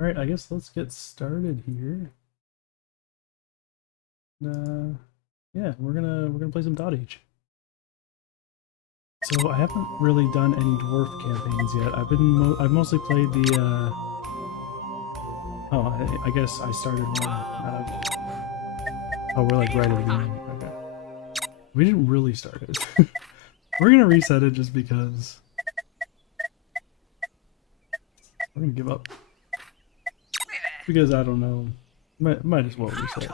Alright, I guess let's get started here. Yeah, we're gonna play some DotAge. So I haven't really done any dwarf campaigns yet. I've mostly played the oh, I guess I started one. Oh, we're like right at the beginning. Okay. We didn't really start it. We're gonna reset it just because we're gonna give up. Because I don't know. Might as well reset.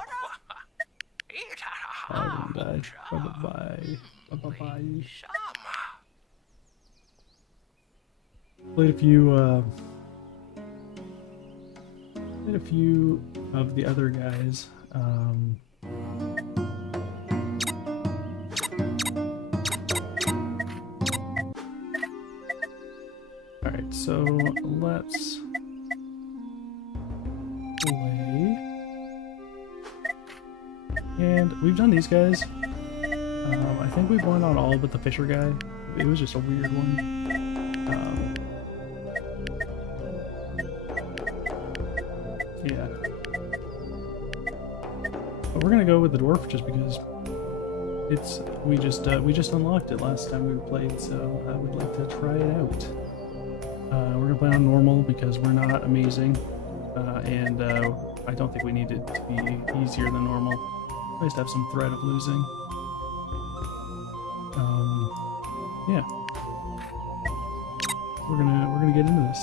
I didn't die. Bye-bye. Bye-bye. Played a few of the other guys. Alright, so let's play. And we've done these guys. I think we've won on all but the Fisher guy. It was just a weird one. Yeah. But we're gonna go with the dwarf just because we just unlocked it last time we played, so I would like to try it out. We're gonna play on normal because we're not amazing, and I don't think we need it to be easier than normal. Nice to have some threat of losing. Yeah. We're gonna get into this.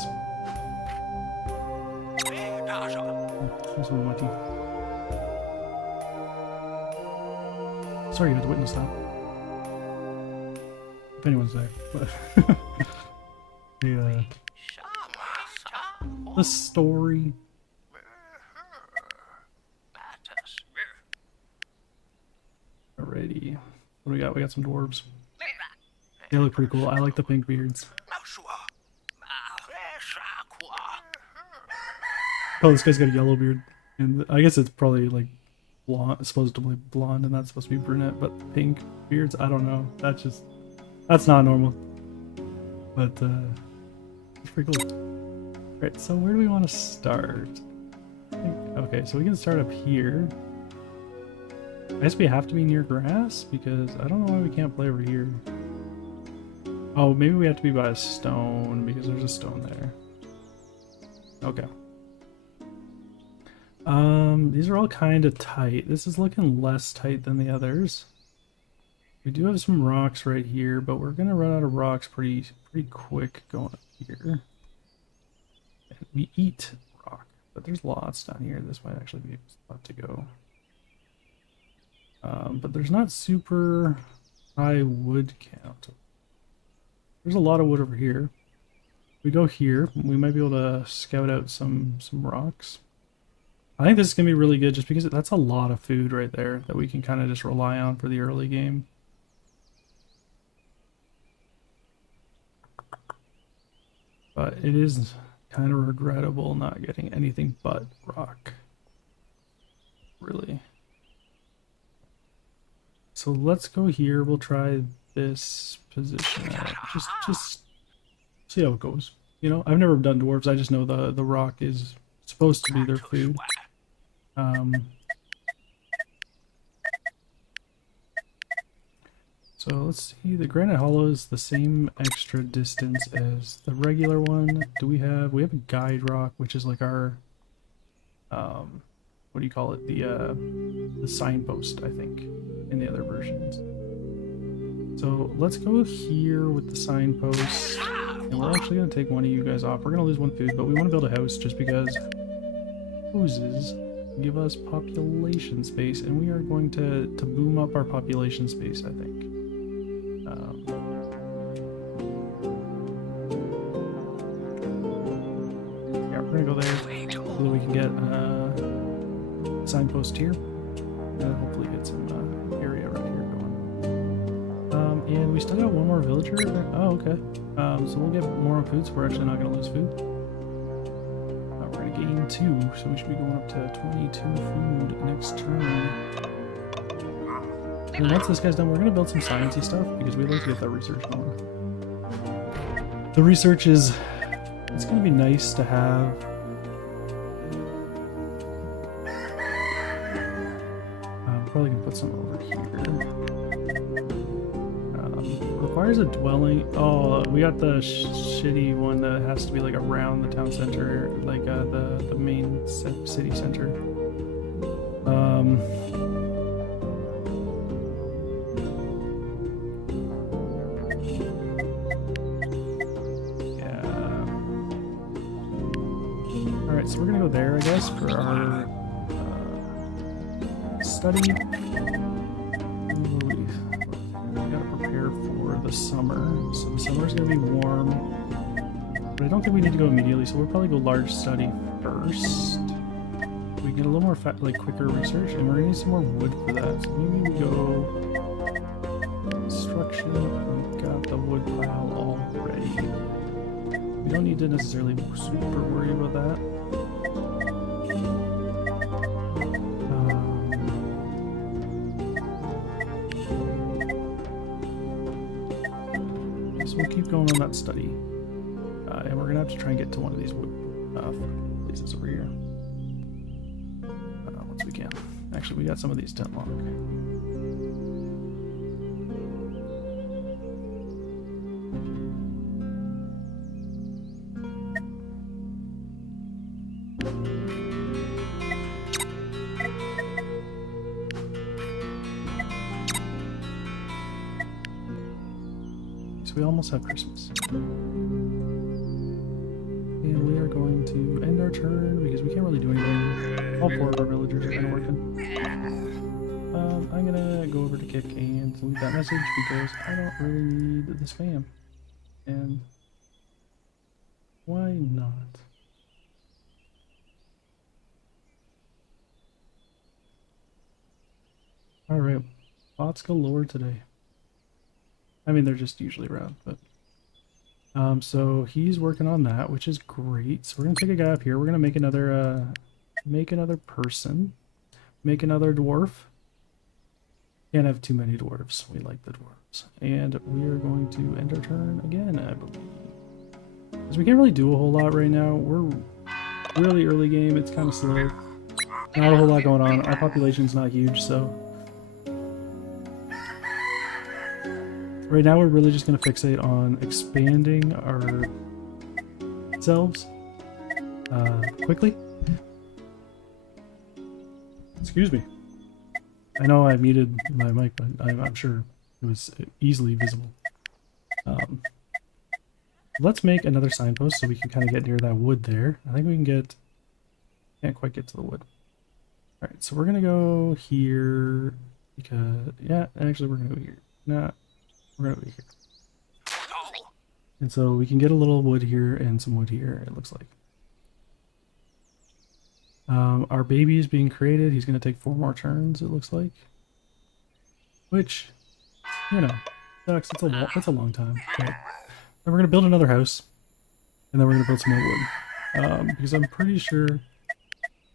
Here's one lucky. Sorry you had to witness that. If anyone's there. But the story. Alrighty. What do we got? We got some dwarves. They look pretty cool. I like the pink beards. Oh, this guy's got a yellow beard. And I guess it's probably like blonde, supposedly blonde, and that's supposed to be brunette, but pink beards, I don't know. That's not normal. But it's pretty cool. Right, so where do we want to start? Okay, so we can start up here. I guess we have to be near grass because I don't know why we can't play over here. Oh, maybe we have to be by a stone because there's a stone there. Okay. These are all kind of tight. This is looking less tight than the others. We do have some rocks right here, but we're gonna run out of rocks pretty quick going up here. And we eat rock, but there's lots down here. This might actually be a spot to go. But there's not super high wood count. There's a lot of wood over here. We go here, we might be able to scout out some rocks. I think this is going to be really good just because that's a lot of food right there that we can kind of just rely on for the early game. But it is kind of regrettable not getting anything but rock. Really. So let's go here. We'll try this position out. Just see how it goes. You know, I've never done dwarves. I just know the rock is supposed to be their food. So let's see, the granite hollow is the same extra distance as the regular one. We have a guide rock, which is like our what do you call it, the signpost, I think, in the other versions. So let's go here with the signpost, and we're actually going to take one of you guys off. We're going to lose one food, but we want to build a house just because houses give us population space, and we are going to boom up our population space, I think. Yeah, we're going to go there so that we can get signpost here, and hopefully get some area right here going. And we still got one more villager. Oh, okay. So we'll get more food, so we're actually not going to lose food. We're going to gain 2, so we should be going up to 22 food next turn. And once this guy's done, we're going to build some sciencey stuff because we'd like to get that research going. The research is, it's going to be nice to have probably gonna put some over here. Requires a dwelling. Oh, we got the shitty one that has to be like around the town center, like the main city center. Yeah. All right, so we're gonna go there, I guess, for our study. The summer. So the summer's gonna be warm, but I don't think we need to go immediately, so we'll probably go large study first. We get a little more quicker research, and we're gonna need some more wood for that. So maybe we go construction. We've got the wood pile already. We don't need to necessarily super worry about that. So we'll keep going on that study, and we're gonna have to try and get to one of these wood places over here once we can. Actually, we got some of these tent log. We almost have Christmas. And we are going to end our turn because we can't really do anything. All 4 of our villagers are kind of working. I'm gonna go over to Kick and leave that message because I don't really need the spam. And why not? Alright, bots galore today. I mean, they're just usually around, but so he's working on that, which is great. So we're gonna take a guy up here. We're gonna make another person, make another dwarf. Can't have too many dwarves. We like the dwarves, and we are going to end our turn again, I believe, because we can't really do a whole lot right now. We're really early game. It's kind of slow. Not a whole lot going on. Our population's not huge, so. Right now, we're really just going to fixate on expanding ourselves quickly. Excuse me. I know I muted my mic, but I'm sure it was easily visible. Let's make another signpost so we can kind of get near that wood there. I think we can get... Can't quite get to the wood. Alright, so we're going to go here because... Yeah, actually we're going to go here. Nah. We're gonna be here. And so we can get a little wood here and some wood here, it looks like. Our baby is being created. He's going to take 4 more turns, it looks like. Which, you know, sucks. It's a long time. But then we're going to build another house. And then we're going to build some more wood. Because I'm pretty sure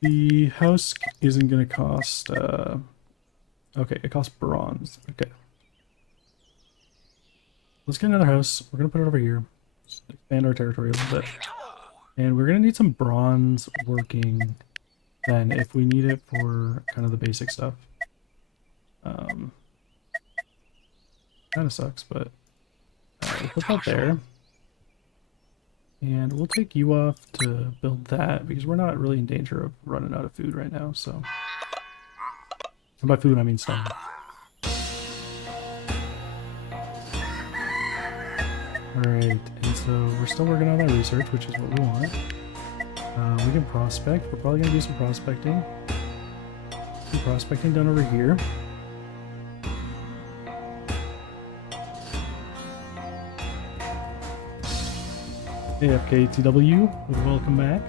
the house isn't going to cost... okay, it costs bronze. Okay. Let's get another house. We're going to put it over here. Just expand our territory a little bit. And we're going to need some bronze working then if we need it for kind of the basic stuff. Kind of sucks, but we'll put that there. And we'll take you off to build that because we're not really in danger of running out of food right now, so. And by food, I mean stone. Alright, and so we're still working on that research, which is what we want. We can prospect. We're probably going to do some prospecting. Some prospecting done over here. AFKTW, welcome back.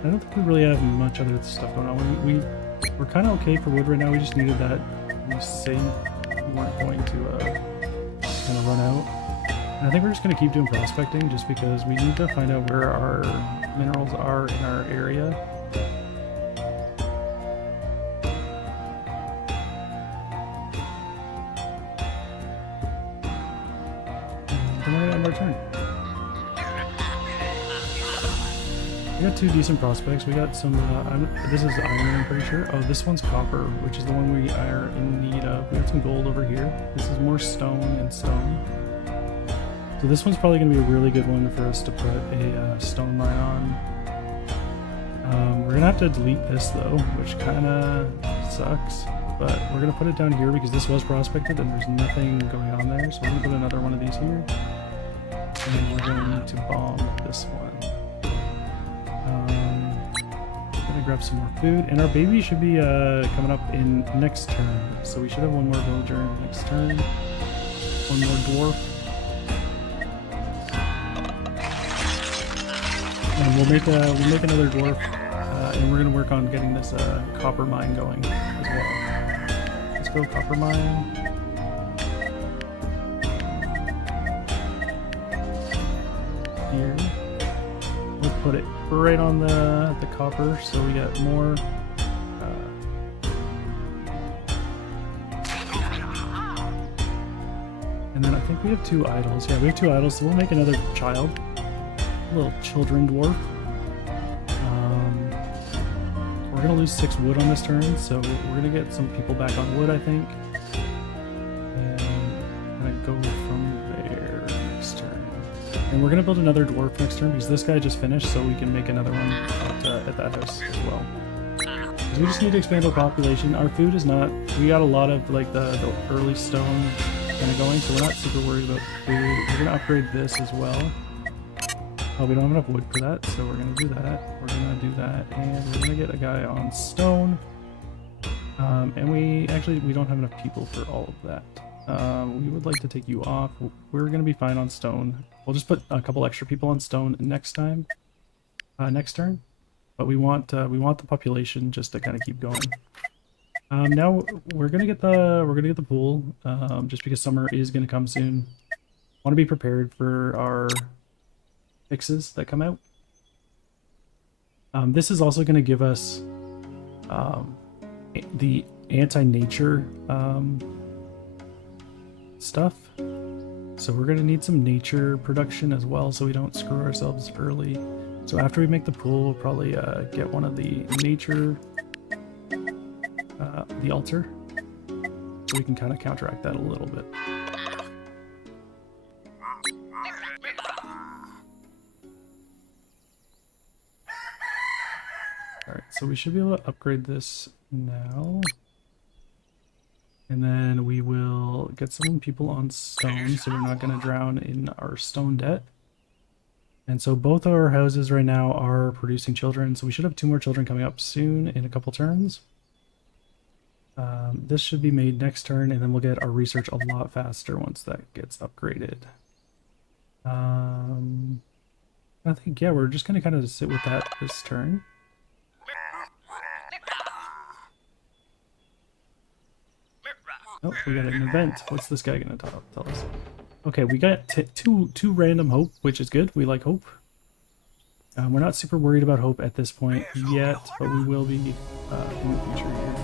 I don't think we really have much other stuff going on. We're kind of okay for wood right now. We just needed that. We saved. We weren't going to kind of run out. And I think we're just going to keep doing prospecting just because we need to find out where our minerals are in our area. And then we're going to end our turn. We got two decent prospects. We got some, this is iron, I'm pretty sure. Oh, this one's copper, which is the one we are in need of. We got some gold over here. This is more stone and stone. So this one's probably going to be a really good one for us to put a stone mine on. We're going to have to delete this though, which kind of sucks. But we're going to put it down here because this was prospected and there's nothing going on there. So we're going to put another one of these here. And we're going to need to bomb this one. We're going to grab some more food. And our baby should be coming up in next turn. So we should have one more villager next turn. One more dwarf. And we'll make another dwarf, and we're gonna work on getting this copper mine going as well. Let's go copper mine. Here, we'll put it right on the copper, so we get more. And then I think we have two idols. Yeah, we have two idols, so we'll make another child. Little children dwarf. We're gonna lose 6 wood on this turn, so we're gonna get some people back on wood, I think. And I'm gonna go from there next turn. And we're gonna build another dwarf next turn because this guy just finished, so we can make another one at that house as well. We just need to expand our population. Our food is not. We got a lot of like the early stone kind of going, so we're not super worried about food. We're gonna upgrade this as well. Oh, we don't have enough wood for that, so we're gonna do that. We're gonna do that, and we're gonna get a guy on stone. And we don't have enough people for all of that. We would like to take you off. We're gonna be fine on stone. We'll just put a couple extra people on stone next time, next turn. But we want the population just to kind of keep going. Now we're gonna get the pool, just because summer is gonna come soon. Want to be prepared for our fixes that come out. This is also going to give us the anti-nature stuff. So we're going to need some nature production as well, so we don't screw ourselves early. So after we make the pool, we'll probably get one of the nature, the altar, so we can kind of counteract that a little bit. Alright, so we should be able to upgrade this now. And then we will get some people on stone, so we're not going to drown in our stone debt. And so both of our houses right now are producing children, so we should have 2 more children coming up soon in a couple turns. This should be made next turn, and then we'll get our research a lot faster once that gets upgraded. I think, yeah, we're just going to kind of sit with that this turn. Oh, we got an event. What's this guy gonna tell us? Okay, we got two random hope, which is good. We like hope. We're not super worried about hope at this point yet, but we will be in the future here.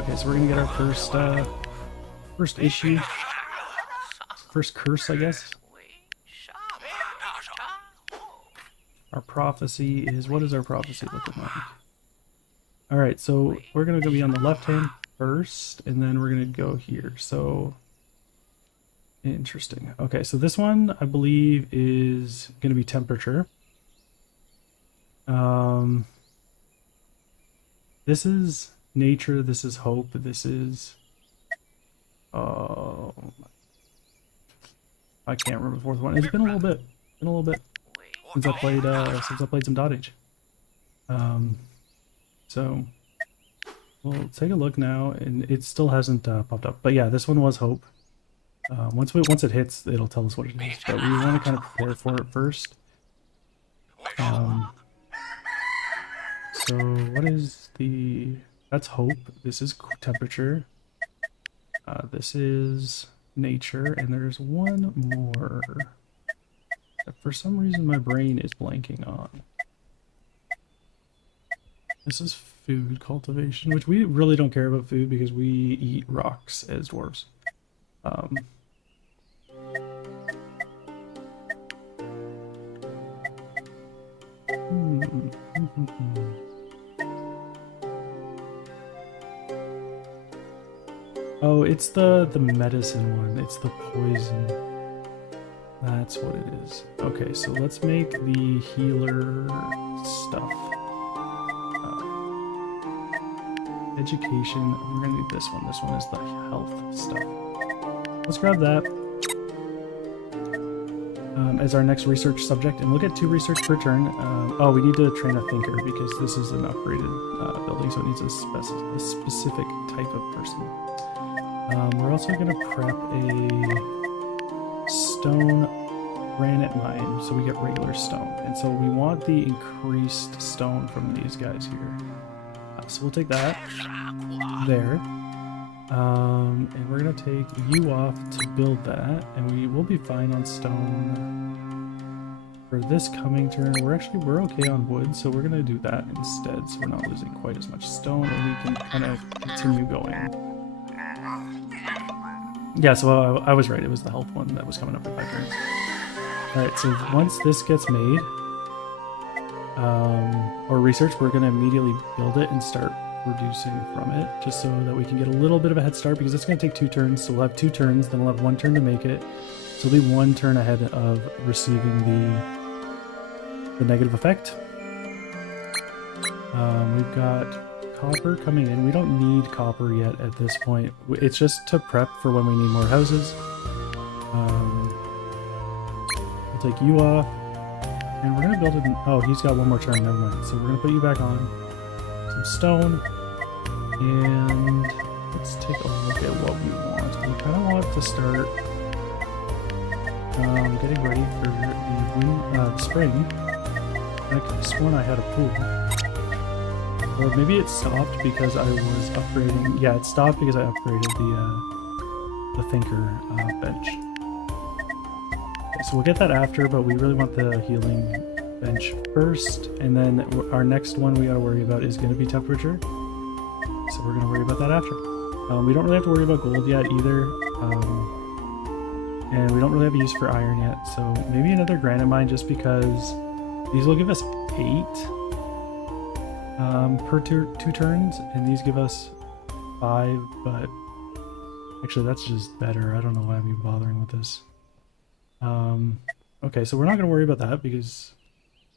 Okay, so we're gonna get our first issue, first curse, I guess. Our prophecy is, what is our prophecy looking like? Alright, so we're going to be on the left hand first, and then we're going to go here. So, interesting. Okay, so this one, I believe, is going to be temperature. This is nature, this is hope, this is... I can't remember the fourth one. It's been a little bit. Since I played some DotAge. So we'll take a look now, and it still hasn't popped up. But yeah, this one was hope. Once it hits, it'll tell us what it is. But we want to kind of prepare for it first. So what is the? That's hope. This is temperature. This is nature, and there's one more that for some reason my brain is blanking on. This is food cultivation, which we really don't care about food because we eat rocks as dwarves. Oh, it's the medicine one. It's the poison. That's what it is. Okay, so let's make the healer stuff. Education. We're gonna need this one. This one is the health stuff. Let's grab that as our next research subject, and we'll get 2 research per turn. Oh, we need to train a thinker because this is an upgraded building, so it needs a specific type of person. We're also going to prep a stone granite mine, so we get regular stone. And so we want the increased stone from these guys here. So we'll take that there. And we're going to take you off to build that, and we will be fine on stone for this coming turn. We're okay on wood, so we're going to do that instead, so we're not losing quite as much stone, and we can kind of continue going. Yeah, so I was right. It was the health one that was coming up in 5 turns. Alright, so once this gets made, or research, we're going to immediately build it and start reducing from it, just so that we can get a little bit of a head start, because it's going to take 2 turns, so we'll have 2 turns, then we'll have 1 turn to make it. So we'll be 1 turn ahead of receiving the negative effect. We've got copper coming in. We don't need copper yet at this point. It's just to prep for when we need more houses. We'll take you off, and we're gonna build it. Oh, he's got 1 more turn. Never mind. So we're gonna put you back on some stone, and let's take a look at what we want. We kind of want to start getting ready for the spring. I could have sworn I had a pool. Or maybe it stopped because I was upgrading. Yeah, it stopped because I upgraded the thinker bench. Okay, so we'll get that after, but we really want the healing bench first, and then our next one we gotta worry about is gonna be temperature. So we're gonna worry about that after. We don't really have to worry about gold yet either, and we don't really have a use for iron yet. So maybe another granite mine, just because these will give us 8. Per 2 turns, and these give us 5, but actually that's just better. I don't know why I'm even bothering with this. Okay, so we're not going to worry about that, because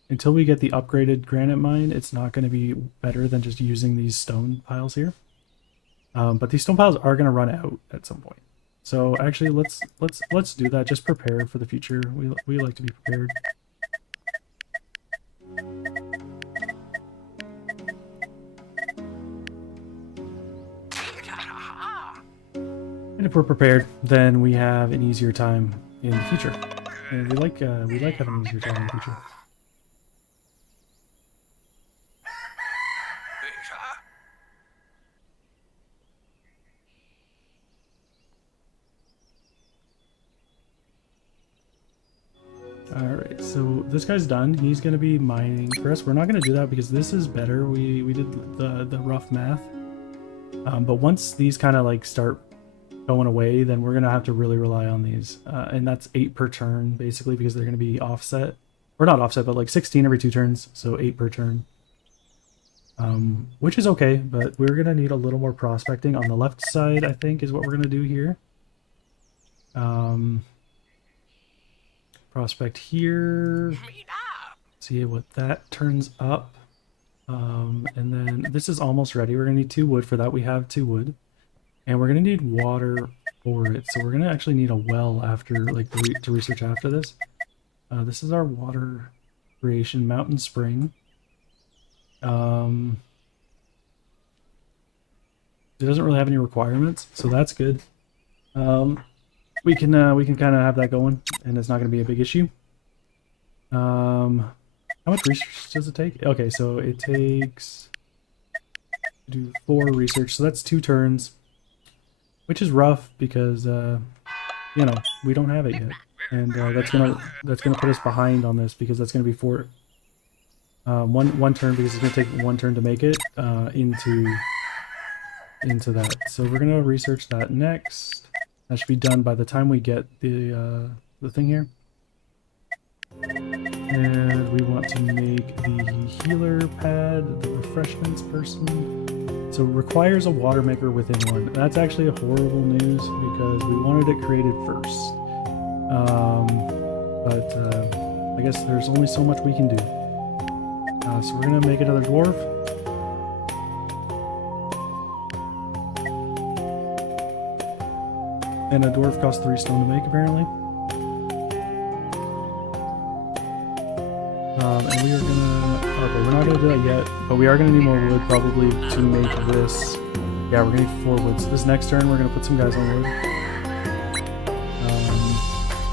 until we get the upgraded granite mine, it's not going to be better than just using these stone piles here. But these stone piles are going to run out at some point. So actually, let's do that. Just prepare for the future. We like to be prepared. And if we're prepared, then we have an easier time in the future. And we like having an easier time in the future. Alright, so this guy's done. He's going to be mining for us. We're not going to do that because this is better. We did the rough math. But once these kind of like start going away, then we're going to have to really rely on these. And that's 8 per turn, basically, because they're going to be offset. Or not offset, but like 16 every 2 turns, so 8 per turn. Which is okay, but we're going to need a little more prospecting on the left side, I think, is what we're going to do here. Prospect here. See what that turns up. And then this is almost ready. We're going to need 2 wood for that. We have 2 wood. And we're going to need water for it. So we're going to actually need a well after, like, to research after this. This is our water creation, mountain spring. It doesn't really have any requirements, so that's good. We can kind of have that going, and it's not going to be a big issue. How much research does it take? Okay, so it takes do 4 research, so that's 2 turns, which is rough because you know, we don't have it yet, and that's gonna put us behind on this, because that's gonna be 4 one turn, because it's gonna take 1 turn to make it into that. So we're gonna research that next. That should be done by the time we get the thing here. And And we want to make the healer pad, the refreshments person. So it requires a water maker within one. That's actually a horrible news because we wanted it created first. I guess there's only so much we can do. So we're gonna make another dwarf. And a dwarf costs 3 stone to make apparently. And we are gonna, okay, we're not gonna do that yet, but we are gonna need more wood probably to make this. Yeah, we're gonna need 4 wood. So this next turn, we're gonna put some guys on wood.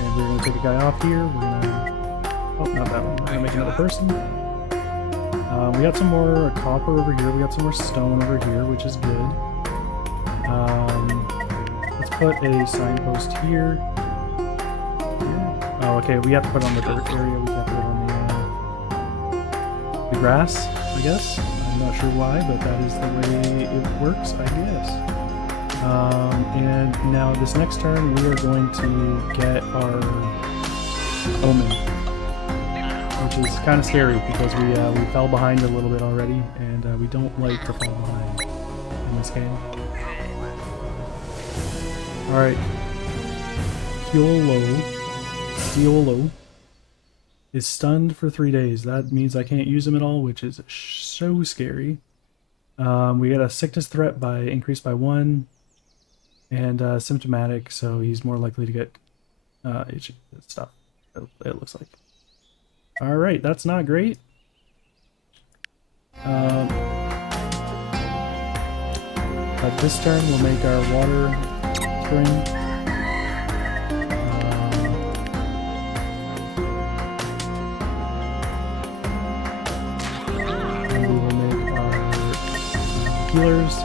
And we're gonna take a guy off here. We're gonna, oh, not that one. We're gonna make another person. We got some more copper over here. We got some more stone over here, which is good. Let's put a signpost here. Oh, okay, we have to put it on the dirt area. We have to put it on the grass, I guess. I'm not sure why, but that is the way it works, I guess. And now this next turn, we are going to get our omen, which is kind of scary because we fell behind a little bit already, and we don't like to fall behind in this game. All right, Kiolo is stunned for 3 days. That means I can't use him at all, which is so scary. We get a sickness threat by increased by 1, and symptomatic, so he's more likely to get itchy stuff. It looks like. All right, that's not great. But this turn we'll make our water spring. Healer's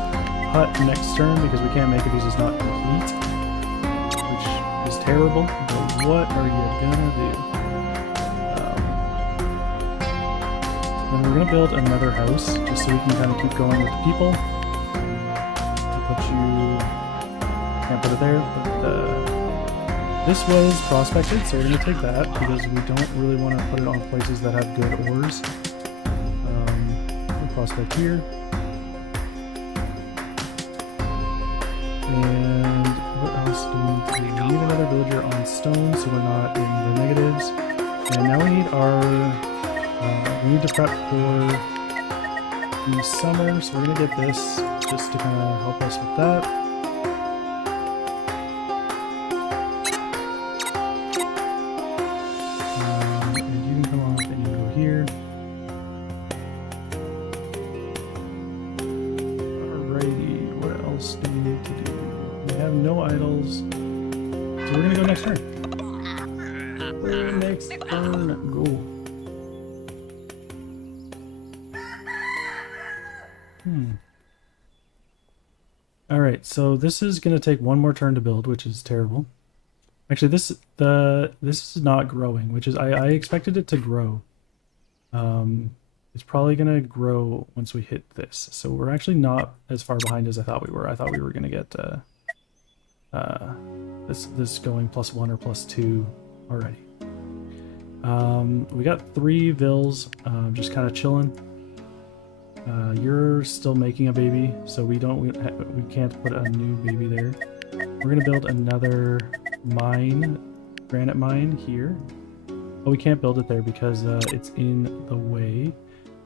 hut next turn because we can't make it because it's not complete, which is terrible, but what are you gonna do? Then we're gonna build another house just so we can kind of keep going with the people. Can't put it there, but this was prospected, so we're gonna take that because we don't really want to put it on places that have good ores. We'll prospect here. And what else do we need to do? We need another villager on stone so we're not in the negatives. And now we need our, we need to prep for the summer, so we're gonna get this just to kind of help us with that. And you can come off and you can go here. Alrighty, what else do we need to do? We have no idols, so we're gonna go next turn. Next turn, go. All right, so this is gonna take one more turn to build, which is terrible. Actually, this is not growing, which is I expected it to grow. It's probably gonna grow once we hit this, so we're actually not as far behind as I thought we were. I thought we were gonna get this going +1 or +2 already. We got 3 vills, just kind of chilling. You're still making a baby, so we can't put a new baby there. We're gonna build another mine, granite mine here. Oh, we can't build it there because it's in the way.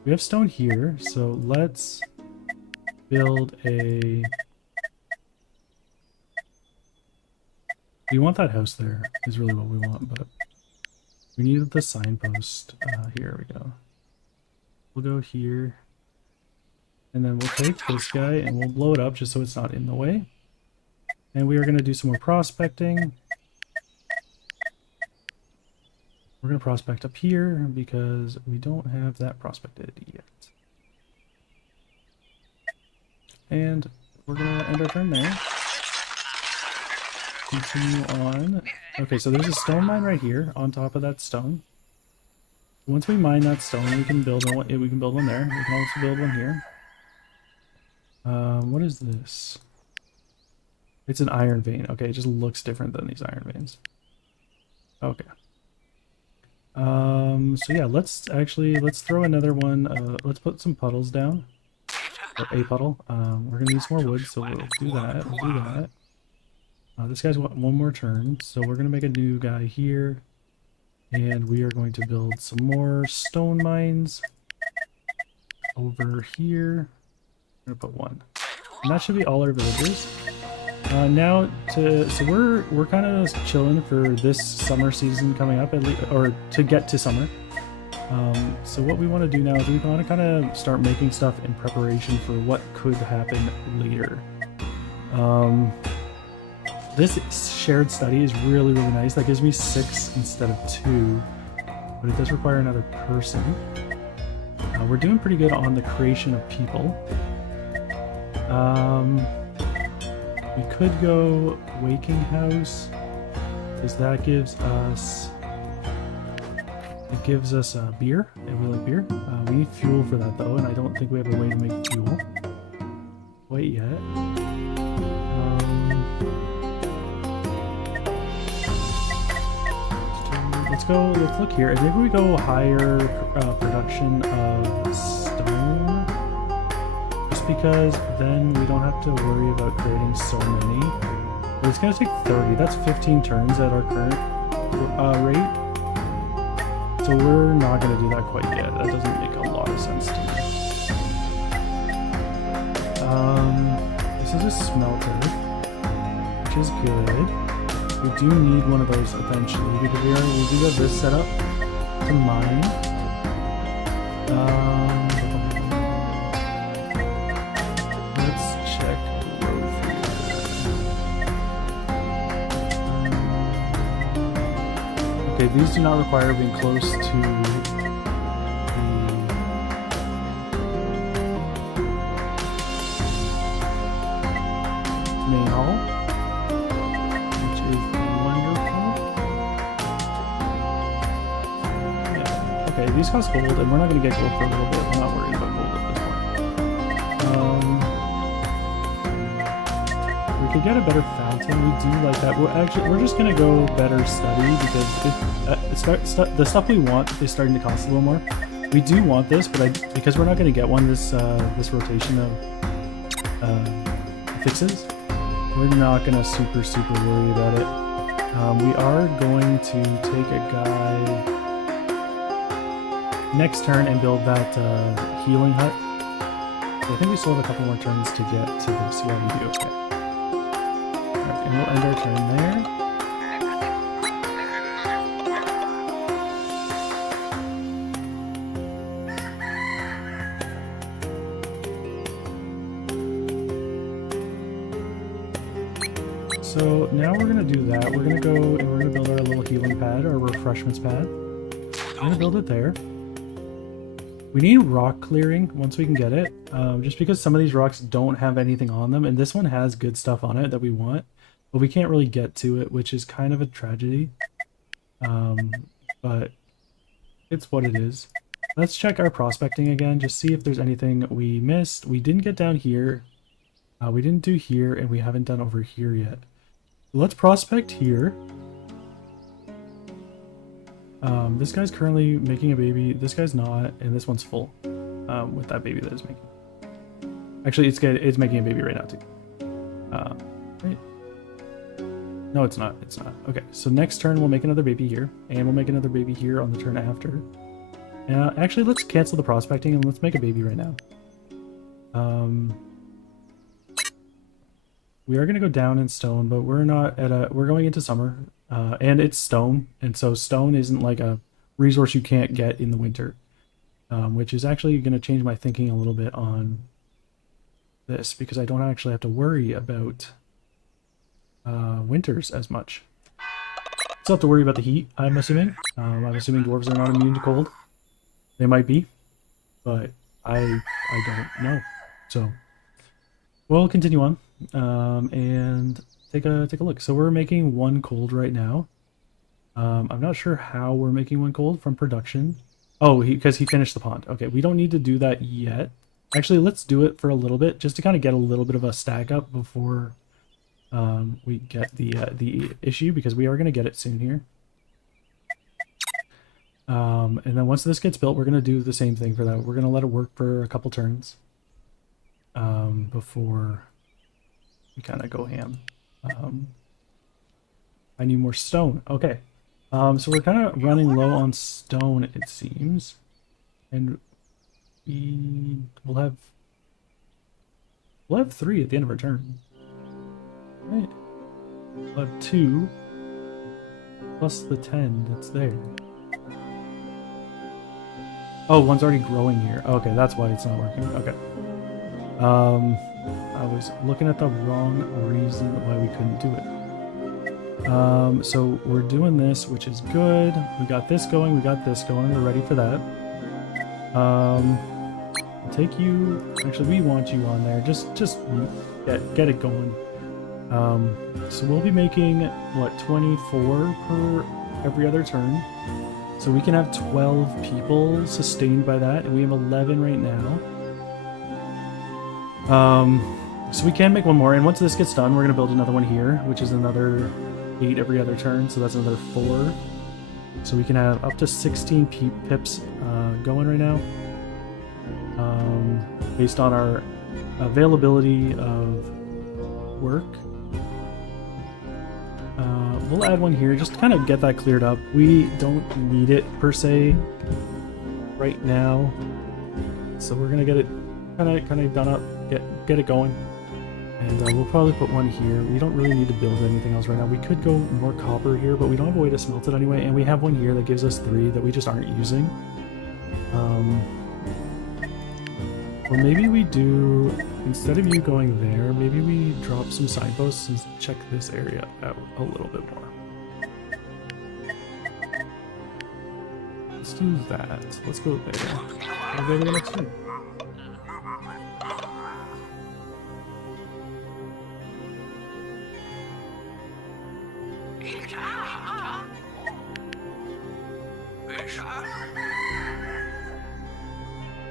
We have stone here, so let's build a... We want that house there, is really what we want, but we need the signpost. Here we go. We'll go here. And then we'll take this guy and we'll blow it up just so it's not in the way. And we are going to do some more prospecting. We're going to prospect up here because we don't have that prospected yet. And we're going to end our turn there. Continue on. Okay, so there's a stone mine right here on top of that stone. Once we mine that stone, we can build one. We can build one there. We can also build one here. What is this? It's an iron vein. Okay, it just looks different than these iron veins. Okay. So yeah, let's throw another one. Let's put some puddles down. Or a puddle. We're gonna need some more wood, so we'll do that. We'll do that. This guy's one more turn, so we're gonna make a new guy here, and we are going to build some more stone mines over here. I'm gonna put one, and that should be all our villagers. So we're kind of chilling for this summer season coming up, at least, or to get to summer. So what we want to do now is we want to kind of start making stuff in preparation for what could happen later. This shared study is really nice. That gives me 6 instead of 2, but it does require another person. We're doing pretty good on the creation of people. We could go Waking House, because that gives us... It gives us beer, and we like beer. We need fuel for that though, and I don't think we have a way to make fuel quite yet. Let's look here, and maybe we go higher production of stone, just because then we don't have to worry about creating so many. But it's gonna take 30, that's 15 turns at our current rate. So we're not going to do that quite yet. That doesn't make a lot of sense to me. This is a smelter, which is good. We do need one of those eventually because we do have this set up to mine. Let's check growth here. Okay, these do not require being close to the main hall, which is wonderful. Yeah. Okay, these cost gold, and we're not going to get gold for a little bit. I'm not worried about gold at this point. We could get a better fountain. We do like that. We're just gonna go better study because the stuff we want is starting to cost a little more. We do want this, but because we're not gonna get one this rotation of fixes, we're not gonna super worry about it. We are going to take a guy next turn and build that healing hut. So I think we still have a couple more turns to get to this. Yeah, we do. Okay. And we'll end our turn there. So now we're going to do that. We're going to go and we're going to build our little healing pad, our refreshments pad. We're going to build it there. We need rock clearing once we can get it, just because some of these rocks don't have anything on them, and this one has good stuff on it that we want. But we can't really get to it, which is kind of a tragedy. But it's what it is. Let's check our prospecting again, just see if there's anything we missed. We didn't get down here. We didn't do here, and we haven't done over here yet. Let's prospect here. This guy's currently making a baby. This guy's not, and this one's full with that baby that is making. Actually, it's making a baby right now too. Right. No, it's not. It's not. Okay, so next turn we'll make another baby here, and we'll make another baby here on the turn after. Actually, let's cancel the prospecting and let's make a baby right now. We are going to go down in stone, but we're not at a... We're going into summer, and it's stone, and so stone isn't like a resource you can't get in the winter, which is actually going to change my thinking a little bit on this, because I don't actually have to worry about winters as much. Still have to worry about the heat, I'm assuming. I'm assuming dwarves are not immune to cold. They might be, but I don't know. So we'll continue on and take a look. So we're making 1 cold right now. I'm not sure how we're making 1 cold from production. Oh, because he finished the pond. Okay, we don't need to do that yet. Actually, let's do it for a little bit, just to kind of get a little bit of a stack up before we get the issue, because we are going to get it soon here. And then once this gets built, we're going to do the same thing for that. We're going to let it work for a couple turns before we kind of go ham. I need more stone. Okay. So we're kind of running low on stone, it seems. And we'll have 3 at the end of our turn. Right. We'll have 2 plus the 10 that's there. Oh, one's already growing here. Okay, that's why it's not working. Okay. I was looking at the wrong reason why we couldn't do it. So we're doing this, which is good. We got this going, we got this going. We're ready for that. I'll take you. Actually, we want you on there. Just get it going. So we'll be making, what, 24 per every other turn. So we can have 12 people sustained by that, and we have 11 right now. So we can make one more, and once this gets done, we're going to build another one here, which is another 8 every other turn, so that's another 4. So we can have up to 16 pips going right now, based on our availability of work. We'll add one here just to kind of get that cleared up. We don't need it per se right now, so we're gonna get it kind of done up, get it going, and we'll probably put one here. We don't really need to build anything else right now. We could go more copper here, but we don't have a way to smelt it anyway, and we have one here that gives us 3 that we just aren't using. Or maybe we do, instead of you going there, maybe we drop some signposts and check this area out a little bit more. Let's do that. Let's go there. We'll go to the next one.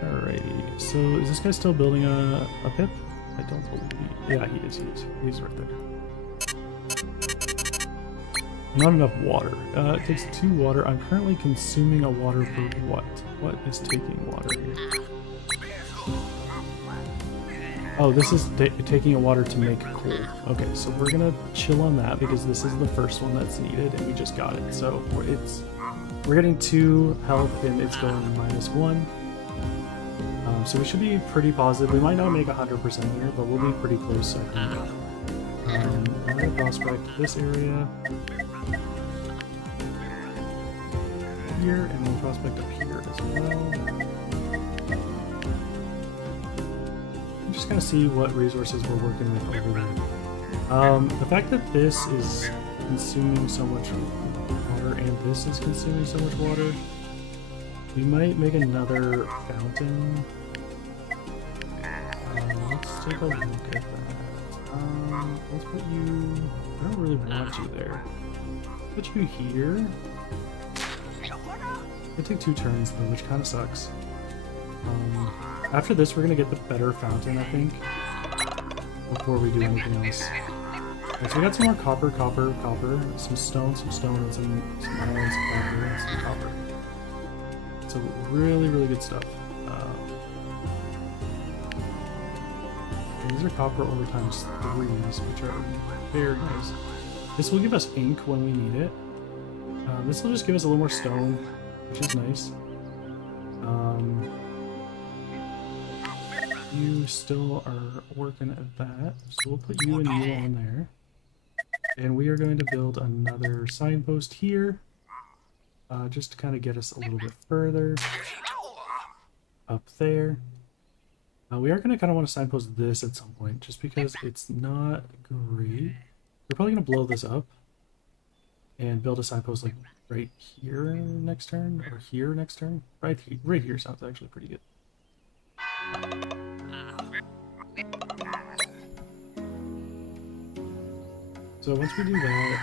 Alrighty, so is this guy still building a pip? I don't believe. Yeah, he is. He's right there. Not enough water. It takes 2 water. I'm currently consuming a water for what? What is taking water here? Oh, this is taking a water to make coal. Okay, so we're gonna chill on that because this is the first one that's needed and we just got it. So we're getting 2 health and it's going -1. So we should be pretty positive. We might not make 100% here, but we'll be pretty close, I think. I'm gonna prospect this area here, and we'll prospect up here as well. I'm just gonna see what resources we're working with over there. The fact that this is consuming so much water and this is consuming so much water, we might make another fountain. Let's take a look at that. Let's put you... I don't really want you there. Put you here. It'll take 2 turns though, which kind of sucks. After this, we're gonna get the better fountain, I think, before we do anything else. Okay, so we got some more copper, some stone, and some iron, some copper, and some copper. So really, really good stuff. These are copper ore times 3s, which are very nice. This will give us ink when we need it. This will just give us a little more stone, which is nice. You still are working at that, so we'll put you and you on there. And we are going to build another signpost here, just to kind of get us a little bit further up there. We are going to kind of want to signpost this at some point, just because it's not great. We're probably going to blow this up and build a signpost like right here next turn, or here next turn. Right here sounds actually pretty good. So once we do that,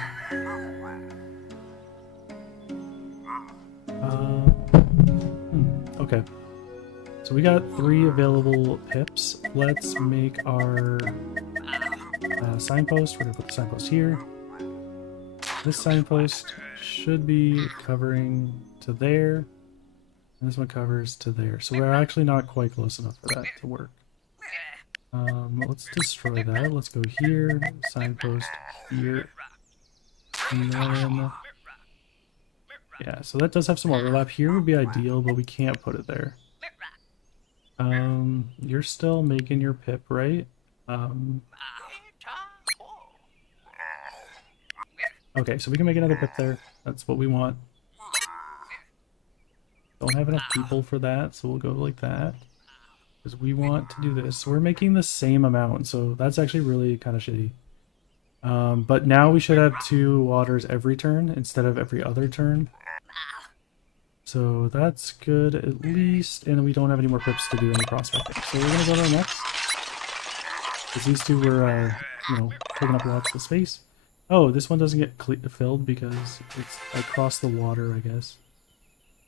okay. So we got 3 available pips. Let's make our signpost. We're gonna put the signpost here. This signpost should be covering to there. And this one covers to there. So we're actually not quite close enough for that to work. Let's destroy that. Let's go here, signpost here, and then... Yeah, so that does have some overlap. Here would be ideal, but we can't put it there. You're still making your pip, right? Okay, so we can make another pip there. That's what we want. Don't have enough people for that, so we'll go like that. Because we want to do this. So we're making the same amount, so that's actually really kind of shitty. But now we should have 2 waters every turn instead of every other turn. So that's good at least, and we don't have any more pips to do any prospecting. So we're gonna go to our next. Because these 2 were, you know, taking up lots of space. Oh, this one doesn't get filled because it's across the water, I guess.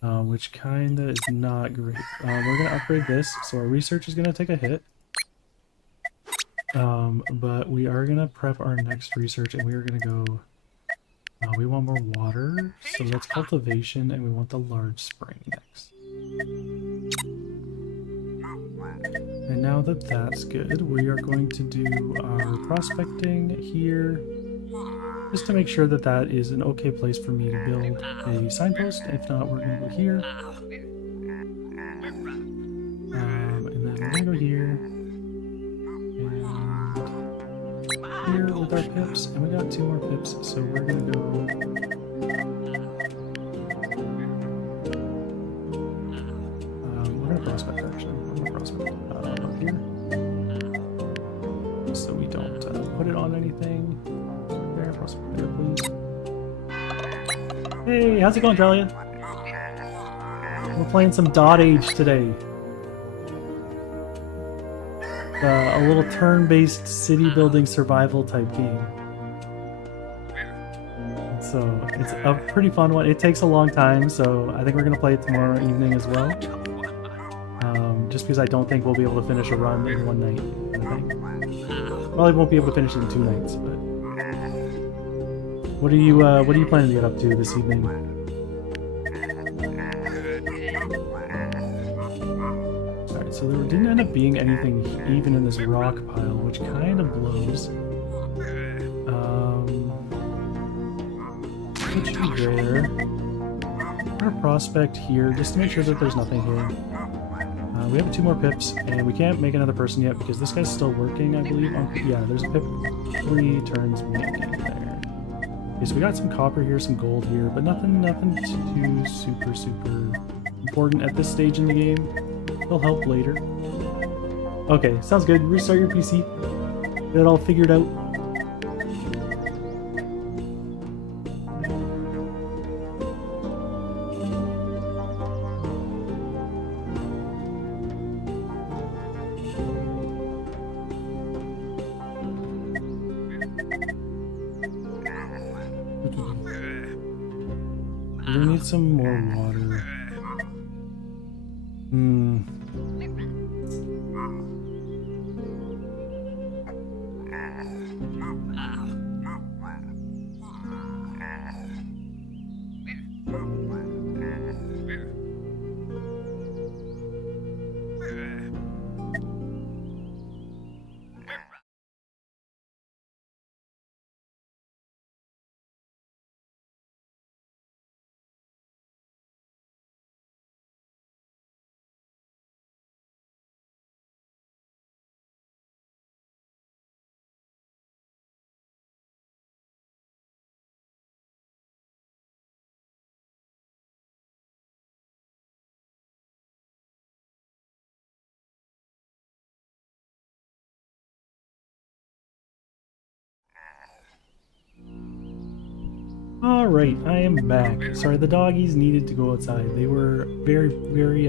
Which kinda is not great. We're gonna upgrade this, so our research is gonna take a hit. But we are gonna prep our next research, and we are gonna go... we want more water, so that's cultivation, and we want the large spring next. And now that that's good, we are going to do our prospecting here, just to make sure that that is an okay place for me to build a signpost. If not, we're going to go here. And then we're going to go here. And here with our pips. And we got 2 more pips, so we're going to go... we're going to prospect, actually. I'm going to prospect up here. So we don't put it on anything. There, prospect there, please. Hey, how's it going, Talia? We're playing some DotAge today. A little turn-based city-building survival type game. So it's a pretty fun one. It takes a long time, so I think we're going to play it tomorrow evening as well. Just because I don't think we'll be able to finish a run in one night, I think. Probably won't be able to finish it in 2 nights, but... What are you planning to get up to this evening? Alright, so there didn't end up being anything even in this rock pile, which kind of blows. Put you there. I'm gonna prospect here, just to make sure that there's nothing here. We have 2 more pips, and we can't make another person yet because this guy's still working, I believe. Yeah, there's a pip 3 turns making there. Okay, so we got some copper here, some gold here, but nothing too super important at this stage in the game. It'll help later. Okay, sounds good. Restart your PC. Get it all figured out. We need some more water. Alright, I am back. Sorry, the doggies needed to go outside. They were very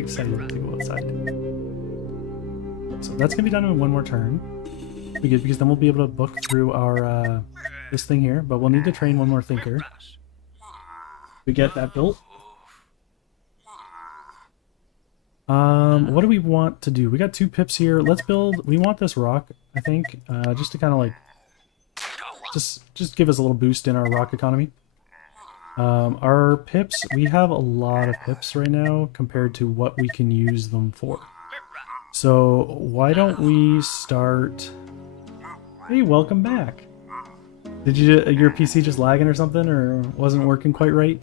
excited to go outside. So that's gonna be done in 1 more turn. Be good, because then we'll be able to book through our this thing here, but we'll need to train 1 more thinker. We get that built. What do we want to do? We got 2 pips here. Let's build... We want this rock, I think, just to kind of like... Just give us a little boost in our rock economy. Our pips, we have a lot of pips right now compared to what we can use them for. So why don't we start... Hey, welcome back. Did your PC just lagging or something, or wasn't working quite right?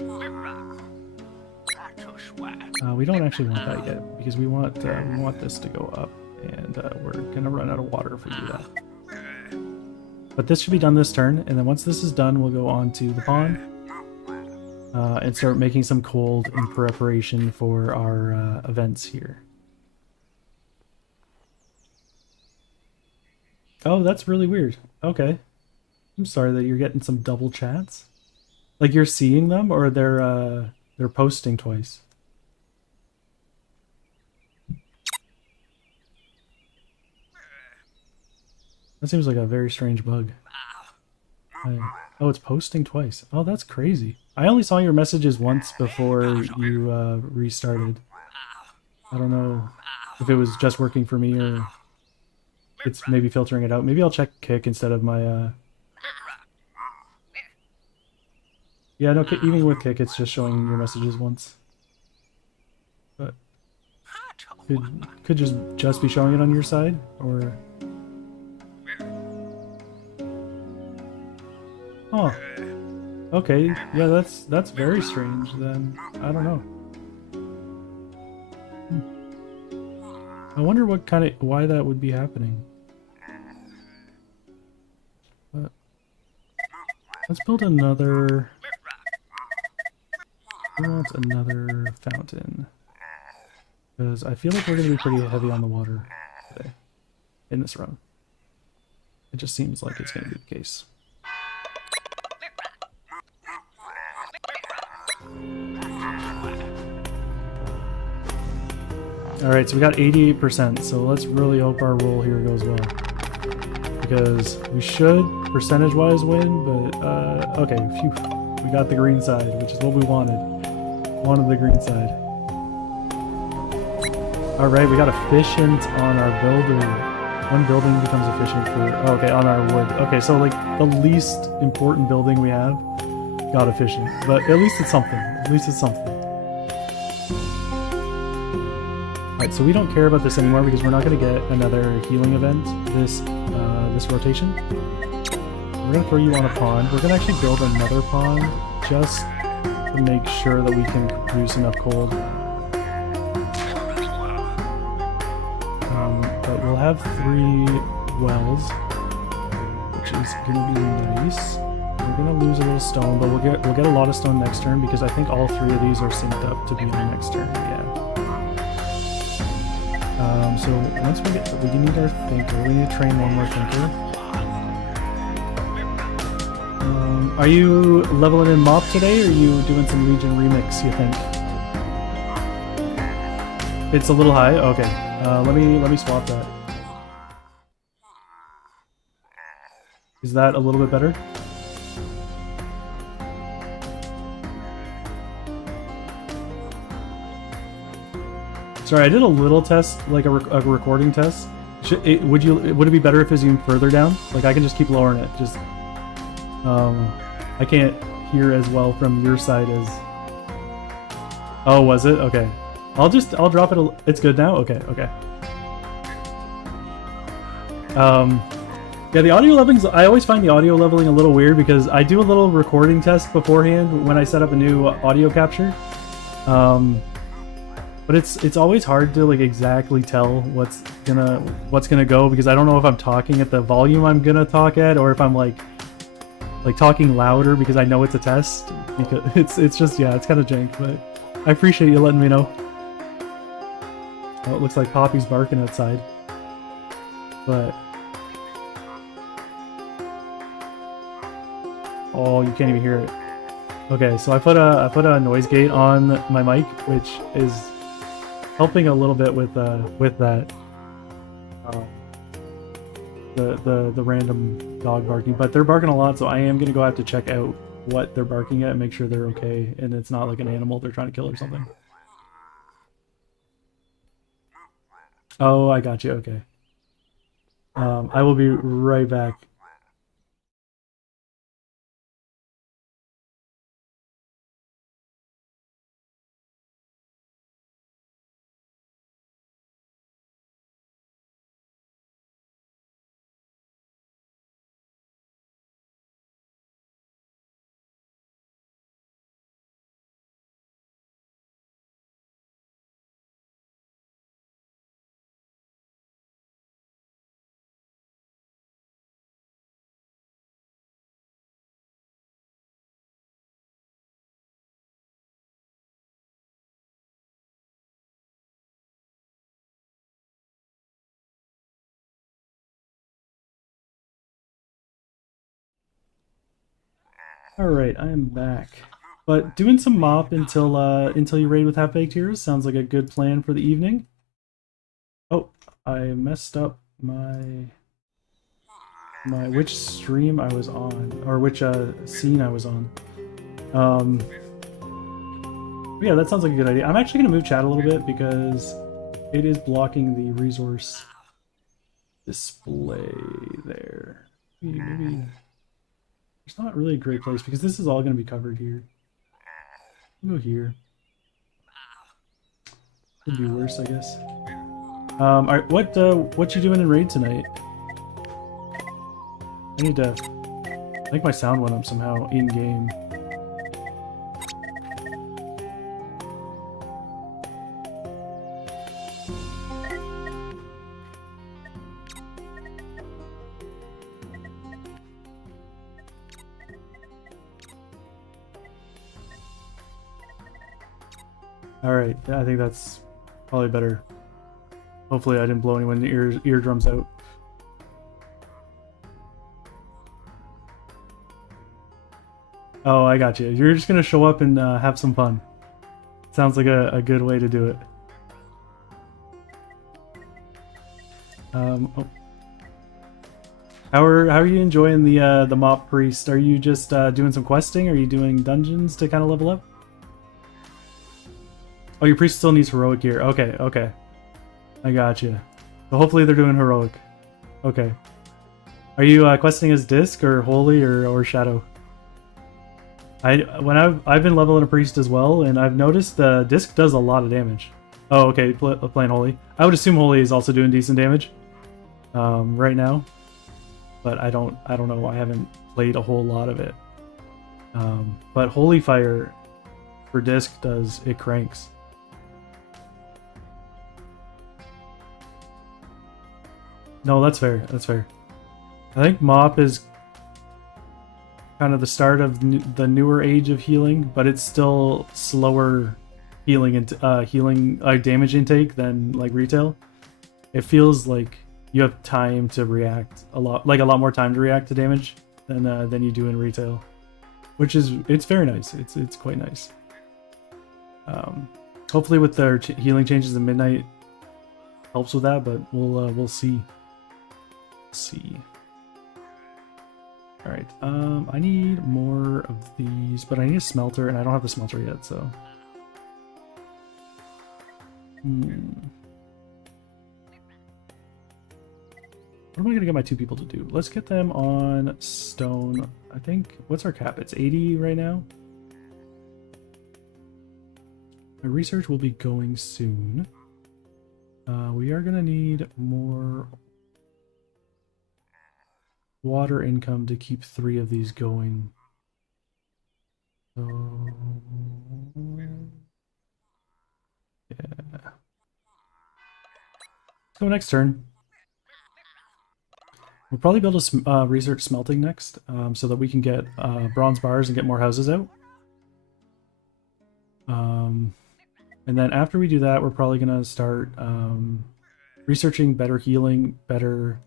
We don't actually want that yet because we want this to go up, and we're gonna run out of water if we do that. But this should be done this turn, and then once this is done, we'll go on to the pond and start making some cold in preparation for our events here. Oh, that's really weird. Okay. I'm sorry that you're getting some double chats. Like you're seeing them, or they're posting twice. That seems like a very strange bug. Oh, it's posting twice. Oh, that's crazy. I only saw your messages once before you restarted. I don't know if it was just working for me or it's maybe filtering it out. Maybe I'll check Kick instead of my... Yeah, no, even with Kick, it's just showing your messages once. But could just be showing it on your side, or... Oh. Okay, yeah, that's very strange then. I don't know. I wonder why that would be happening. But let's build another... I want another fountain. Because I feel like we're going to be pretty heavy on the water today. In this run. It just seems like it's going to be the case. Alright, so we got 88%, so let's really hope our roll here goes well. Because we should, percentage-wise, win, but, okay, phew. We got the green side, which is what we wanted. Wanted the green side. Alright, we got efficient on our builder. One building becomes efficient for... Oh, okay, on our wood. Okay, so, like, the least important building we have got efficient. But at least it's something. At least it's something. Alright, so we don't care about this anymore because we're not going to get another healing event this rotation. We're going to throw you on a pond. We're going to actually build another pond just to make sure that we can produce enough cold. But we'll have 3 wells, which is going to be nice. We're going to lose a little stone, but we'll get a lot of stone next turn because I think all 3 of these are synced up to be on next turn. Yeah. So once we need our thinker. We need to train one more thinker. Are you leveling in Mop today, or are you doing some Legion remix, you think? It's a little high? Okay. Let me swap that. Is that a little bit better? Sorry, I did a little test, like a recording test. Would it be better if it was even further down? Like I can just keep lowering it. Just I can't hear as well from your side as... Oh, was it? Okay. I'll drop it it's good now? Okay, okay. Yeah, the audio leveling, I always find the audio leveling a little weird because I do a little recording test beforehand when I set up a new audio capture. But it's always hard to like exactly tell what's gonna go because I don't know if I'm talking at the volume I'm gonna talk at or if I'm like talking louder because I know it's a test. Because it's just, yeah, it's kind of jank, but I appreciate you letting me know. Oh, it looks like Poppy's barking outside. But oh, you can't even hear it. Okay, so I put a noise gate on my mic, which is helping a little bit with that. The random dog barking, but they're barking a lot, so I am gonna go have to check out what they're barking at and make sure they're okay, and it's not like an animal they're trying to kill or something. Oh, I got you. Okay. I will be right back. All right, I am back. But doing some mop until you raid with half-baked heroes sounds like a good plan for the evening. Oh, I messed up my which stream I was on, or which scene I was on. Um, but yeah, that sounds like a good idea. I'm actually gonna move chat a little bit because it is blocking the resource display there. Maybe it's not really a great place because this is all gonna be covered here. I'll go here. Could be worse, I guess. All right, what you doing in raid tonight? I need to. I think my sound went up somehow in game. All right, yeah, I think that's probably better. Hopefully, I didn't blow anyone's eardrums out. Oh, I got you. You're just gonna show up and have some fun. Sounds like a good way to do it. Oh. How are you enjoying the mop priest? Are you just doing some questing? Are you doing dungeons to kind of level up? Oh, your priest still needs heroic gear. Okay, okay. I got you. So hopefully they're doing heroic. Okay. Are you questing as disc or holy or shadow? I've been leveling a priest as well, and I've noticed the disc does a lot of damage. Oh, okay, playing holy. I would assume holy is also doing decent damage right now, but I don't know. I haven't played a whole lot of it. But holy fire for disc does it cranks. No, that's fair. That's fair. I think mop is kind of the start of the newer age of healing, but it's still slower healing and healing damage intake than like retail. It feels like you have time to react a lot more time to react to damage than you do in retail, which is it's very nice. It's quite nice. Hopefully, with their healing changes in midnight, helps with that, but we'll see. See. All right. I need more of these, but I need a smelter, and I don't have the smelter yet, so. What am I gonna get my two people to do? Let's get them on stone. I think, what's our cap? It's 80 right now. My research will be going soon. We are gonna need more water income to keep 3 of these going. So, yeah. So next turn. We'll probably be able to research smelting next, so that we can get bronze bars and get more houses out. And then after we do that, we're probably gonna start researching better healing, better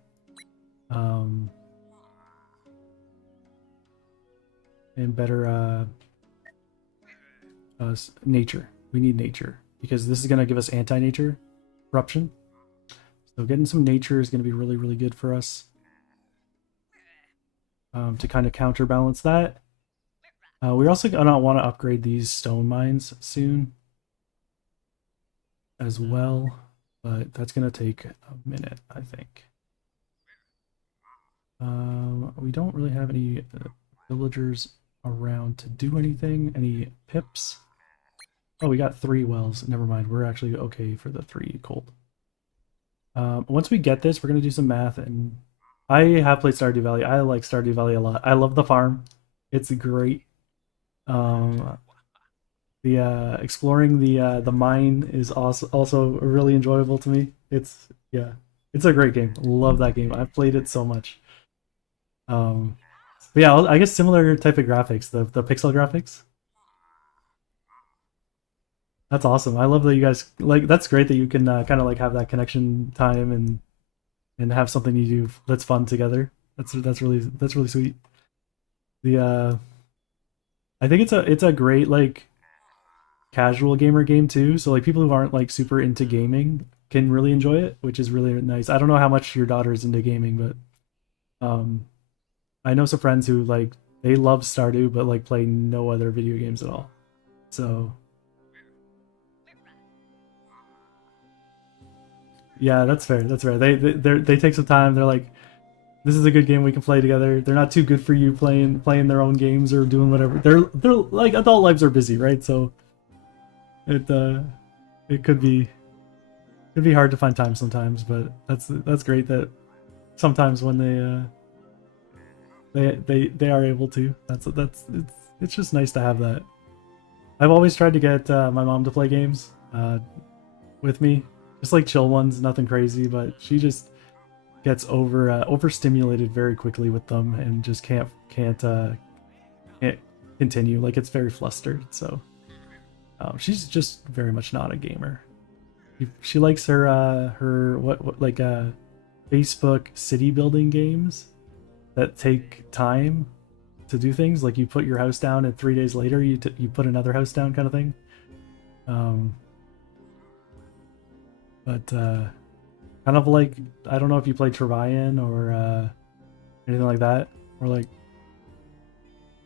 and better nature. We need nature because this is gonna give us anti-nature corruption. So getting some nature is gonna be really, really good for us. To kind of counterbalance that. We're also gonna want to upgrade these stone mines soon as well, but that's gonna take a minute, I think. We don't really have any villagers around to do anything. Any pips? Oh, we got 3 wells. Never mind. We're actually okay for the 3 cold. Once we get this, we're gonna do some math, and I have played Stardew Valley. I like Stardew Valley a lot. I love the farm. It's great. The exploring the mine is also really enjoyable to me. It's a great game. Love that game. I've played it so much. But yeah, I guess similar type of graphics, the pixel graphics. That's awesome. I love that you guys like. That's great that you can kind of like have that connection time and have something you do that's fun together. That's really sweet. The I think it's a great like casual gamer game too. So like people who aren't like super into gaming can really enjoy it, which is really nice. I don't know how much your daughter is into gaming, but I know some friends who like they love Stardew but like play no other video games at all. So yeah, that's fair. That's fair. They take some time. They're like, this is a good game we can play together. They're not too good for you playing their own games or doing whatever. They're like adult lives are busy, right? So it it could be hard to find time sometimes, but that's great that sometimes when they are able to. That's it's just nice to have that. I've always tried to get my mom to play games with me, just like chill ones, nothing crazy, but she just gets overstimulated very quickly with them and just can't continue. Like it's very flustered. So she's just very much not a gamer. She likes her what like Facebook city building games that take time to do things. Like you put your house down and 3 days later you put another house down kind of thing. Um, but kind of like I don't know if you play Trevian or anything like that, or like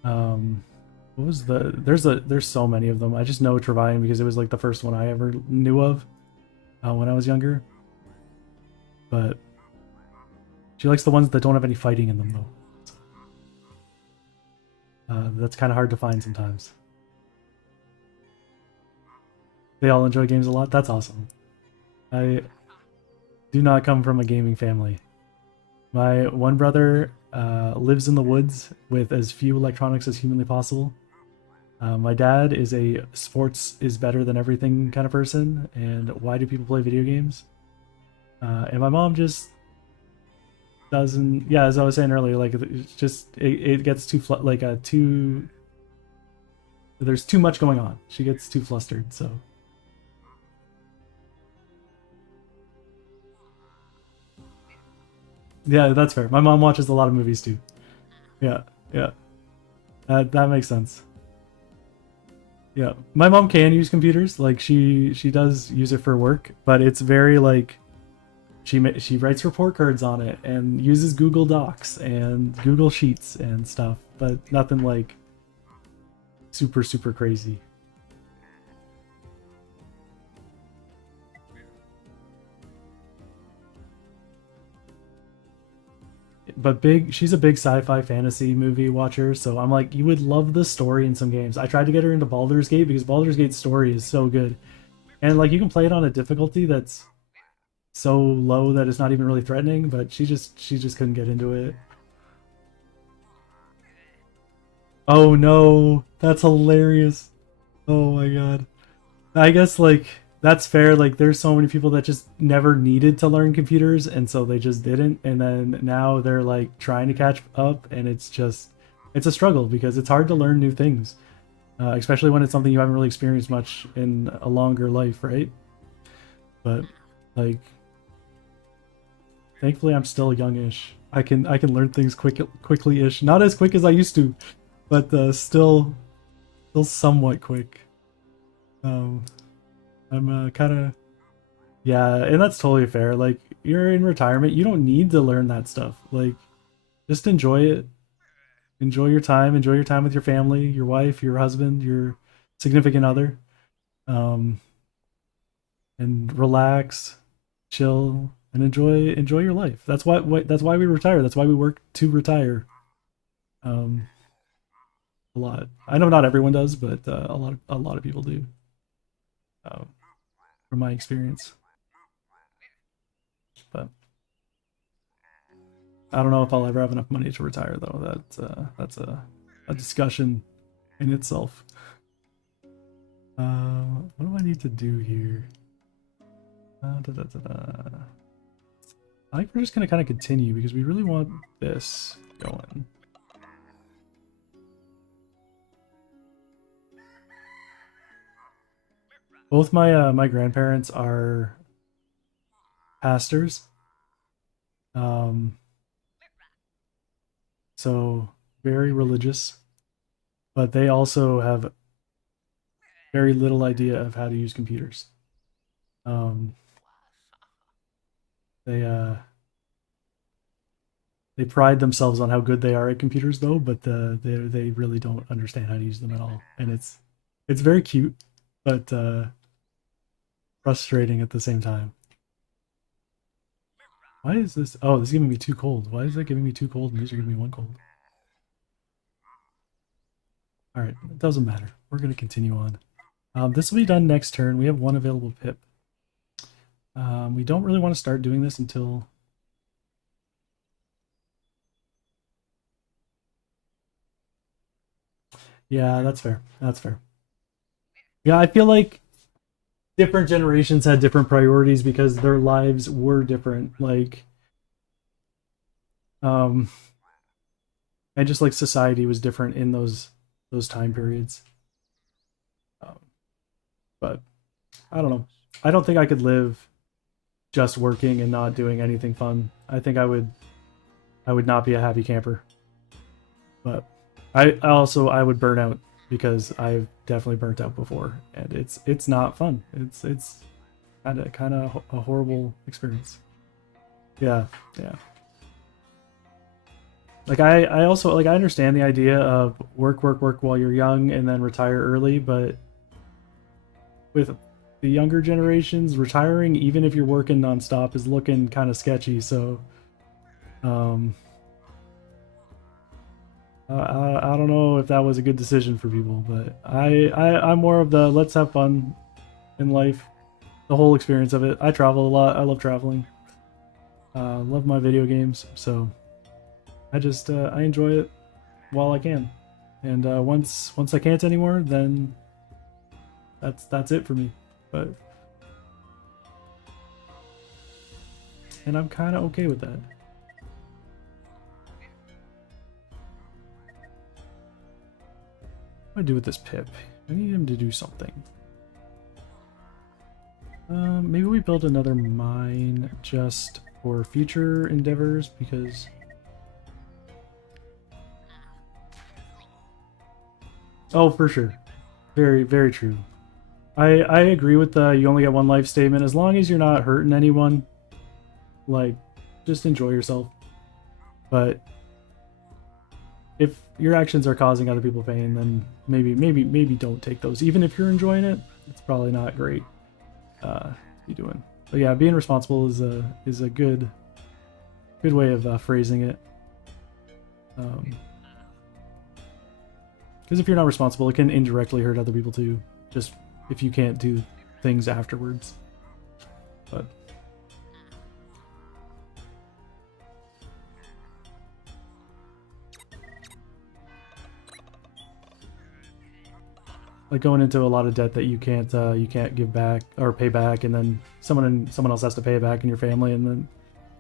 what was there's so many of them. I just know Trevian because it was like the first one I ever knew of when I was younger. But she likes the ones that don't have any fighting in them though. That's kind of hard to find sometimes. They all enjoy games a lot. That's awesome. I do not come from a gaming family. My one brother lives in the woods with as few electronics as humanly possible. My dad is a sports is better than everything kind of person, and why do people play video games? And my mom just doesn't. Yeah, as I was saying earlier, like it's just it gets too like too. There's too much going on. She gets too flustered. So yeah, that's fair. My mom watches a lot of movies too. Yeah, yeah, that makes sense. Yeah, my mom can use computers. Like she does use it for work, but it's very like she writes report cards on it and uses Google Docs and Google Sheets and stuff, but nothing like super crazy. But she's a big sci-fi fantasy movie watcher, so I'm like, you would love the story in some games. I tried to get her into Baldur's Gate because Baldur's Gate's story is so good, and like you can play it on a difficulty that's so low that it's not even really threatening, but she just couldn't get into it. Oh no, that's hilarious. Oh my god. I guess like that's fair. Like there's so many people that just never needed to learn computers and so they just didn't, and then now they're like trying to catch up, and it's a struggle because it's hard to learn new things. Especially when it's something you haven't really experienced much in a longer life, right? But like thankfully I'm still youngish. I can learn things quickly-ish. Not as quick as I used to, but still somewhat quick. Um I'm kind of yeah, and that's totally fair. Like you're in retirement, you don't need to learn that stuff. Like just enjoy it. Enjoy your time. Enjoy your time with your family, your wife, your husband, your significant other. Um, and relax, chill, and enjoy your life. That's why we retire. That's why we work to retire. Um, a lot. I know not everyone does, but a lot of people do. Um, from my experience. But I don't know if I'll ever have enough money to retire though. That's a discussion in itself. What do I need to do here? Da, da, da, da. I think we're just gonna kind of continue because we really want this going. Both my grandparents are pastors, um, so very religious. but they also have very little idea of how to use computers. Um, they they pride themselves on how good they are at computers, though, but they really don't understand how to use them at all, and it's very cute, but frustrating at the same time. Why is this? Oh, this is giving me too cold. Why is that giving me too cold and these are giving me one cold? All right, it doesn't matter. We're gonna continue on. This will be done next turn. We have one available pip. We don't really want to start doing this until... Yeah, that's fair. That's fair. Yeah, I feel like different generations had different priorities because their lives were different. Like, and just like society was different in those time periods. Um, but I don't know. I don't think I could live just working and not doing anything fun. I think I would not be a happy camper. But I also I would burn out because I've definitely burnt out before and it's not fun. It's kind of a horrible experience. Yeah, yeah. Like I also like I understand the idea of work while you're young and then retire early, but with the younger generations, retiring even if you're working nonstop is looking kind of sketchy. So, um, I don't know if that was a good decision for people, but I'm more of the let's have fun in life, the whole experience of it. I travel a lot. I love traveling. Love my video games, so I enjoy it while I can. And once I can't anymore, then that's it for me. But and I'm kind of okay with that. What do I do with this pip? I need him to do something. Maybe we build another mine just for future endeavors because... Oh, for sure. Very, very true. I agree with the you only get one life statement. As long as you're not hurting anyone, like, just enjoy yourself. But if your actions are causing other people pain, then maybe don't take those. Even if you're enjoying it, it's probably not great to be doing. But yeah, being responsible is a good way of phrasing it. Because if you're not responsible, it can indirectly hurt other people too. Just if you can't do things afterwards. But like going into a lot of debt that you can't give back or pay back, and then someone else has to pay it back in your family, and then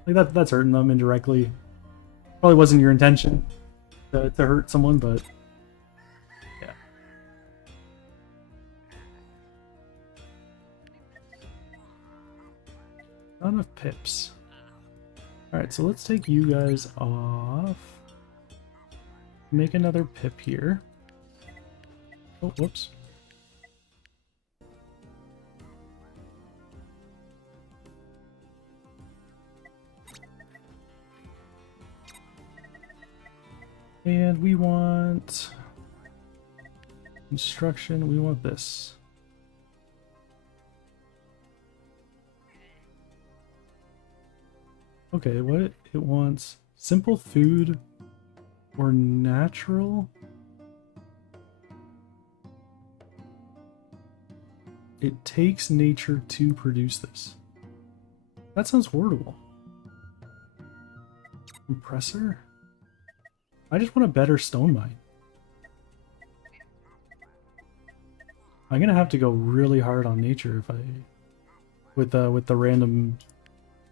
like that's hurting them indirectly. Probably wasn't your intention to hurt someone, but yeah. Not enough pips. Alright, so let's take you guys off. Make another pip here. Oh, whoops. And we want construction, we want this. Okay, what it wants simple food or natural? It takes nature to produce this. That sounds horrible. Compressor? I just want a better stone mine. I'm gonna have to go really hard on nature if I with the random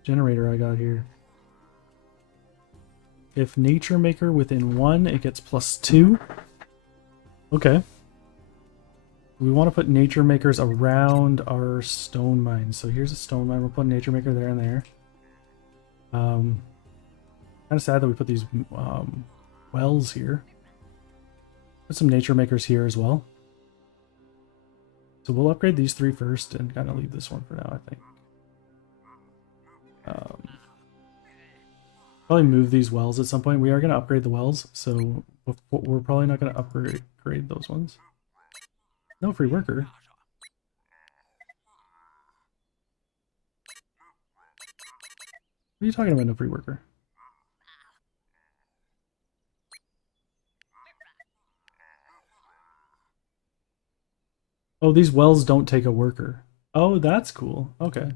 generator I got here. If nature maker within 1, it gets +2. Okay. We want to put nature makers around our stone mines. So here's a stone mine. We're putting nature maker there and there. Kind of sad that we put these wells here. Put some nature makers here as well. So we'll upgrade these 3 first and kind of leave this one for now, I think. Probably move these wells at some point. We are going to upgrade the wells, so we're probably not going to upgrade those ones. No free worker. What are you talking about, no free worker? Oh, these wells don't take a worker. Oh, that's cool. Okay.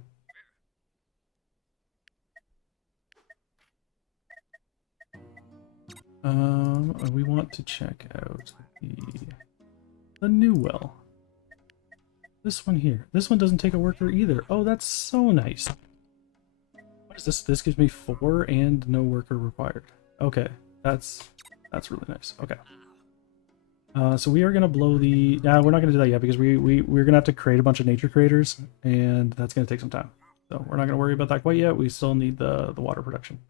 We want to check out the new well. This one here. This one doesn't take a worker either. Oh, that's so nice. What is this? This gives me 4 and no worker required. Okay, that's really nice. Okay. So we are gonna blow the. We're not gonna do that yet because we're gonna have to create a bunch of nature creators, and that's gonna take some time. So we're not gonna worry about that quite yet. We still need the water production.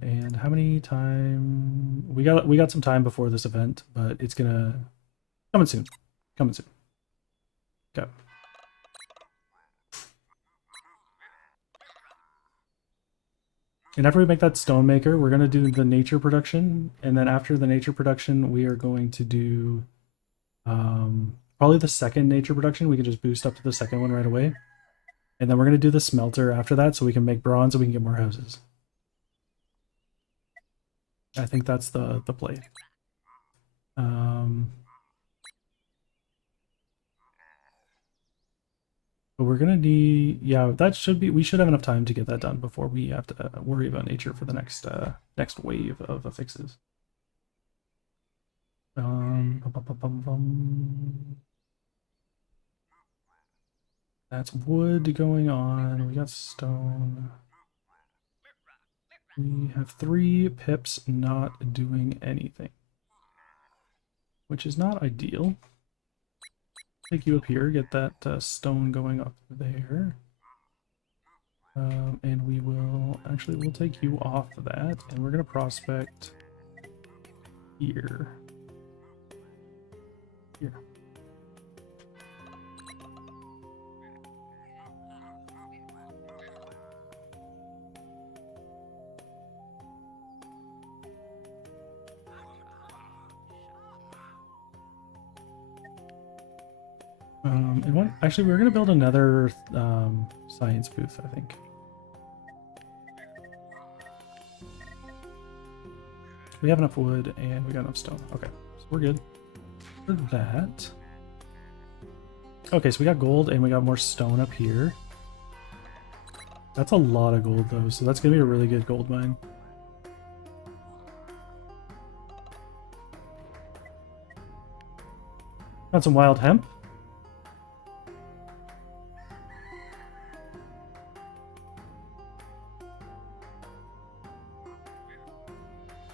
And how many time we got some time before this event, but it's gonna coming soon. Coming soon. Okay. And after we make that stone maker, we're gonna do the nature production, and then after the nature production, we are going to do probably the second nature production. We can just boost up to the second one right away. And then we're gonna do the smelter after that so we can make bronze and we can get more houses. I think that's the play. But we're gonna need, yeah, that should be, we should have enough time to get that done before we have to worry about nature for the next next wave of fixes. That's wood going on. We got stone. We have 3 pips not doing anything, which is not ideal. Take you up here, get that stone going up there. And we will, actually we'll take you off of that, and we're gonna prospect here. Here. And one, actually, we're gonna build another science booth, I think. We have enough wood and we got enough stone. Okay, so we're good for that. Okay, so we got gold and we got more stone up here. That's a lot of gold though, so that's gonna be a really good gold mine. Got some wild hemp.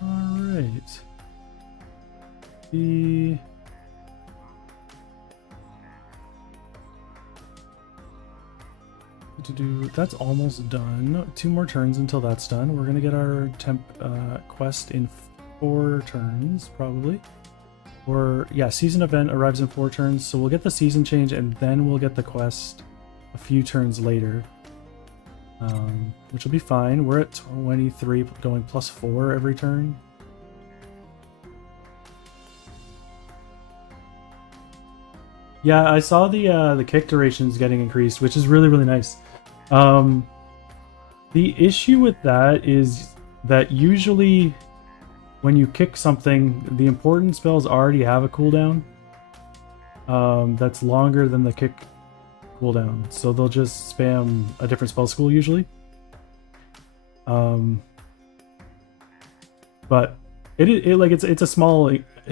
Alright. That's almost done. 2 more turns until that's done. We're gonna get our temp quest in 4 turns, probably. Or, yeah, season event arrives in 4 turns, so we'll get the season change and then we'll get the quest a few turns later. Which will be fine. We're at 23, going +4 every turn. Yeah, I saw the kick durations getting increased, which is really, really nice. The issue with that is that usually when you kick something, the important spells already have a cooldown that's longer than the kick cooldown, so they'll just spam a different spell school usually. But it's a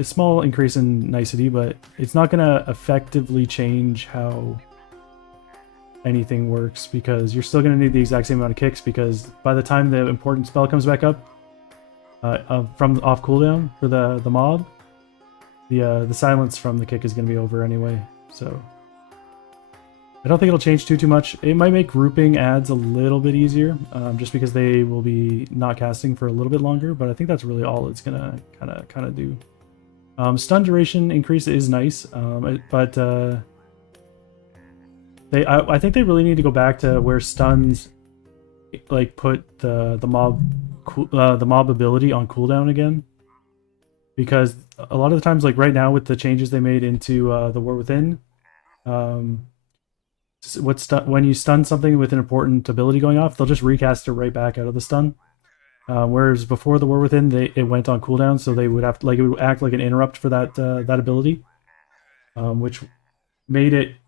small increase in nicety, but it's not gonna effectively change how anything works, because you're still gonna need the exact same amount of kicks, because by the time the important spell comes back up from off cooldown for the mob, the silence from the kick is gonna be over anyway. So I don't think it'll change too much. It might make grouping ads a little bit easier, just because they will be not casting for a little bit longer. But I think that's really all it's gonna kind of do. Stun duration increase is nice, but I think they really need to go back to where stuns like put the mob ability on cooldown again, because a lot of the times, like right now with the changes they made into the War Within, um, when you stun something with an important ability going off, they'll just recast it right back out of the stun. Whereas before the War Within, it went on cooldown, so they would have to, like, it would act like an interrupt for that ability, which made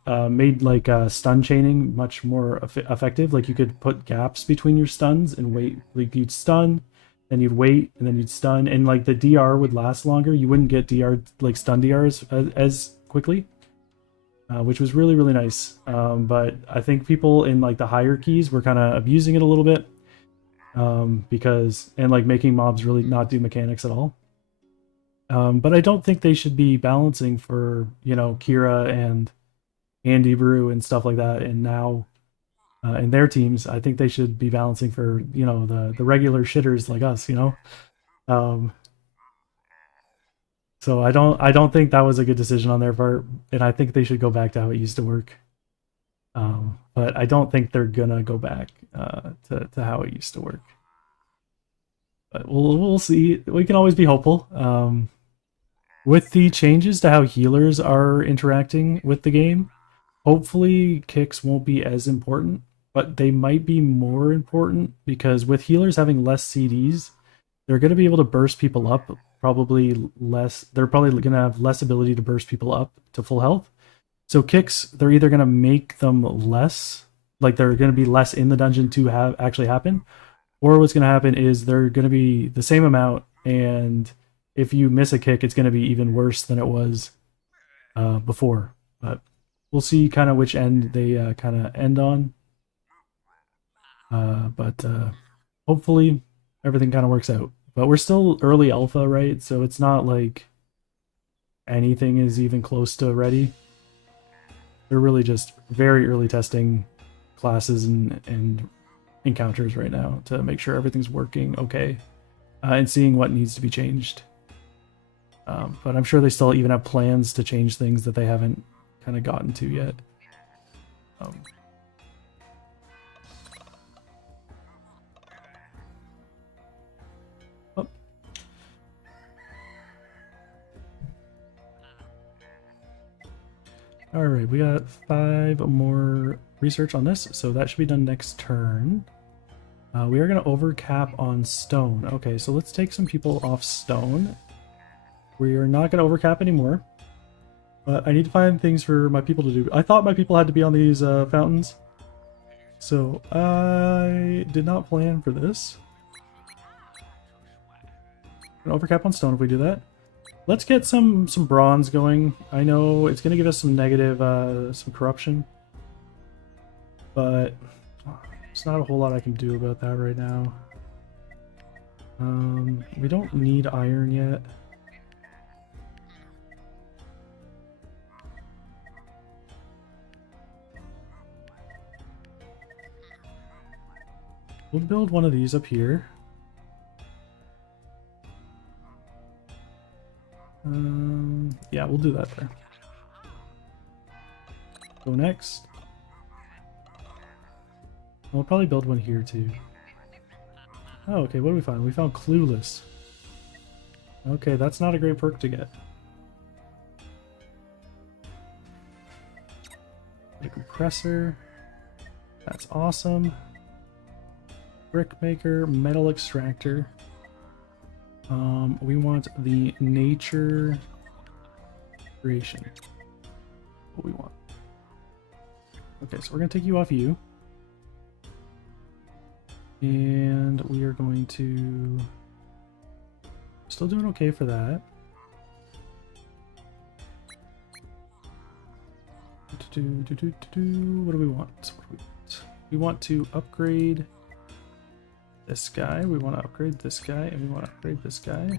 like stun chaining much more effective. Like you could put gaps between your stuns and wait. Like you'd stun, then you'd wait, and then you'd stun, and like the DR would last longer. You wouldn't get DR like stun DRs as quickly, which was really really nice. But I think people in like the higher keys were kind of abusing it a little bit, because and like making mobs really not do mechanics at all. But I don't think they should be balancing for, you know, Kira and Andy Brew and stuff like that. And now in their teams, I think they should be balancing for, you know, the regular shitters like us, you know. Um, so I don't think that was a good decision on their part, and I think they should go back to how it used to work. But I don't think they're gonna go back to how it used to work. But we'll see. We can always be hopeful. With the changes to how healers are interacting with the game, hopefully kicks won't be as important, but they might be more important, because with healers having less CDs, they're going to be able to burst people up probably less. They're probably going to have less ability to burst people up to full health. So kicks, they're either going to make them less, like they're going to be less in the dungeon to have actually happen, or what's going to happen is they're going to be the same amount, and if you miss a kick, it's going to be even worse than it was before. But we'll see kind of which end they kind of end on. But hopefully everything kind of works out. But we're still early alpha, right? So it's not like anything is even close to ready. They're really just very early testing classes and encounters right now to make sure everything's working okay, and seeing what needs to be changed. But I'm sure they still even have plans to change things that they haven't kind of gotten to yet. Oh. All right, we got 5 more research on this, so that should be done next turn. We are going to overcap on stone. Okay, so let's take some people off stone. We are not going to overcap anymore, but I need to find things for my people to do. I thought my people had to be on these fountains, so I did not plan for this. I'm going to overcap on stone if we do that. Let's get some bronze going. I know it's going to give us some negative, some corruption, but there's not a whole lot I can do about that right now. We don't need iron yet. We'll build one of these up here. Yeah, we'll do that there. Go next. We'll probably build one here too. Oh, okay, what did we find? We found Clueless. Okay, that's not a great perk to get. The compressor. That's awesome. Brickmaker, metal extractor. We want the nature creation. What we want. Okay, so we're gonna take you off you. And we are going to... Still doing okay for that. What do we want? We want to upgrade this guy, we want to upgrade this guy, and we want to upgrade this guy.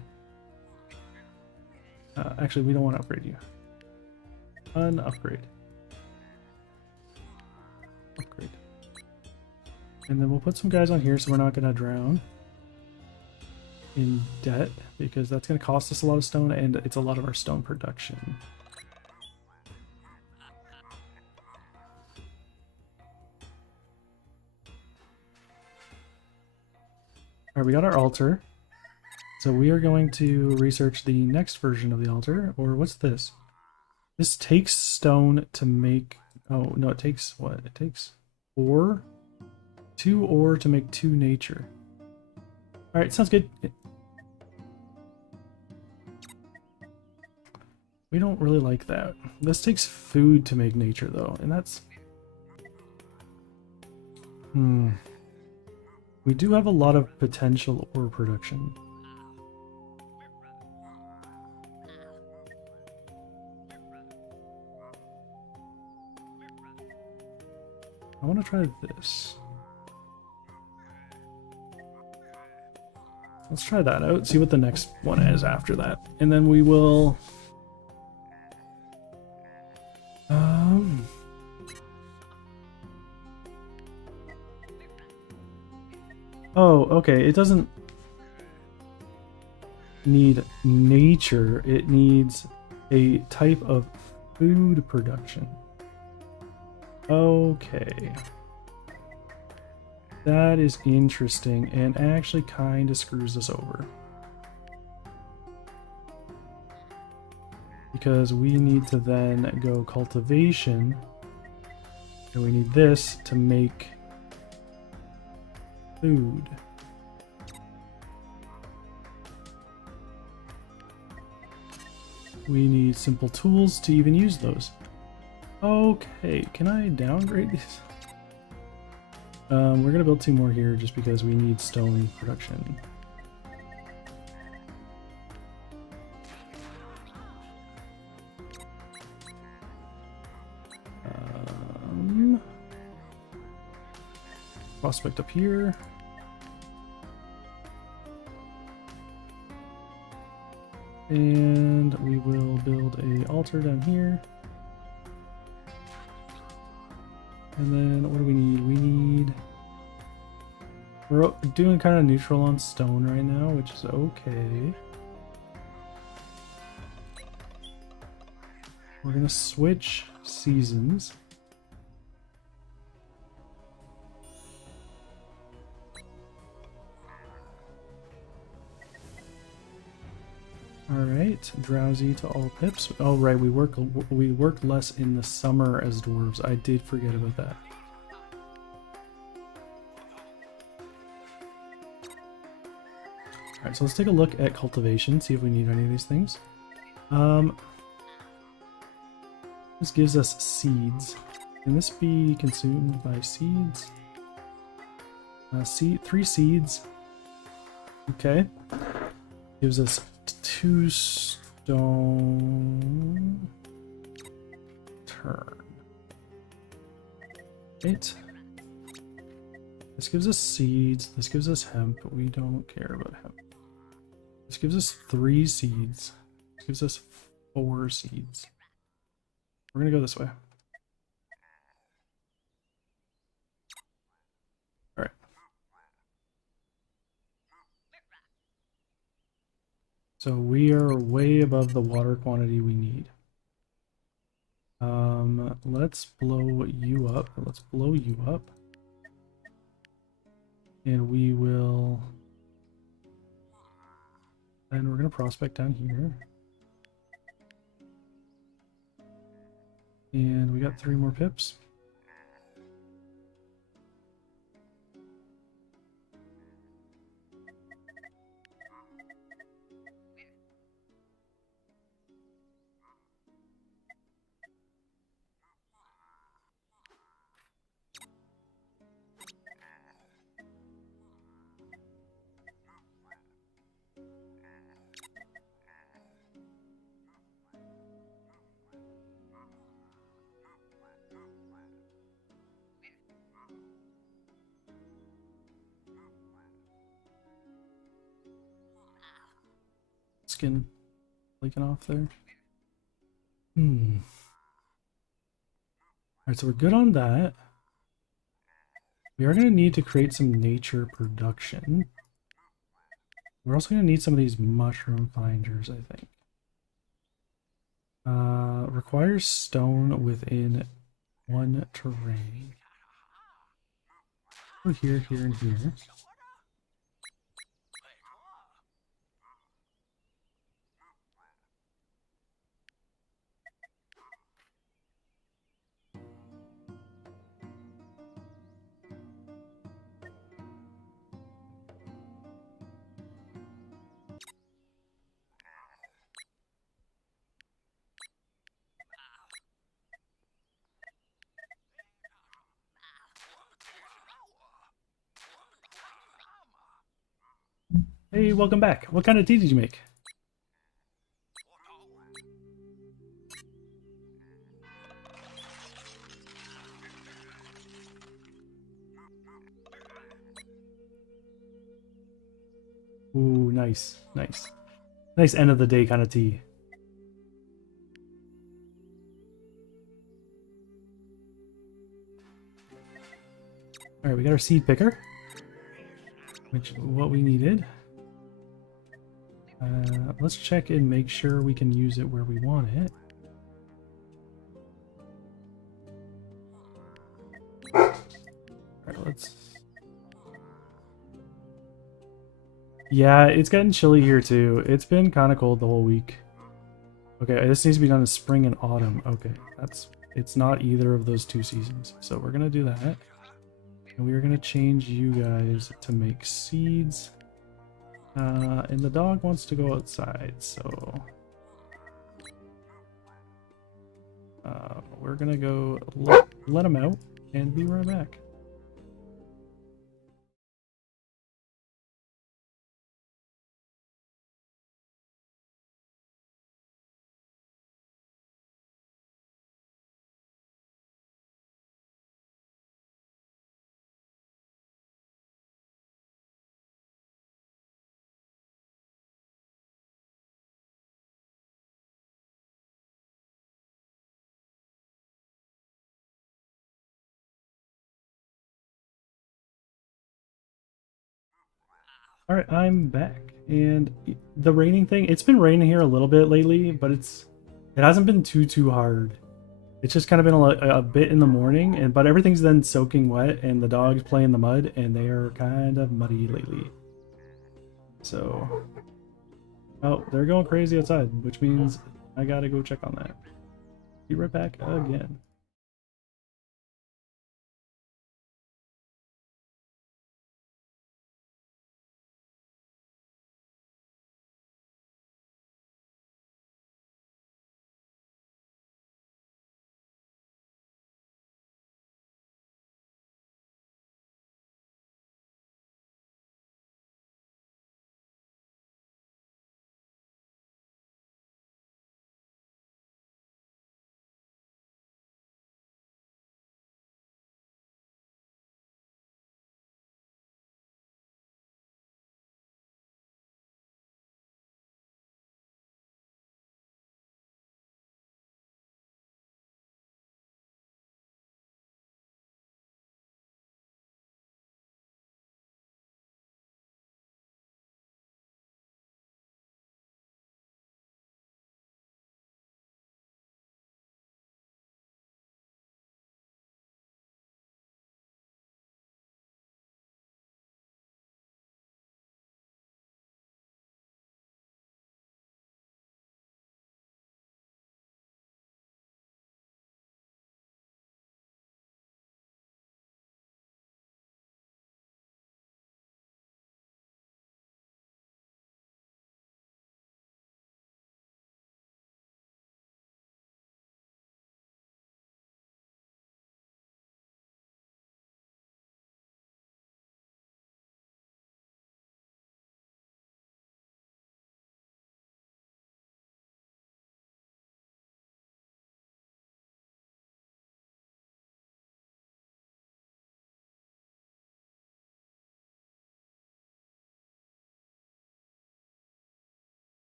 Actually, we don't want to upgrade you. Unupgrade. Upgrade. And then we'll put some guys on here so we're not going to drown. in debt because that's going to cost us a lot of stone and it's a lot of our stone production. All right, we got our altar. So we are going to research the next version of the altar, or what's this? This takes stone to make, oh no, it takes what? It takes ore? 2 ore to make 2 nature. All right, sounds good. We don't really like that. This takes food to make nature though, and that's... We do have a lot of potential ore production. I want to try this. Let's try that out, see what the next one is after that. And then we will... Oh, okay, it doesn't need nature, it needs a type of food production. Okay. That is interesting and actually kind of screws us over. Because we need to then go cultivation, and we need this to make food. We need simple tools to even use those. Okay, can I downgrade these? We're gonna build 2 more here just because we need stone production. Prospect up here. And we will build a altar down here. And then what do we need? We need... We're doing kind of neutral on stone right now, which is okay. We're gonna switch seasons. Alright, drowsy to all pips. Oh right, we work less in the summer as dwarves. I did forget about that. Alright, so let's take a look at cultivation, see if we need any of these things. This gives us seeds. Can this be consumed by seeds? 3 seeds. Okay. Gives us 2 stone turn. Right. This gives us seeds. This gives us hemp. We don't care about hemp. This gives us 3 seeds. This gives us 4 seeds. We're gonna go this way. Alright. So we are way above the water quantity we need. Let's blow you up. Let's blow you up. And we will... And we're gonna prospect down here. And we got 3 more pips. Skin flaking off there. Alright, so we're good on that. We are going to need to create some nature production. We're also going to need some of these mushroom finders, I think. Requires stone within one terrain. Oh, here, here, and here. Hey, welcome back. What kind of tea did you make? Ooh, nice, nice. Nice end of the day kind of tea. Alright, we got our seed picker. Which what we needed. Let's check and make sure we can use it where we want it. Alright, let's... Yeah, it's getting chilly here too. It's been kind of cold the whole week. Okay, this needs to be done in spring and autumn. Okay, it's not either of those two seasons. So we're gonna do that. And we are gonna change you guys to make seeds. And the dog wants to go outside, so we're gonna go let him out and be right back. All right, I'm back, and the raining thing, it's been raining here a little bit lately, but it hasn't been too hard. It's just kind of been a bit in the morning, but everything's then soaking wet, and the dogs play in the mud, and they are kind of muddy lately. So, oh, they're going crazy outside, which means I gotta go check on that. Be right back again.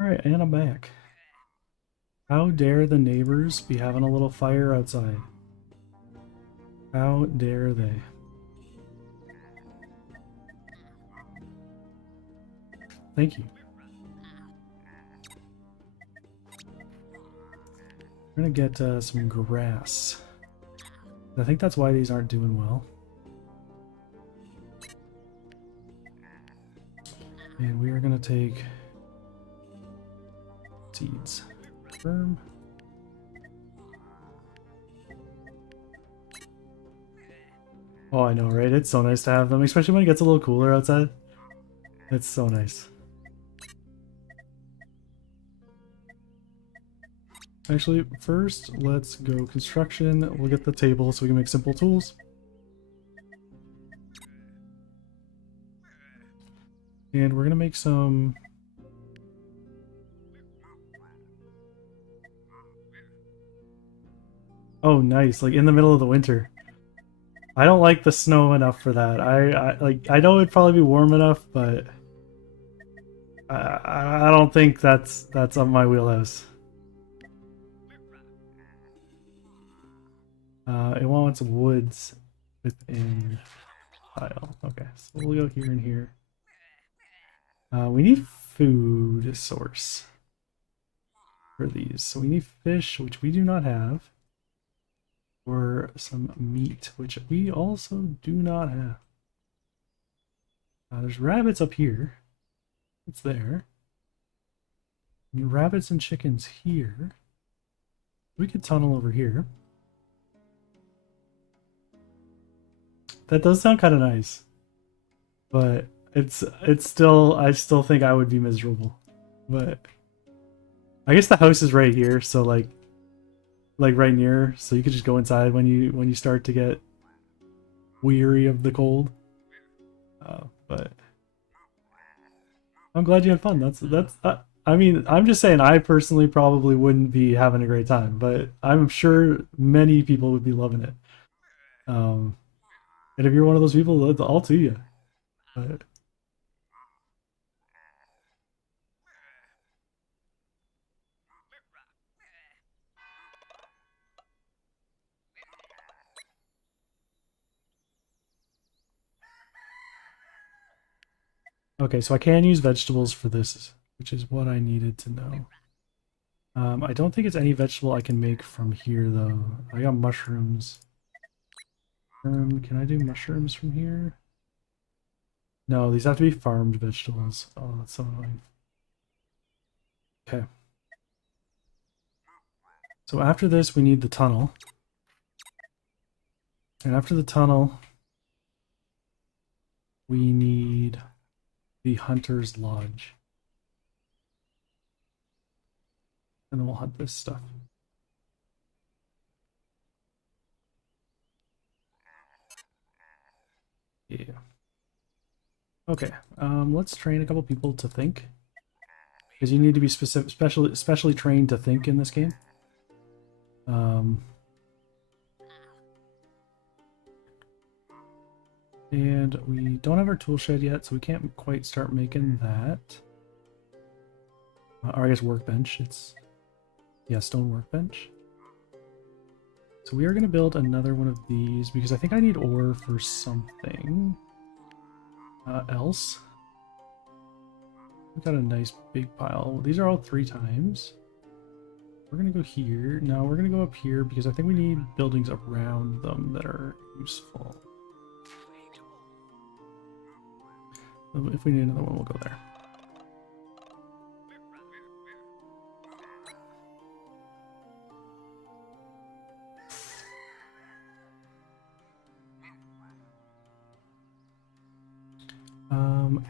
Alright, and I'm back. How dare the neighbors be having a little fire outside? How dare they? Thank you. We're gonna get some grass. I think that's why these aren't doing well. And we are gonna take seeds. Firm. Oh, I know, right? It's so nice to have them, especially when it gets a little cooler outside. It's so nice. Actually, first, let's go construction. We'll get the table so we can make simple tools. And we're gonna make some... Oh, nice, like in the middle of the winter. I don't like the snow enough for that. I know it'd probably be warm enough, but I don't think that's on my wheelhouse. It wants woods within tile. Okay, so we'll go here and here. We need food source for these. So we need fish, which we do not have. Or some meat, which we also do not have. There's rabbits up here. It's there. And rabbits and chickens here. We could tunnel over here. That does sound kind of nice. But it's still, I still think I would be miserable. But I guess the house is right here, so like right near, so you could just go inside when you start to get weary of the cold. But I'm glad you had fun. That's I mean, I'm just saying I personally probably wouldn't be having a great time, but I'm sure many people would be loving it. And if you're one of those people, all to you. But okay, so I can use vegetables for this, which is what I needed to know. I don't think it's any vegetable I can make from here, though. I got mushrooms. Can I do mushrooms from here? No, these have to be farmed vegetables. Oh, that's so annoying. Okay. So after this, we need the tunnel. And after the tunnel, we need the Hunter's Lodge. And then we'll hunt this stuff. Yeah. Okay, let's train a couple people to think. Because you need to be specially trained to think in this game. And we don't have our tool shed yet, so we can't quite start making that. Or I guess workbench. It's, yeah, stone workbench. So we are going to build another one of these because I think I need ore for something else. We've got a nice big pile. These are all 3 times. We're going to go here. No, we're going to go up here because I think we need buildings around them that are useful. If we need another one, we'll go there.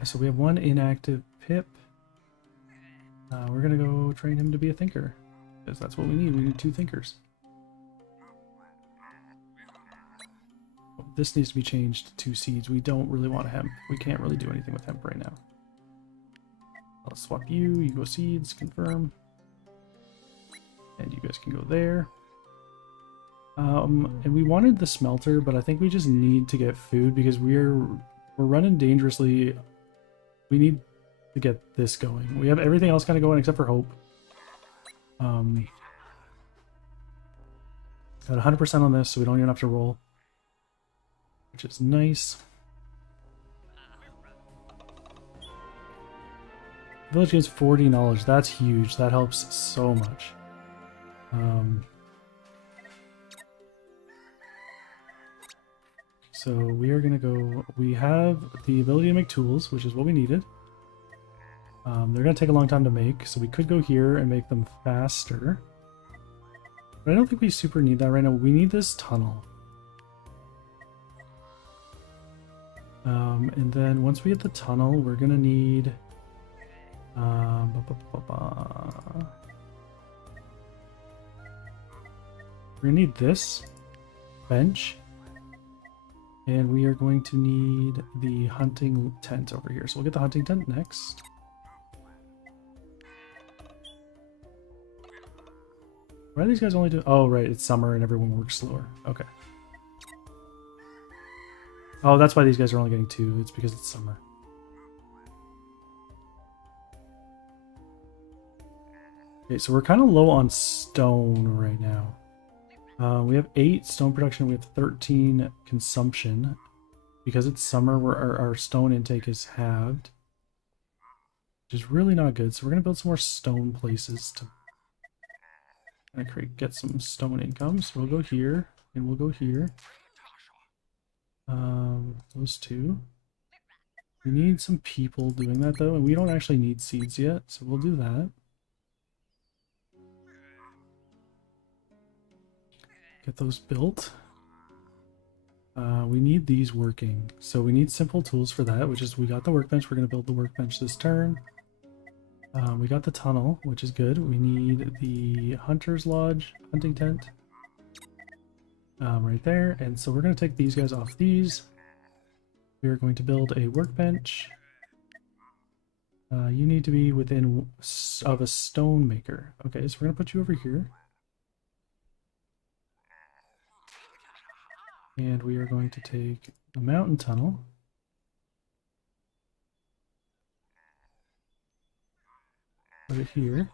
So we have 1 inactive pip. We're gonna go train him to be a thinker, because that's what we need. We need 2 thinkers. This needs to be changed to 2 seeds. We don't really want hemp. We can't really do anything with hemp right now. I'll swap you. You go seeds, confirm. And you guys can go there. And we wanted the smelter, but I think we just need to get food because we're running dangerously. We need to get this going. We have everything else kind of going except for hope. Got 100% on this, so we don't even have to roll, which is nice. Village gains 40 knowledge. That's huge. That helps so much. So we are going to go... We have the ability to make tools, which is what we needed. They're going to take a long time to make, so we could go here and make them faster. But I don't think we super need that right now. We need this tunnel. And then once we get the tunnel, we're going to need... We're gonna need this bench, and we are going to need the hunting tent over here. So we'll get the hunting tent next. Why are these guys only doing... Oh, right, it's summer and everyone works slower. Okay. Oh, that's why these guys are only getting 2. It's because it's summer. Okay, so we're kind of low on stone right now. We have 8 stone production. We have 13 consumption. Because it's summer, our stone intake is halved, which is really not good. So we're going to build some more stone places to get some stone income. So we'll go here, and we'll go here. Those 2. We need some people doing that, though, and we don't actually need seeds yet, so we'll do that. Get those built. We need these working. So we need simple tools for that, which is we got the workbench. We're going to build the workbench this turn. We got the tunnel, which is good. We need the hunter's lodge, hunting tent. Right there. And so we're going to take these guys off these. We are going to build a workbench. You need to be within of a stone maker. Okay, so we're going to put you over here. And we are going to take the mountain tunnel. Put it here.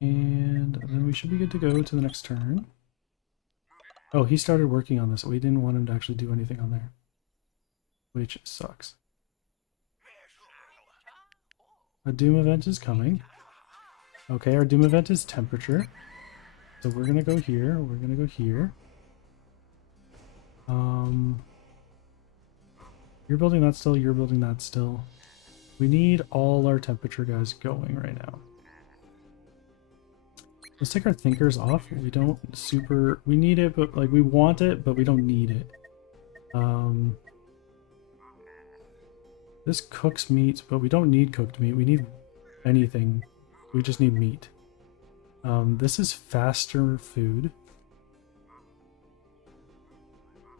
And then we should be good to go to the next turn. Oh, he started working on this. We didn't want him to actually do anything on there, which sucks. A doom event is coming. Okay, our doom event is temperature. So we're gonna go here, we're gonna go here. You're building that still, you're building that still. We need all our temperature guys going right now. Let's take our thinkers off. We don't super... We need it, but like we want it, but we don't need it. This cooks meat, but we don't need cooked meat. We need anything. We just need meat. This is faster food.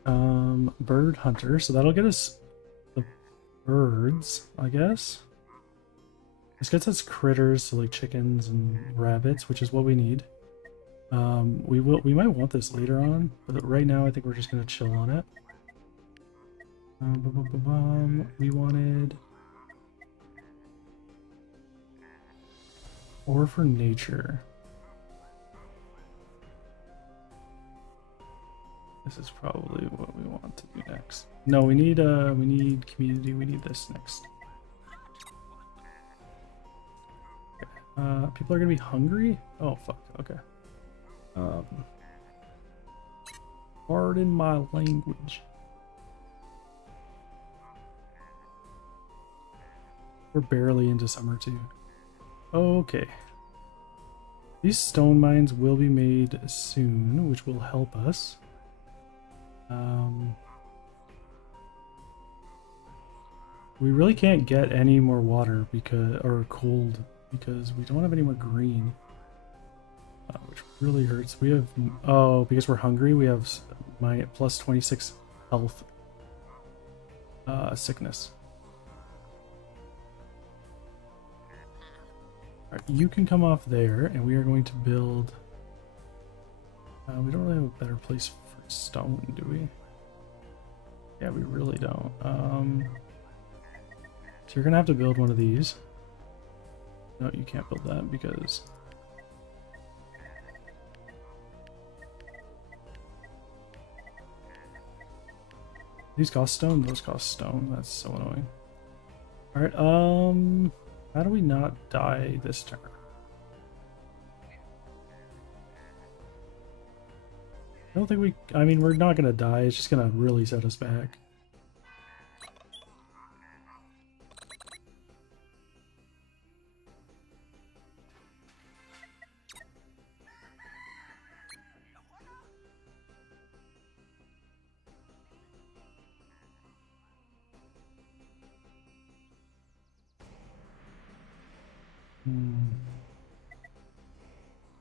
Bird hunter, so that'll get us the birds, I guess. This gets us critters, so like chickens and rabbits, which is what we need. We might want this later on, but right now I think we're just gonna chill on it. We wanted ore for nature. This is probably what we want to do next. No, we need community. We need this next. Okay. People are gonna be hungry. Oh fuck. Okay. Pardon my language. We're barely into summer too. Okay. These stone mines will be made soon, which will help us. We really can't get any more water or cold because we don't have any more green, which really hurts. We have because we're hungry. We have my plus 26 health sickness. All right, you can come off there, and we are going to build. We don't really have a better place for stone, do we? Yeah, we really don't. So you're gonna have to build one of these. No, you can't build that because these cost stone, those cost stone. That's so annoying. Alright, how do we not die this turn? I don't think we, I mean, we're not gonna die, it's just gonna really set us back.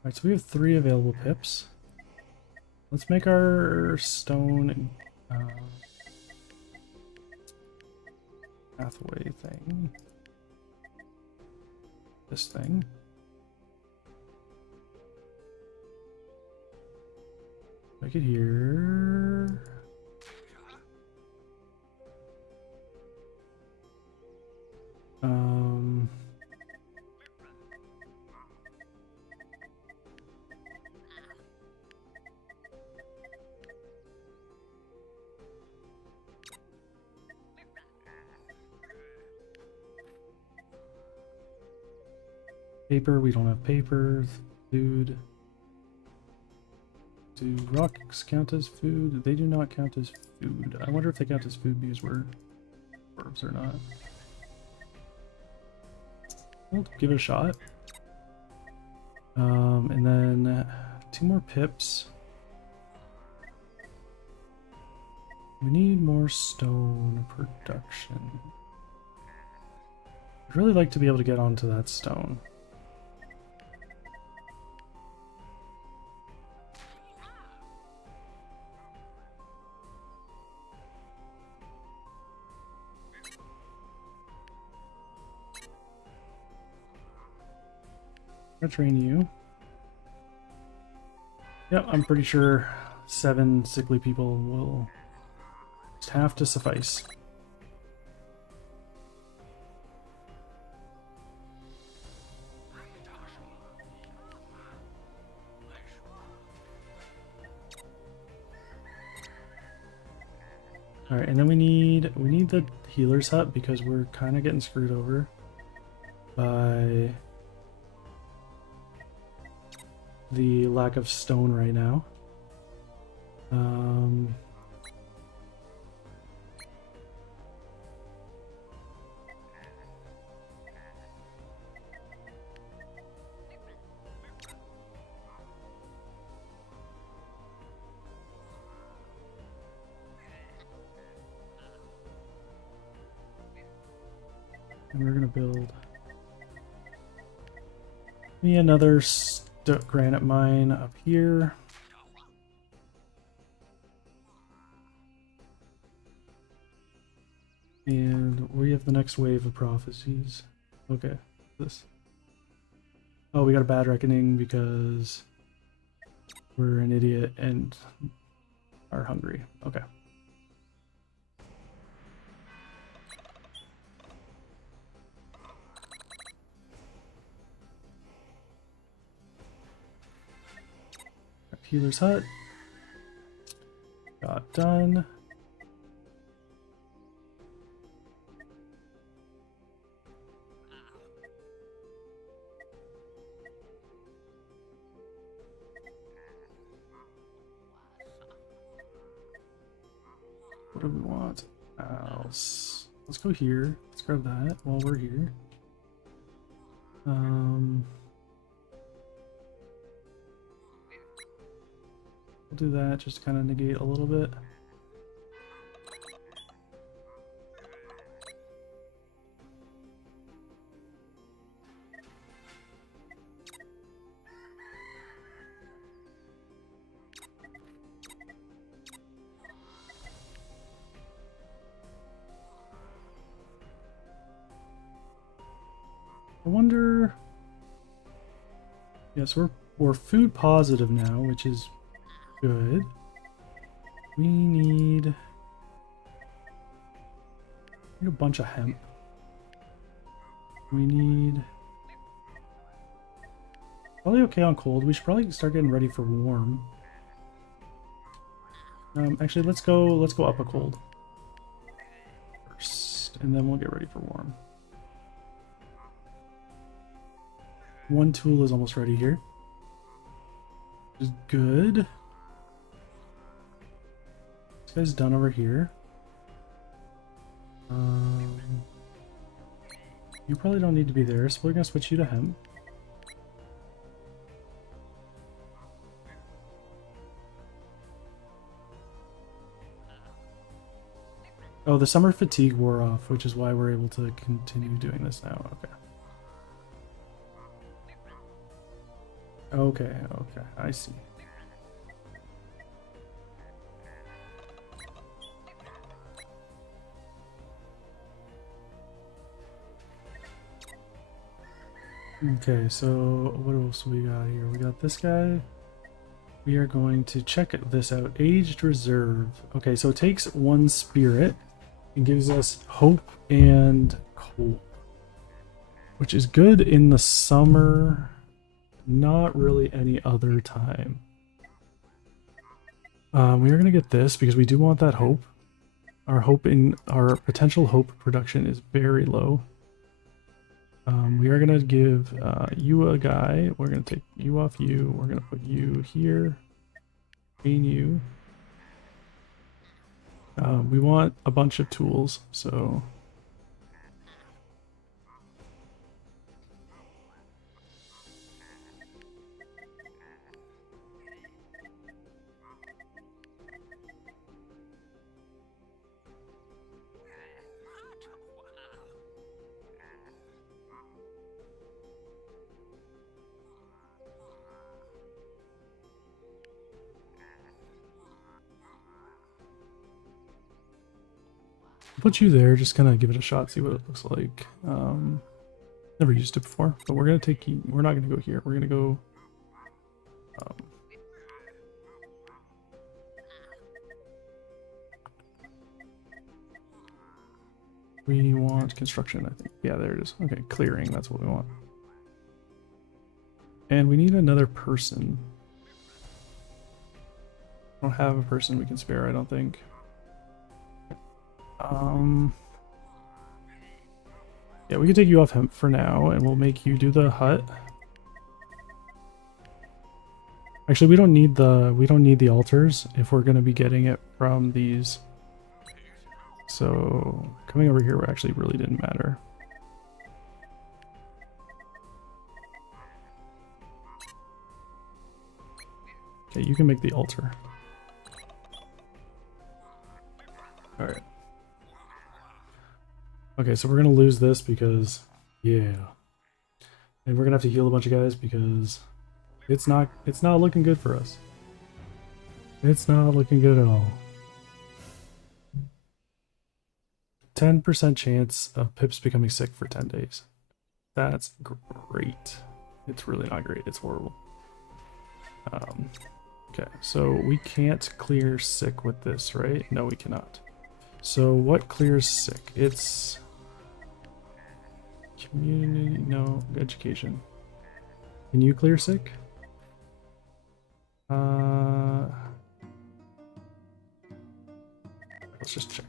Alright, so we have 3 available pips. Let's make our stone pathway thing. This thing. Make it here. Paper, we don't have paper. Food. Do rocks count as food? They do not count as food. I wonder if they count as food because we're dwarves or not. We'll give it a shot. And then 2 more pips. We need more stone production. I'd really like to be able to get onto that stone. I'm gonna train you. Yep, I'm pretty sure 7 sickly people will just have to suffice. Alright, and then we need the healer's hut because we're kind of getting screwed over by the lack of stone right now. And we're gonna build me another granite mine up here. And we have the next wave of prophecies. Okay, this. Oh, we got a bad reckoning because we're an idiot and are hungry. Okay. Healer's hut. Got done. What do we want else? Let's go here. Let's grab that while we're here. We'll do that just to kind of negate a little bit. I wonder. Yes, we're food positive now, which is good. We need need a bunch of hemp. We need probably okay on cold. We should probably start getting ready for warm. Actually, let's go up a cold first, and then we'll get ready for warm. One tool is almost ready here, which is good. This guy's done over here. You probably don't need to be there, so we're gonna switch you to hemp. Oh, the summer fatigue wore off, which is why we're able to continue doing this now. Okay. Okay, I see. Okay, so what else we got here? We got this guy. We are going to check this out. Aged Reserve. Okay, so it takes one spirit and gives us hope and cold, which is good in the summer, not really any other time. We are going to get this because we do want that hope. Our potential hope production is very low. We are going to give you a guy. We're going to take you off you. We're going to put you here. Gain you. We want a bunch of tools, so... put you there, just kind of give it a shot, see what it looks like. Never used it before, but we're gonna take you. We're not gonna go here. We're gonna go. We want construction, I think. Yeah, there it is. Okay, clearing. That's what we want. And we need another person. I don't have a person we can spare, I don't think. Yeah, we can take you off hemp for now, and we'll make you do the hut. Actually, we don't need the altars if we're going to be getting it from these. So coming over here actually really didn't matter. Okay, you can make the altar. All right. Okay, so we're gonna lose this because, yeah, and we're gonna have to heal a bunch of guys because it's not looking good for us. It's not looking good at all. 10% chance of Pips becoming sick for 10 days. That's great. It's really not great. It's horrible. Okay, so we can't clear sick with this, right? No, we cannot. So what clears sick? It's community, no, education. Can you clear sick? Let's just check.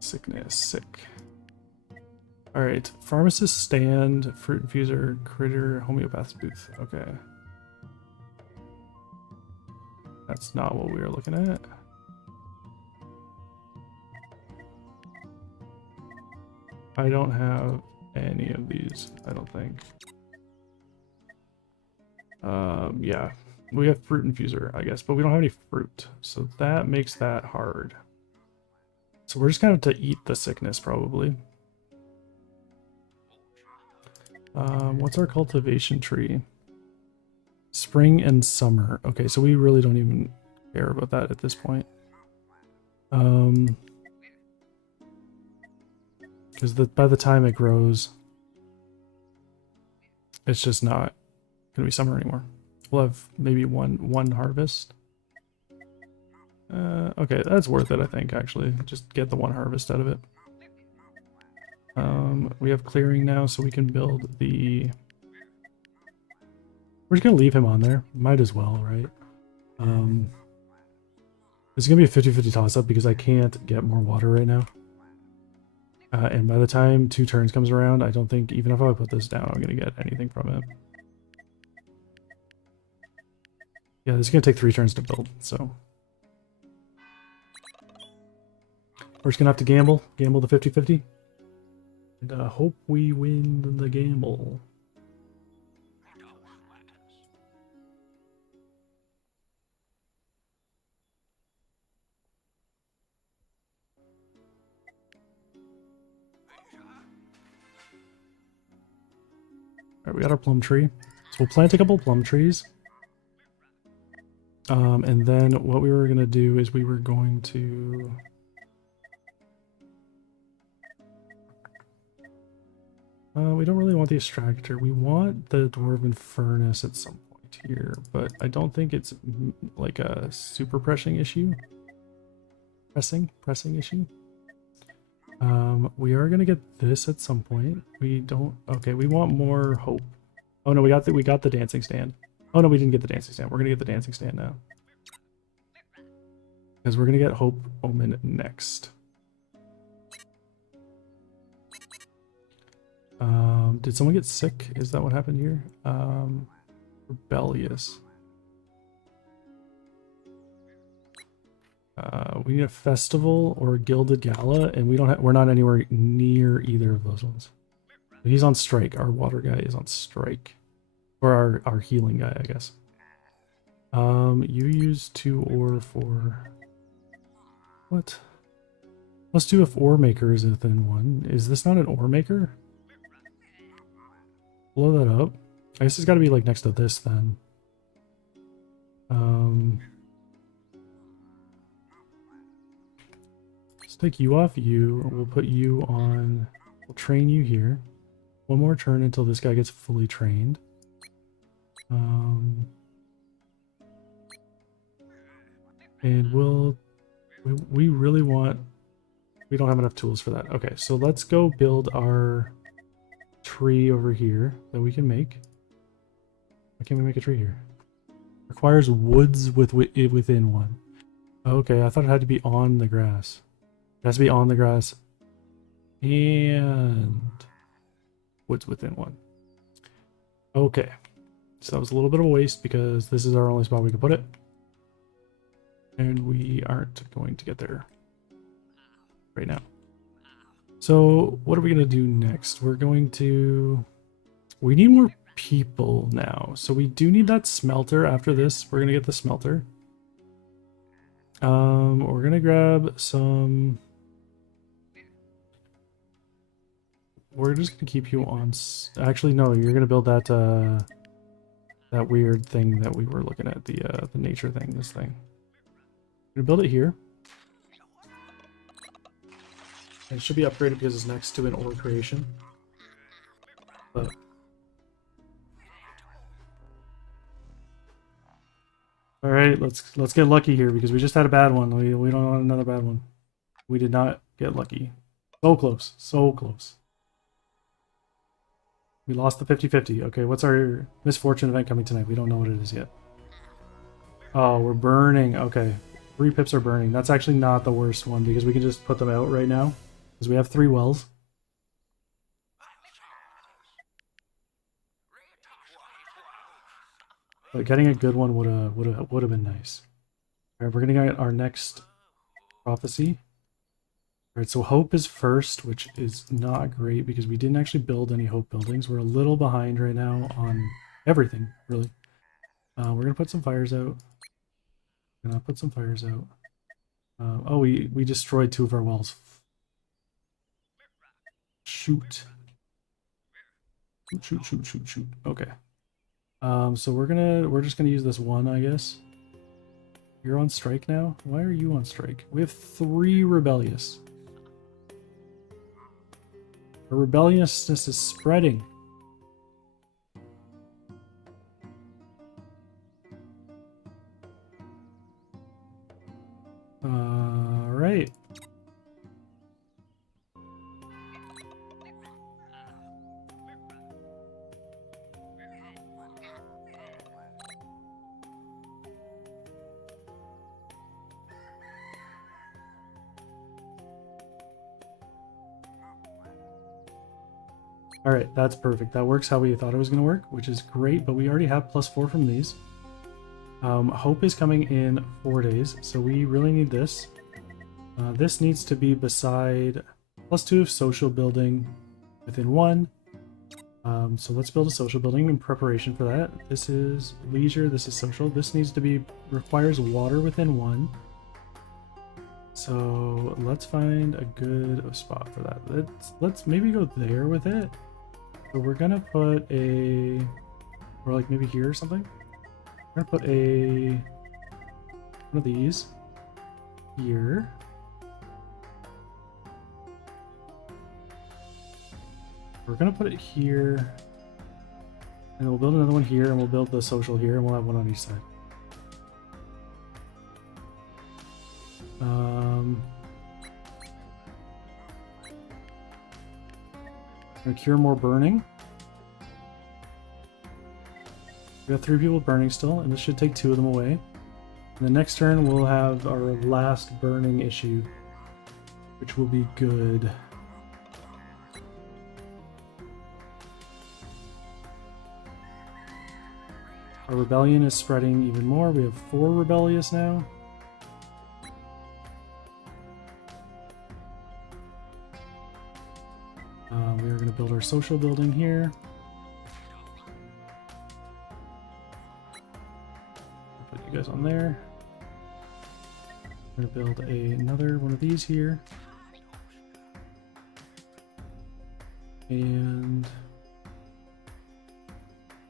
Sickness, sick. Alright, pharmacist stand, fruit infuser, critter, homeopath's booth. Okay. That's not what we were looking at. I don't have any of these, I don't think. Yeah. We have fruit infuser, I guess, but we don't have any fruit. So that makes that hard. So we're just gonna have to eat the sickness, probably. What's our cultivation tree? Spring and summer. Okay, so we really don't even care about that at this point. Because by the time it grows, it's just not gonna be summer anymore. We'll have maybe one harvest. Okay, that's worth it, I think, actually. Just get the one harvest out of it. We have clearing now, so we can build the... We're just gonna leave him on there. Might as well, right? It's gonna be a 50-50 toss-up because I can't get more water right now. And by the time 2 turns comes around, I don't think, even if I put this down, I'm gonna get anything from it. Yeah, this is gonna take 3 turns to build, so... We're just gonna have to gamble the 50-50. And hope we win the gamble. Alright, we got our plum tree. So we'll plant a couple plum trees. And then what we were gonna do is we were going to... we don't really want the extractor. We want the dwarven furnace at some point here, but I don't think it's like a super pressing issue. Pressing issue. We are gonna get this at some point. We don't. Okay, we want more hope. Oh no, we got the dancing stand. Oh no, we didn't get the dancing stand. We're gonna get the dancing stand now because we're gonna get hope omen next. Did someone get sick? Is that what happened here? Rebellious. We need a festival or a gilded gala, and we're not anywhere near either of those ones. He's on strike. Our water guy is on strike, or our healing guy, I guess. You use 2 ore for what? Let's do if ore maker is within 1. Is this not an ore maker? Blow that up. I guess it's got to be like next to this then. Let's take you off you. We'll put you on. We'll train you here. 1 more turn until this guy gets fully trained. And we really want. We don't have enough tools for that. Okay, so let's go build our tree over here that we can make. Why can't we make a tree here? Requires woods within 1. Okay, I thought it had to be on the grass. It has to be on the grass and woods within 1. Okay, so that was a little bit of a waste because this is our only spot we can put it, and we aren't going to get there right now. So what are we going to do next? We're going to... We need more people now. So we do need that smelter after this. We're going to get the smelter. We're going to grab some... We're just going to keep you on... Actually, no, you're going to build that that weird thing that we were looking at, the nature thing, this thing. We're going to build it here. It should be upgraded because it's next to an ore creation. But all right, let's get lucky here because we just had a bad one. We don't want another bad one. We did not get lucky. So close, so close. We lost the 50-50. Okay, what's our misfortune event coming tonight? We don't know what it is yet. Oh, we're burning. Okay, 3 pips are burning. That's actually not the worst one because we can just put them out right now. Because we have 3 wells. But getting a good one would have been nice. Alright, we're gonna get our next prophecy. Alright, so hope is first, which is not great because we didn't actually build any hope buildings. We're a little behind right now on everything, really. We're gonna put some fires out. We're gonna put some fires out. Oh, we destroyed 2 of our wells. Shoot. Shoot. Okay. So we're just gonna use this one, I guess. You're on strike now? Why are you on strike? We have 3 rebellious. The rebelliousness is spreading. Alright. Alright, that's perfect. That works how we thought it was going to work, which is great, but we already have +4 from these. Hope is coming in 4 days, so we really need this. This needs to be beside +2 of social building within 1. So let's build a social building in preparation for that. This is leisure, this is social. This needs to be, requires water within 1. So let's find a good spot for that. Let's maybe go there with it. So we're gonna put a, or like maybe here or something. We're gonna put one of these here. We're gonna put it here, and we'll build another one here, and we'll build the social here, and we'll have one on each side. Gonna cure more burning. We got 3 people burning still, and this should take 2 of them away. And the next turn we'll have our last burning issue, which will be good. Our rebellion is spreading even more. We have 4 rebellious now. We are going to build our social building here. Put you guys on there. We're going to build another one of these here. And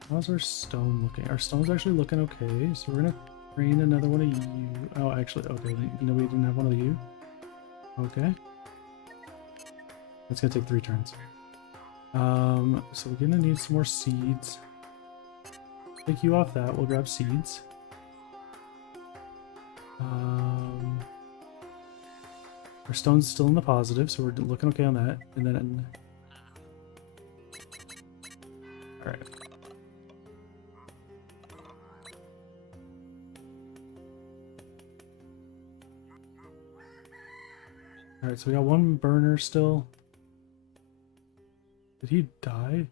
how's our stone looking? Our stone's actually looking okay, so we're gonna train another one of you. Oh, actually, okay, no, we didn't have one of you. Okay. That's gonna take 3 turns. So we're gonna need some more seeds. Take you off that, we'll grab seeds. Our stone's still in the positive, so we're looking okay on that. And then, alright. Alright, so we got 1 burner still. Did he die?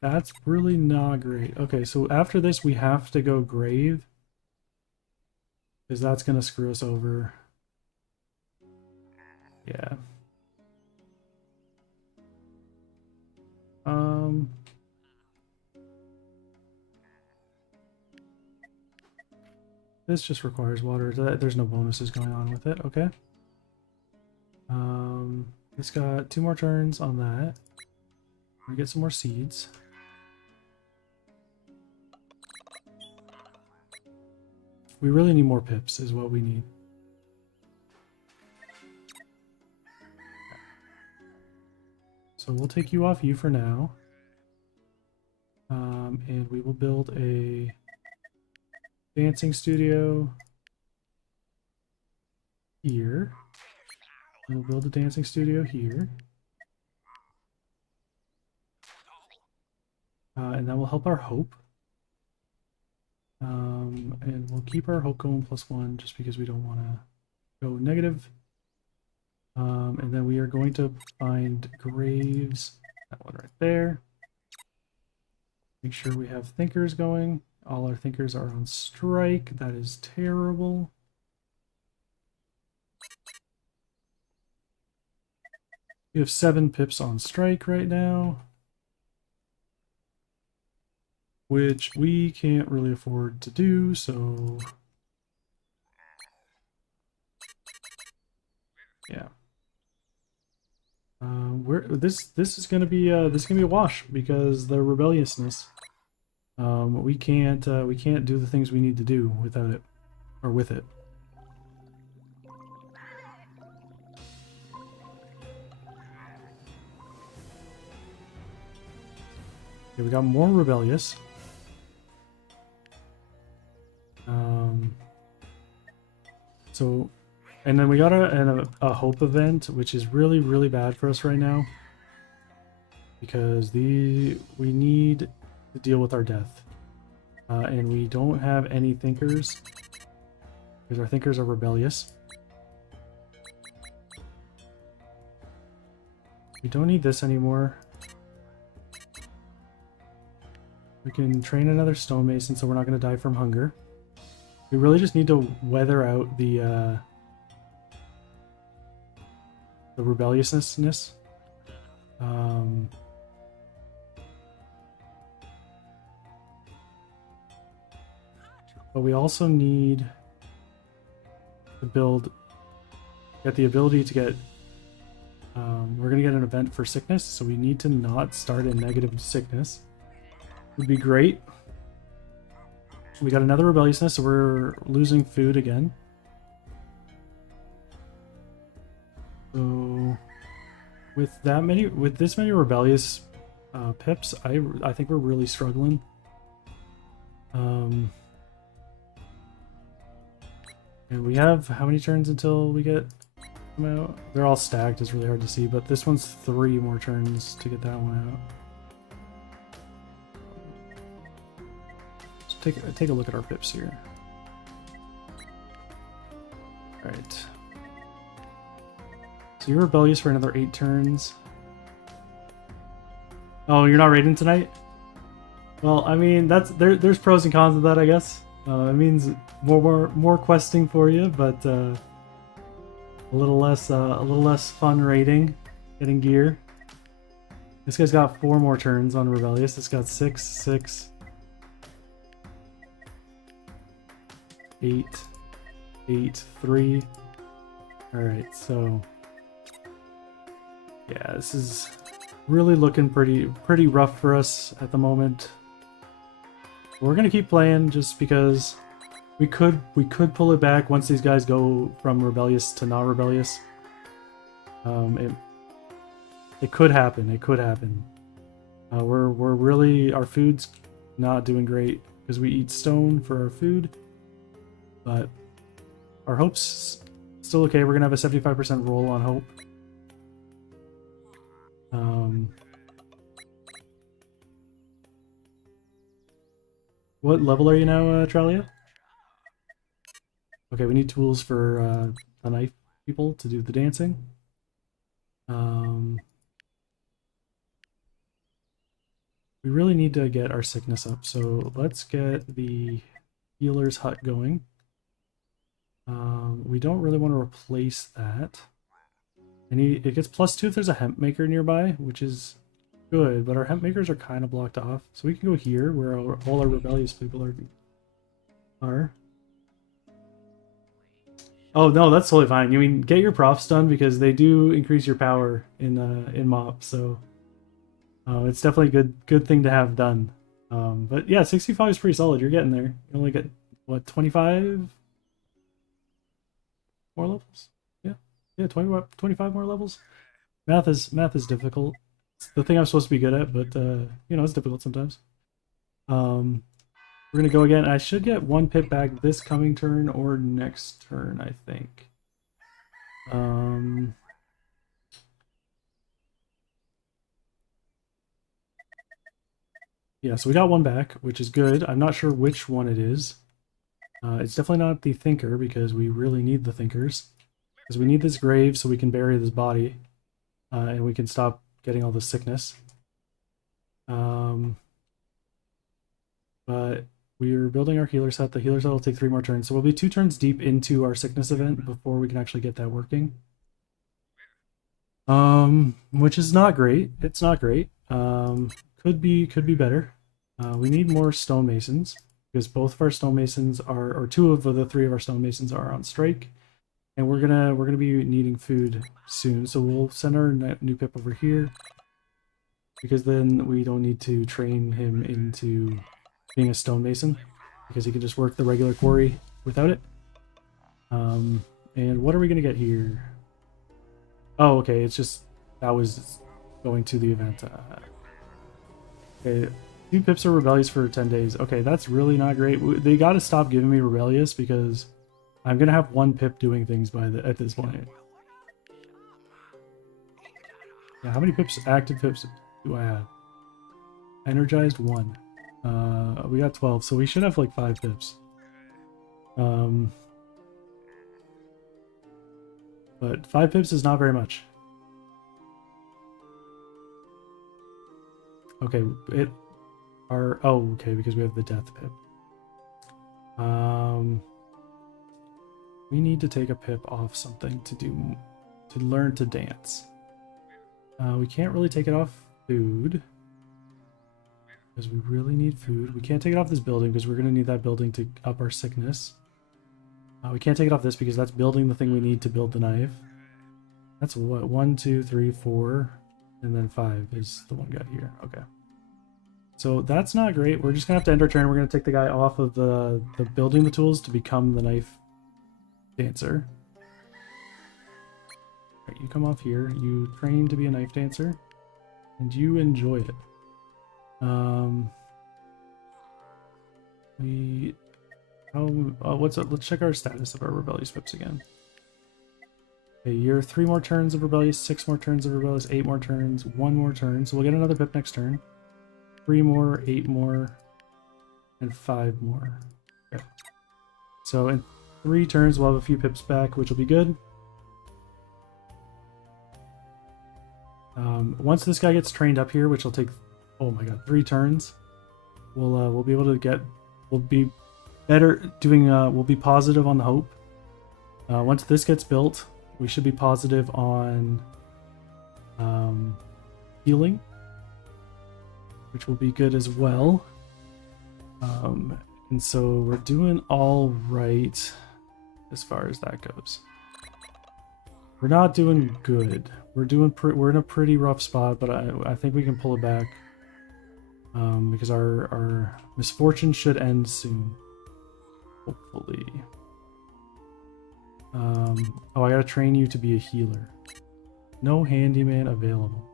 That's really not great. Okay, so after this we have to go grave, because that's gonna screw us over. Yeah. This just requires water. There's no bonuses going on with it. Okay. It's got 2 more turns on that. We get some more seeds. We really need more pips, is what we need. So we'll take you off you for now. And we will build a dancing studio here. And we'll build a dancing studio here. And that will help our hope. And we'll keep our hope going +1 just because we don't want to go negative. And then we are going to find graves. That one right there. Make sure we have thinkers going. All our thinkers are on strike. That is terrible. We have 7 pips on strike right now, which we can't really afford to do, so yeah. This is gonna be a wash because the rebelliousness. We can't do the things we need to do without it, or with it. Okay, we got more rebellious. So, and then we got a hope event, which is really, really bad for us right now. Because we need to deal with our death. And we don't have any thinkers. Because our thinkers are rebellious. We don't need this anymore. We can train another stonemason so we're not going to die from hunger. We really just need to weather out the rebelliousness. But we also need to get the ability to get, we're going to get an event for sickness, so we need to not start in negative sickness. Would be great. We got another rebelliousness, so we're losing food again. So with this many rebellious pips, I think we're really struggling. And we have how many turns until we get them out? They're all stacked. It's really hard to see, but this one's 3 more turns to get that one out. Take a look at our pips here. Alright. So you're rebellious for another 8 turns. Oh, you're not raiding tonight? Well, I mean, there's pros and cons of that, I guess. It means more questing for you, but a little less fun raiding, getting gear. This guy's got 4 more turns on rebellious. This got 6, 6. 8, 8, 3. Alright, so yeah, this is really looking pretty rough for us at the moment. We're gonna keep playing just because we could pull it back once these guys go from rebellious to not rebellious. It could happen. It could happen. We're really, our food's not doing great because we eat stone for our food. But our hope's still okay. We're gonna have a 75% roll on hope. What level are you now, Tralia? Okay, we need tools for the knife people to do the dancing. We really need to get our sickness up, so let's get the healer's hut going. We don't really want to replace that. And it gets +2 if there's a hemp maker nearby, which is good, but our hemp makers are kind of blocked off. So we can go here where all our rebellious people are. Oh no, that's totally fine. You mean get your profs done because they do increase your power in MOP, so it's definitely a good thing to have done. But yeah, 65 is pretty solid. You're getting there. You only get what, 25 more levels? Yeah, 25 more levels. Math is difficult. It's the thing I'm supposed to be good at, but you know, it's difficult sometimes. We're gonna go again. I should get 1 pip back this coming turn or next turn, I think. Yeah, so we got 1 back, which is good. I'm not sure which one it is. It's definitely not the thinker because we really need the thinkers. Because we need this grave so we can bury this body. And we can stop getting all the sickness. But we're building our healer set. The healer set will take 3 more turns. So we'll be 2 turns deep into our sickness event before we can actually get that working. Which is not great. It's not great. Could be be better. We need more stonemasons because both of our stonemasons are, or 2 of the 3 of our stonemasons are on strike, and we're gonna be needing food soon. So we'll send our new pip over here because then we don't need to train him into being a stonemason because he can just work the regular quarry without it. And what are we gonna get here? Oh, okay. It's just that was going to the event. Okay, 2 pips are rebellious for 10 days. Okay, that's really not great. They got to stop giving me rebellious because I'm gonna have 1 pip doing things at this point. Yeah, how many pips, active pips, do I have? Energized 1. We got 12, so we should have like 5 pips. But 5 pips is not very much. Okay, okay, because we have the death pip. We need to take a pip off something to learn to dance. We can't really take it off food because we really need food. We can't take it off this building because we're going to need that building to up our sickness. We can't take it off this because that's building the thing we need to build the knife. That's what, 1, 2, 3, 4, and then 5 is the one guy here. Okay. So that's not great. We're just going to have to end our turn. We're going to take the guy off of the building the tools to become the knife dancer. Right, you come off here. You train to be a knife dancer. And you enjoy it. Let's check our status of our rebellious pips again. Okay, you're 3 more turns of rebellious, 6 more turns of rebellious, 8 more turns, 1 more turn. So we'll get another pip next turn. 3 more, 8 more, and 5 more. Okay. So in 3 turns we'll have a few pips back, which will be good. Once this guy gets trained up here, which will take, oh my god, 3 turns, we'll be able to get, we'll be better doing, we'll be positive on the hope. Once this gets built, we should be positive on healing, which will be good as well. And so we're doing all right as far as that goes. We're not doing good. We're in a pretty rough spot, but I think we can pull it back because our misfortune should end soon, hopefully. Oh, I gotta train you to be a healer. No handyman available.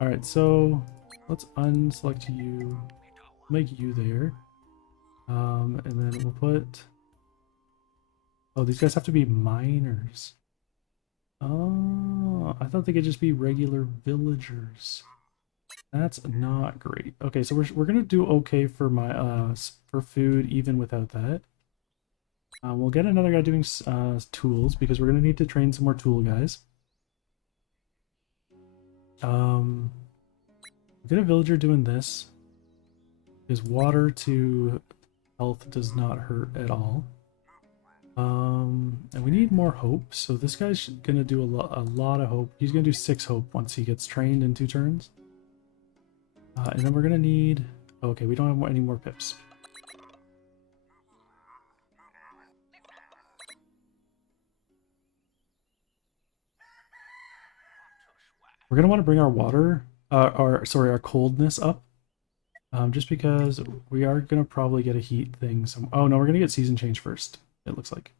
All right, so let's unselect you, make you there, and then we'll put. Oh, these guys have to be miners. Oh, I thought they could just be regular villagers. That's not great. Okay, so we're gonna do okay for my for food even without that. We'll get another guy doing tools because we're gonna need to train some more tool guys. We'll get a villager doing this because water to health does not hurt at all. And we need more hope, so this guy's gonna do a lot of hope. He's gonna do 6 hope once he gets trained in 2 turns. And then we're gonna need, okay, we don't have any more pips. We're gonna want to bring our water, our coldness up, just because we are gonna probably get a heat thing. Oh no, we're gonna get season change first. It looks like.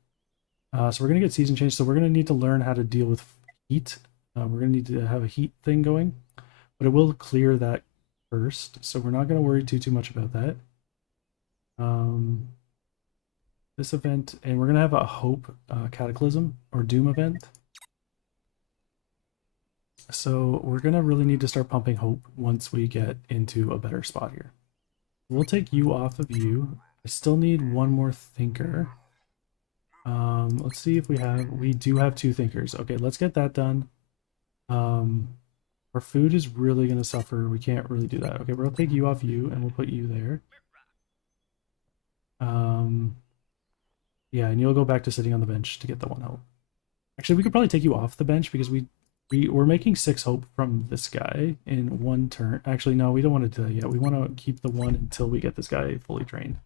So we're gonna get season change. So we're gonna need to learn how to deal with heat. We're gonna need to have a heat thing going, but it will clear that first. So we're not gonna worry too much about that. This event, and we're gonna have a hope cataclysm or doom event. So we're gonna really need to start pumping hope once we get into a better spot here. We'll take you off of you. I still need 1 more thinker. Let's see if we do have 2 thinkers. Okay, let's get that done. Our food is really gonna suffer. We can't really do that. Okay, we'll take you off you and we'll put you there. Yeah, and you'll go back to sitting on the bench to get the 1 hope. Actually, we could probably take you off the bench because we're making 6 hope from this guy in 1 turn. Actually, no, we don't want to do that yet. We want to keep the 1 until we get this guy fully trained.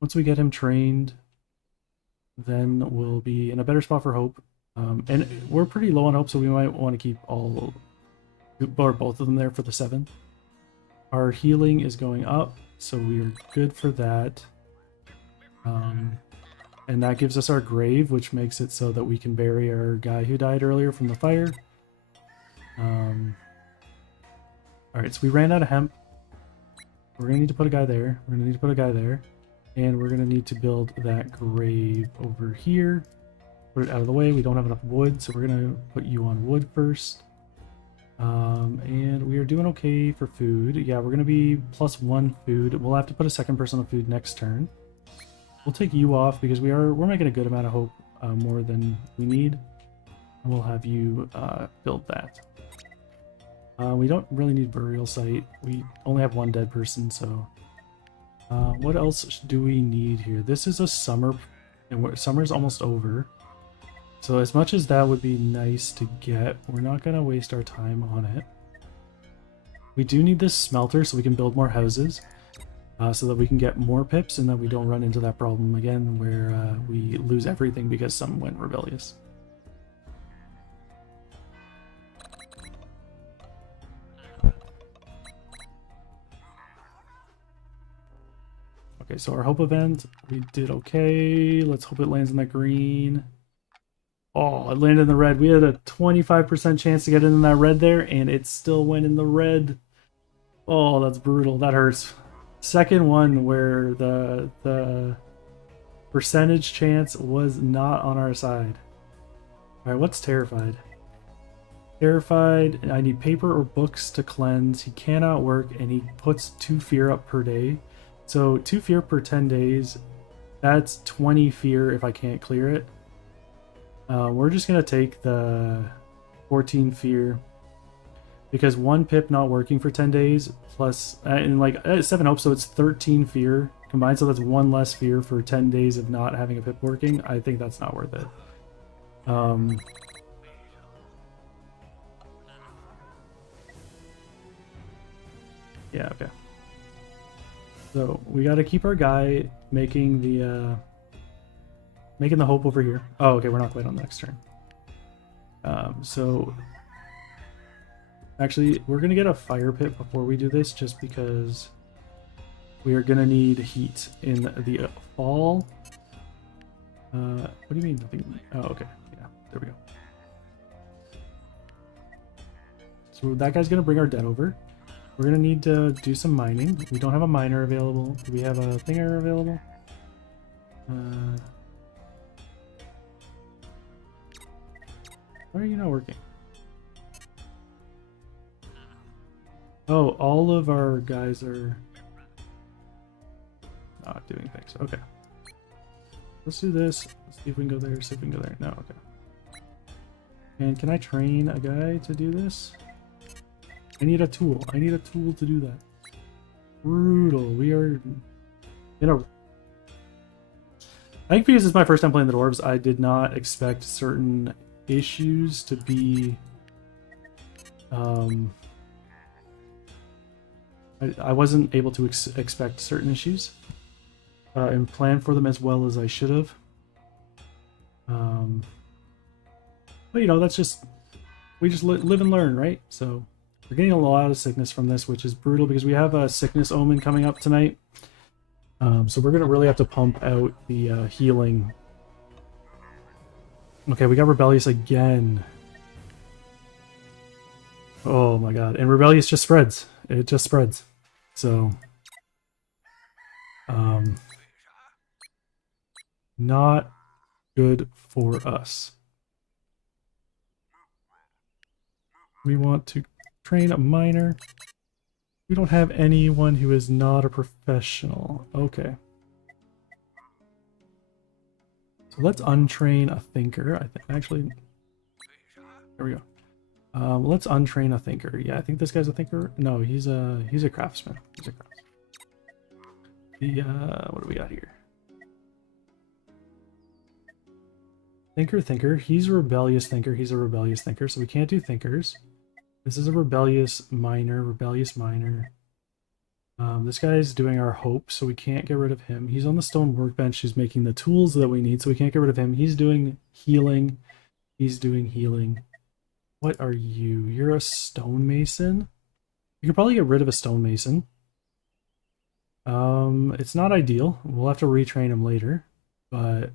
Once we get him trained, then we'll be in a better spot for hope. And we're pretty low on hope, so we might want to keep all or both of them there for the 7th. Our healing is going up, so we're good for that. And that gives us our grave, which makes it so that we can bury our guy who died earlier from the fire. Alright, so we ran out of hemp. We're gonna need to put a guy there. We're gonna need to put a guy there. And we're gonna need to build that grave over here. Put it out of the way. We don't have enough wood, so we're gonna put you on wood first. And we are doing okay for food. Yeah, we're gonna be +1 food. We'll have to put a second person on food next turn. We'll take you off because we're making a good amount of hope, more than we need. And we'll have you build that. We don't really need burial site. We only have 1 dead person, so what else do we need here? This is a summer, and summer's almost over. So as much as that would be nice to get, we're not going to waste our time on it. We do need this smelter so we can build more houses, so that we can get more pips and that we don't run into that problem again where we lose everything because someone went rebellious. Okay, so our hope event, we did okay. Let's hope it lands in the green. Oh, it landed in the red. We had a 25% chance to get in that red there, and it still went in the red. Oh, that's brutal. That hurts. Second one where the percentage chance was not on our side. All right, what's terrified? Terrified, I need paper or books to cleanse. He cannot work, and he puts 2 fear up per day. So 2 fear per 10 days. That's 20 fear if I can't clear it. We're just gonna take the 14 fear because 1 pip not working for 10 days plus and like 7 hope, so it's 13 fear combined, so that's 1 less fear for 10 days of not having a pip working. I think that's not worth it. Yeah, okay. So we got to keep our guy making the hope over here. Oh, okay, we're not quite on the next turn. So actually, we're gonna get a fire pit before we do this, just because we are gonna need heat in the fall. What do you mean nothing? Oh, okay, yeah, there we go. So that guy's gonna bring our debt over. We're gonna need to do some mining. We don't have a miner available. Do we have a thinger available? Why are you not working? Oh, all of our guys are not doing things. Okay. Let's do this. Let's see if we can go there. See if we can go there. No, okay. And can I train a guy to do this? I need a tool. I need a tool to do that. Brutal. We are in a... I think because it's my first time playing the Dwarves, I did not expect certain issues to be... I wasn't able to expect certain issues and plan for them as well as I should have. But you know, that's just... We just live and learn, right? So... We're getting a lot of sickness from this, which is brutal because we have a sickness omen coming up tonight. So we're going to really have to pump out the healing. Okay, we got Rebellious again. Oh my god. And Rebellious just spreads. It just spreads. So... not good for us. We want to... train a miner. We don't have anyone who is not a professional. Okay. So let's untrain a thinker. I think actually. There we go. Let's untrain a thinker. Yeah, I think this guy's a thinker. No, he's a craftsman. He's a craftsman. What do we got here? Thinker. He's a rebellious thinker. He's a rebellious thinker. So we can't do thinkers. This is a rebellious miner. This guy is doing our hope, so we can't get rid of him. He's on the stone workbench. He's making the tools that we need, so we can't get rid of him. He's doing healing. What are you? You're a stonemason? You could probably get rid of a stonemason. It's not ideal. We'll have to retrain him later, but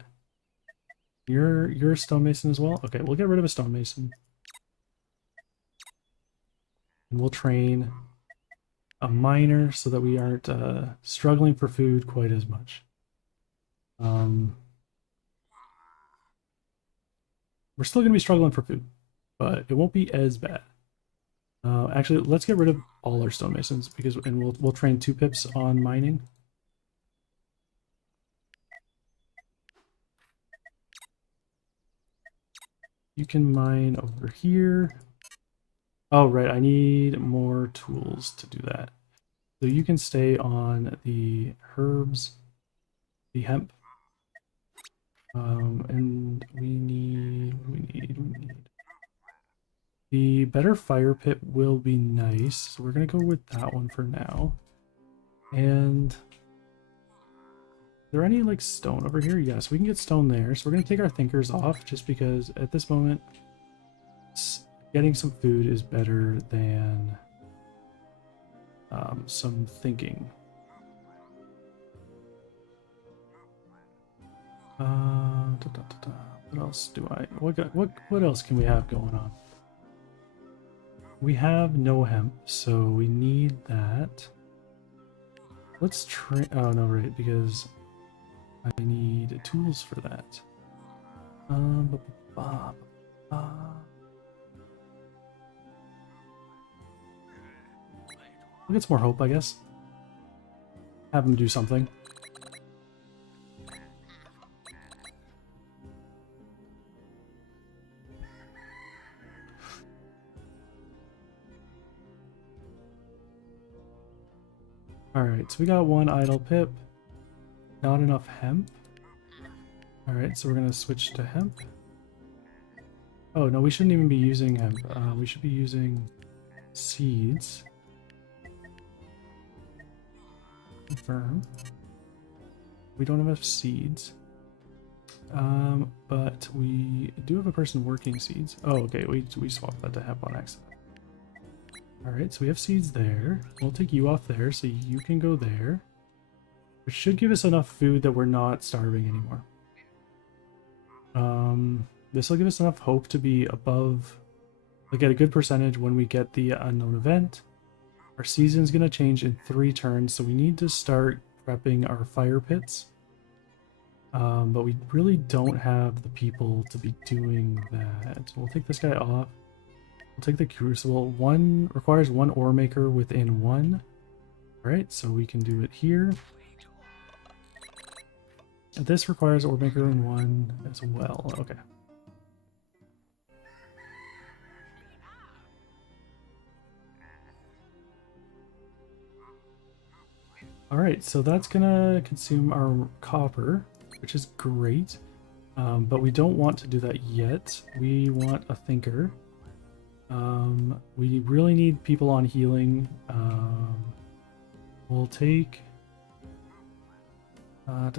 you're a stonemason as well? Okay, we'll get rid of a stonemason. And we'll train a miner so that we aren't struggling for food quite as much. We're still going to be struggling for food, but it won't be as bad. Actually, let's get rid of all our stonemasons and we'll train 2 pips on mining. You can mine over here. Oh, right, I need more tools to do that. So you can stay on the herbs, the hemp, and we need. The better fire pit will be nice, so we're gonna go with that one for now. And is there any like stone over here? Yes, we can get stone there. So we're gonna take our thinkers off just because at this moment getting some food is better than some thinking. What else do I? What else can we have going on? We have no hemp, so we need that. Let's train. Oh no, right, because I need tools for that. We'll get some more hope, I guess. Have him do something. Alright, so we got 1 idle pip. Not enough hemp. Alright, so we're going to switch to hemp. Oh, no, we shouldn't even be using hemp. We should be using seeds. Confirm. We don't have enough seeds. But we do have a person working seeds. Oh, okay, we swapped that to hemp on accident. Alright, so we have seeds there. We'll take you off there so you can go there. Which should give us enough food that we're not starving anymore. This will give us enough hope to be above, like get a good percentage when we get the unknown event. Our season's going to change in 3 turns, so we need to start prepping our fire pits. But we really don't have the people to be doing that. We'll take this guy off. We'll take the crucible. One requires 1 ore maker within 1. Alright, so we can do it here. This requires ore maker in 1 as well. Okay. Alright, so that's gonna consume our copper, which is great. But we don't want to do that yet. We want a thinker. We really need people on healing. We'll take... Not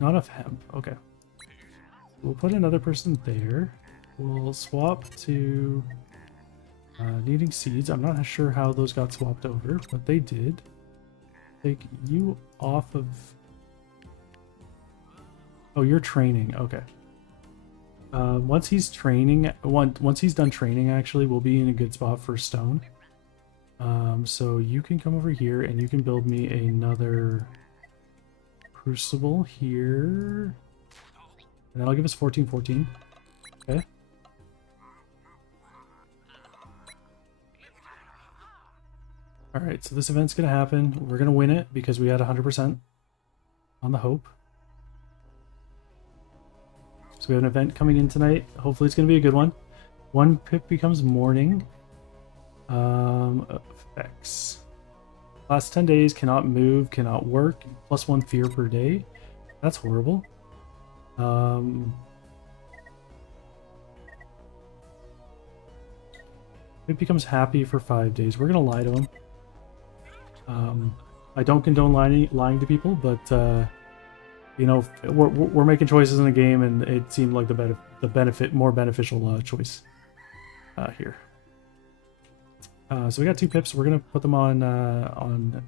enough hemp. Okay. We'll put another person there. We'll swap to needing seeds. I'm not sure how those got swapped over, but they did. Take you off of... Oh, you're training. Okay. Once he's training, once he's done training, actually, we'll be in a good spot for stone. So you can come over here and you can build me another crucible here. And that'll give us 14. Okay. Alright, so this event's gonna happen. We're gonna win it because we had 100% on the hope. So we have an event coming in tonight. Hopefully it's gonna be a good one. 1 pip becomes morning. Effects. Last 10 days, cannot move, cannot work. +1 fear per day. That's horrible. It becomes happy for 5 days. We're gonna lie to him. I don't condone lying to people, but you know, we're making choices in the game, and it seemed like the more beneficial choice here. So we got 2 pips. We're gonna put them on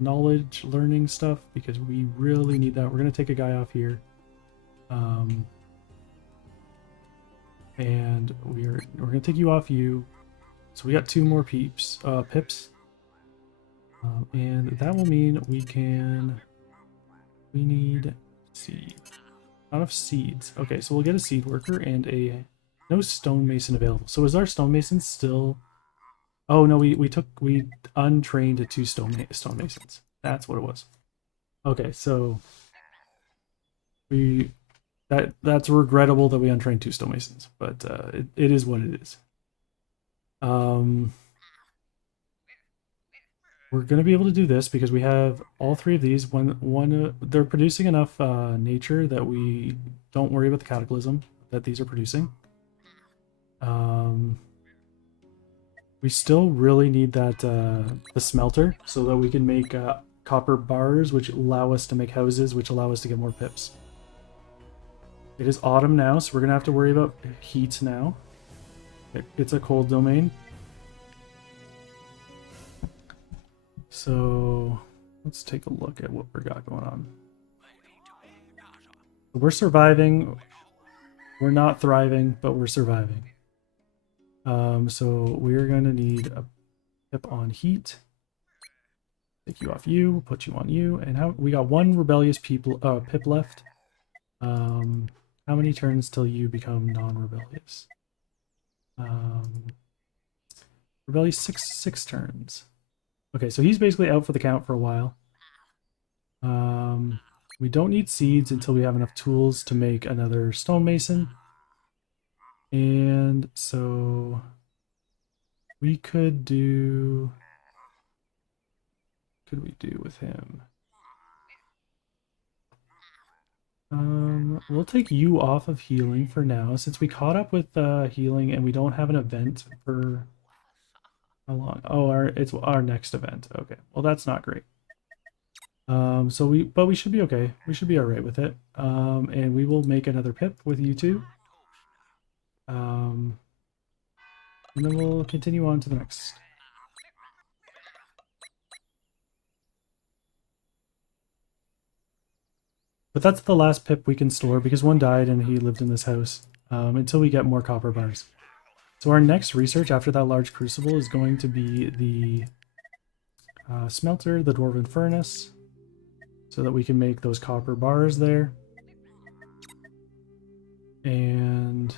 knowledge learning stuff because we really need that. We're gonna take a guy off here, and we're gonna take you off you. So we got 2 more pips. And that will mean we need seed. Not enough seeds. Okay, so we'll get a seed worker and no stonemason available. So is our stonemason still? Oh no, we untrained 2 stonemasons. That's what it was. Okay, so that's regrettable that we untrained 2 stonemasons, but it is what it is. We're gonna be able to do this because we have all 3 of these. They're producing enough nature that we don't worry about the cataclysm that these are producing. We still really need that the smelter so that we can make copper bars, which allow us to make houses, which allow us to get more pips. It is autumn now, so we're gonna have to worry about heat now. It's a cold domain. So let's take a look at what we got going on. We're surviving. We're not thriving, but we're surviving. So we're going to need a pip on heat. Take you off you, put you on you, and we got 1 rebellious pip left. How many turns till you become non-rebellious? Rebellious 6 turns. Okay, so he's basically out for the count for a while. We don't need seeds until we have enough tools to make another stonemason. And so we could do... What could we do with him? We'll take you off of healing for now, since we caught up with healing and we don't have an event for how long? Oh, it's our next event. Okay, well that's not great. But we should be okay. We should be all right with it. And we will make another pip with you two. And then we'll continue on to the next. But that's the last pip we can store because one died and he lived in this house until we get more copper bars. So our next research after that large crucible is going to be the smelter, the dwarven furnace, so that we can make those copper bars there. And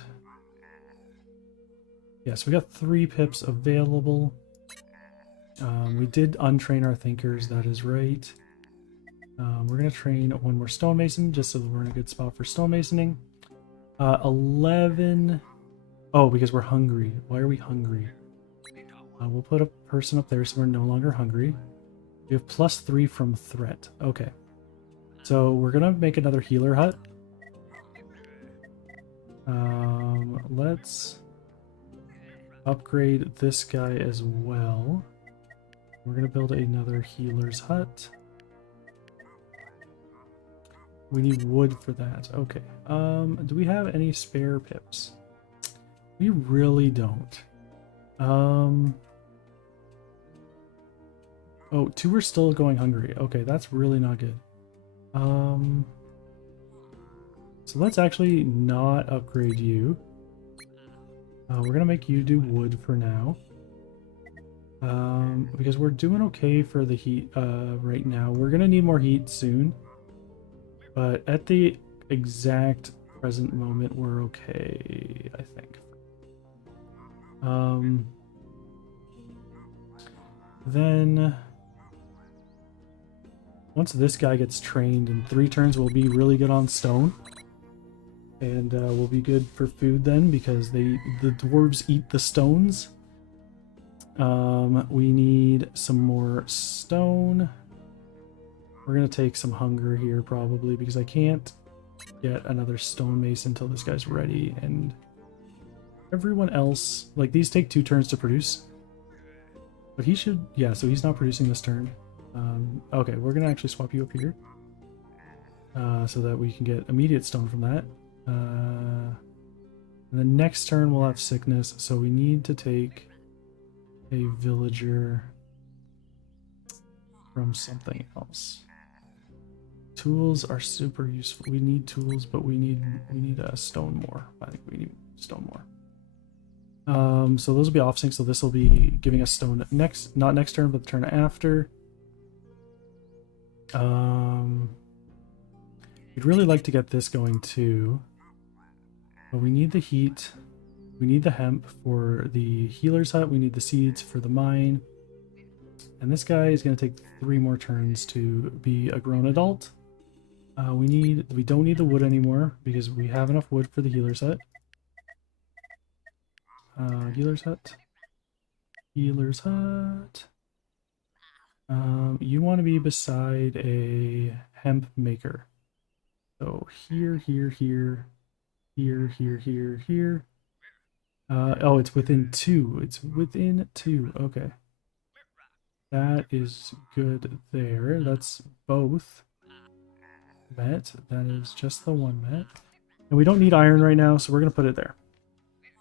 yes, we got 3 pips available. We did untrain our thinkers, that is right. We're going to train 1 more stonemason just so that we're in a good spot for stonemasoning. 11... Oh, because we're hungry. Why are we hungry? We'll put a person up there so we're no longer hungry. We have +3 from threat. Okay. So we're going to make another healer hut. Let's upgrade this guy as well. We're going to build another healer's hut. We need wood for that. Okay. Do we have any spare pips? We really don't. Oh, 2 are still going hungry. Okay, that's really not good. So let's actually not upgrade you. We're gonna make you do wood for now. Because we're doing okay for the heat right now. We're gonna need more heat soon. But at the exact present moment, we're okay, I think. Then once this guy gets trained in 3 turns, we'll be really good on stone. And we'll be good for food then because the dwarves eat the stones. We need some more stone. We're gonna take some hunger here probably because I can't get another stonemason until this guy's ready, and everyone else, like, these take 2 turns to produce. But he should, yeah, so he's not producing this turn. Okay, we're gonna actually swap you up here. So that we can get immediate stone from that. And the next turn we'll have sickness, so we need to take a villager from something else. Tools are super useful. We need tools, but we need a stone more. I think we need stone more. So those will be off sync, so this will be giving us stone next, not next turn, but the turn after. We'd really like to get this going too. But we need the heat. We need the hemp for the healer's hut. We need the seeds for the mine. And this guy is going to take 3 more turns to be a grown adult. We don't need the wood anymore because we have enough wood for the healer's hut. Healer's hut. Healer's hut. You want to be beside a hemp maker. So here, here, here, here, here, here, here. Oh, it's within 2. It's within 2. Okay. That is good there. That's both met. That is just the one met. And we don't need iron right now, so we're going to put it there.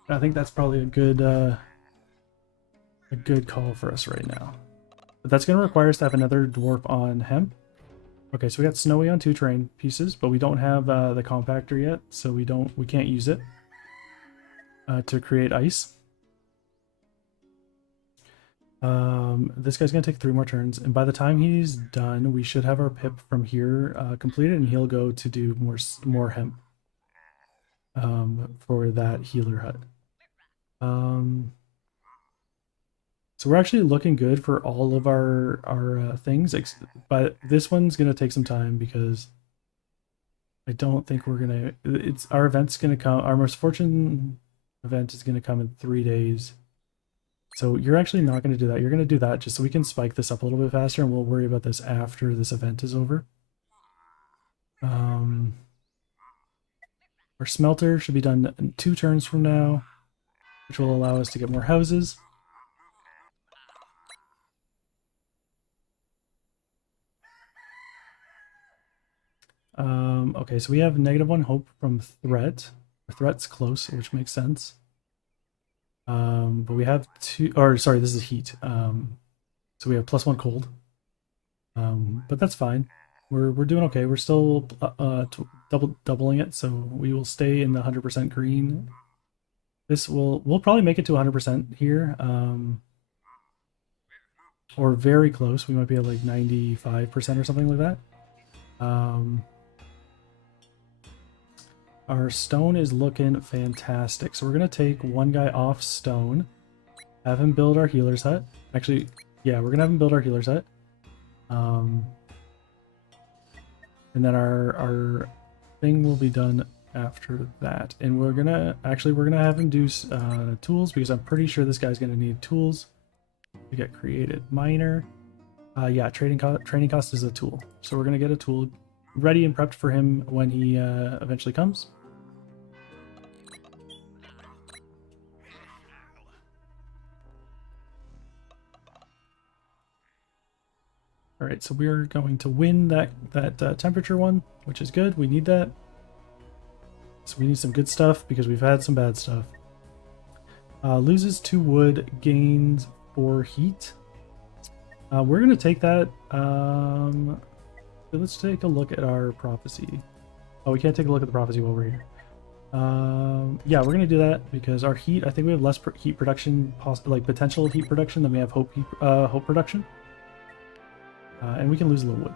I think that's probably a good call for us right now. But that's going to require us to have another dwarf on hemp. Okay, so we got snowy on 2 terrain pieces, but we don't have the compactor yet, so we can't use it to create ice. This guy's gonna take 3 more turns, and by the time he's done, we should have our pip from here completed, and he'll go to do more hemp for that healer hut. So we're actually looking good for all of our things, but this one's gonna take some time because I don't think we're gonna. Our event's gonna come. Our most fortune event is gonna come in 3 days. So you're actually not going to do that. You're going to do that just so we can spike this up a little bit faster, and we'll worry about this after this event is over. Our smelter should be done in 2 turns from now, which will allow us to get more houses. Okay, so we have -1 hope from threat. Our threat's close, which makes sense. But we have 2, or sorry, this is heat. So we have +1 cold. But that's fine. We're doing okay. We're still doubling it, so we will stay in the 100% green. We'll probably make it to 100% here. Or very close. We might be at like 95% or something like that. Our stone is looking fantastic. So we're going to take 1 guy off stone, have him build our healer's hut. Actually, yeah, we're going to have him build our healer's hut. And then our thing will be done after that. And we're going to have him do tools, because I'm pretty sure this guy's going to need tools to get created. Miner. Yeah, training cost is a tool. So we're going to get a tool ready and prepped for him when he eventually comes. All right, so we're going to win that temperature one, which is good. We need that. So we need some good stuff because we've had some bad stuff. Loses 2 wood, gains 4 heat. We're going to take that. Let's take a look at our prophecy. Oh, we can't take a look at the prophecy while we're here. Yeah, we're going to do that because our heat, I think we have less heat production, like potential heat production, than we have hope production. And we can lose a little wood.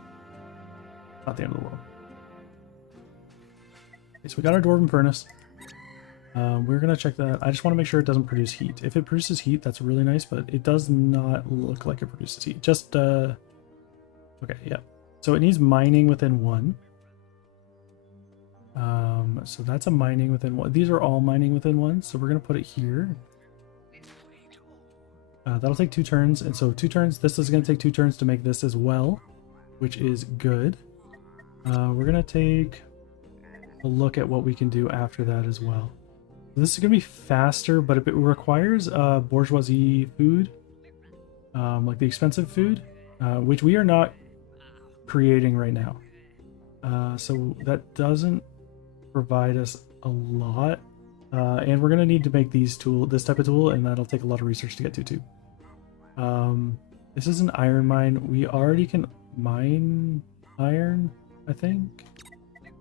Not the end of the world. Okay, so we got our dwarven furnace. We're going to check that. I just want to make sure it doesn't produce heat. If it produces heat, that's really nice, but it does not look like it produces heat. Just, okay, yeah. So it needs mining within 1. So that's a mining within 1. These are all mining within 1, so we're going to put it here. That'll take 2 turns, and so 2 turns. This is going to take 2 turns to make this as well, which is good. We're going to take a look at what we can do after that as well. This is going to be faster, but if it requires bourgeoisie food, like the expensive food, which we are not creating right now. So that doesn't provide us a lot. And we're going to need to make this type of tool, and that'll take a lot of research to get to too. This is an iron mine. We already can mine iron, I think,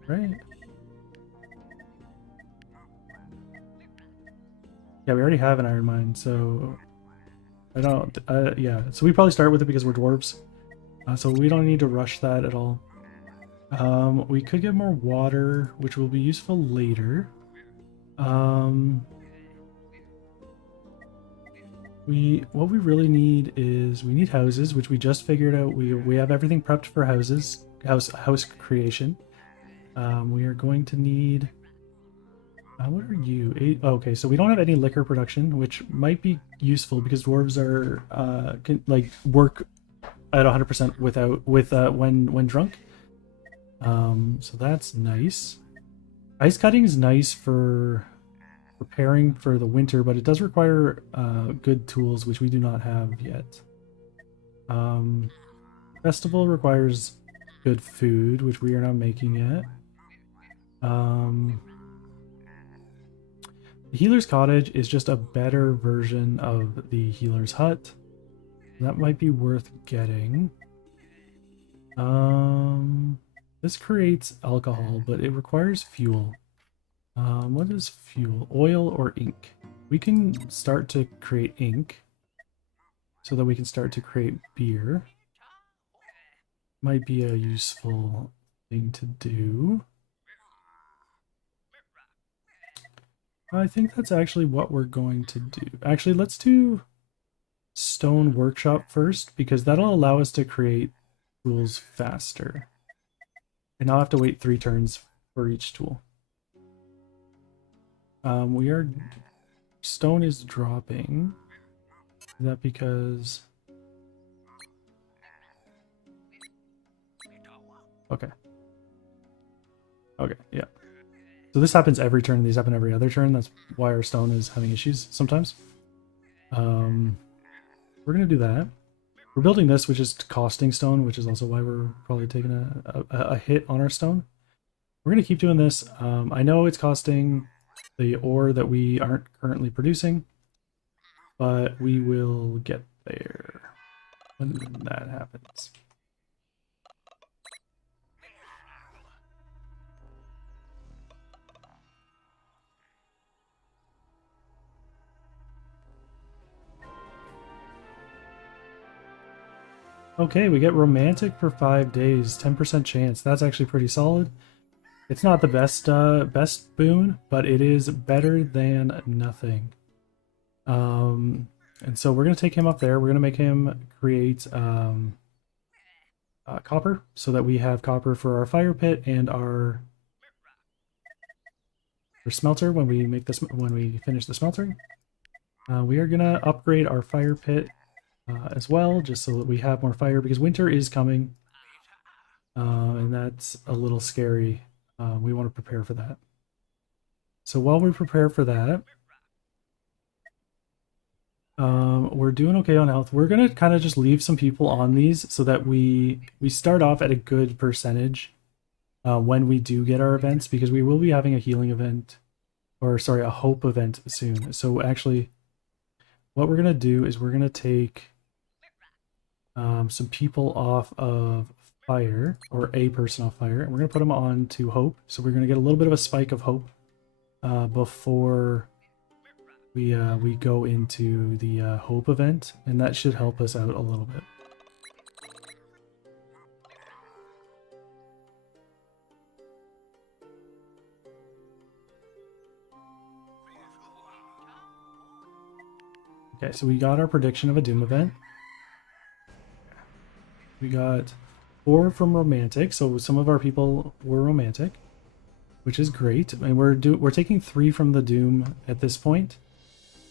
right? Yeah, we already have an iron mine, so I don't. Yeah, so we probably start with it because we're dwarves, so we don't need to rush that at all. We could get more water, which will be useful later. What we really need is we need houses, which we just figured out. We have everything prepped for house creation. We are going to need. What are you? Okay, so we don't have any liquor production, which might be useful because dwarves are can like work at 100% with when drunk. So that's nice. Ice cutting is nice for preparing for the winter, but it does require good tools, which we do not have yet. Festival requires good food, which we are not making yet. The Healer's Cottage is just a better version of the Healer's Hut. That might be worth getting. This creates alcohol, but it requires fuel. What is fuel? Oil or ink? We can start to create ink so that we can start to create beer. Might be a useful thing to do. I think that's actually what we're going to do. Actually, let's do stone workshop first because that'll allow us to create tools faster. And I'll have to wait 3 turns for each tool. Stone is dropping. Is that because... Okay. Okay, yeah. So this happens every turn, these happen every other turn. That's why our stone is having issues sometimes. We're gonna do that. We're building this, which is costing stone, which is also why we're probably taking a hit on our stone. We're gonna keep doing this. I know it's costing the ore that we aren't currently producing, but we will get there when that happens. Okay, we get romantic for 5 days, 10% chance. That's actually pretty solid. It's not the best boon, but it is better than nothing. And so we're gonna take him up there. We're gonna make him create copper so that we have copper for our fire pit and our smelter when we finish the smelting. We are gonna upgrade our fire pit as well, just so that we have more fire because winter is coming, and that's a little scary. We want to prepare for that. So while we prepare for that, we're doing okay on health. We're gonna kind of just leave some people on these so that we start off at a good percentage when we do get our events, because we will be having a healing event, or sorry, a hope event soon. So actually, what we're gonna do is we're gonna take some people off of fire, or a person off fire, and we're gonna put them on to hope. So we're gonna get a little bit of a spike of hope before we go into the hope event, and that should help us out a little bit. Okay, so we got our prediction of a doom event. We got 4 from romantic, so some of our people were romantic, which is great. And we're taking 3 from the doom at this point,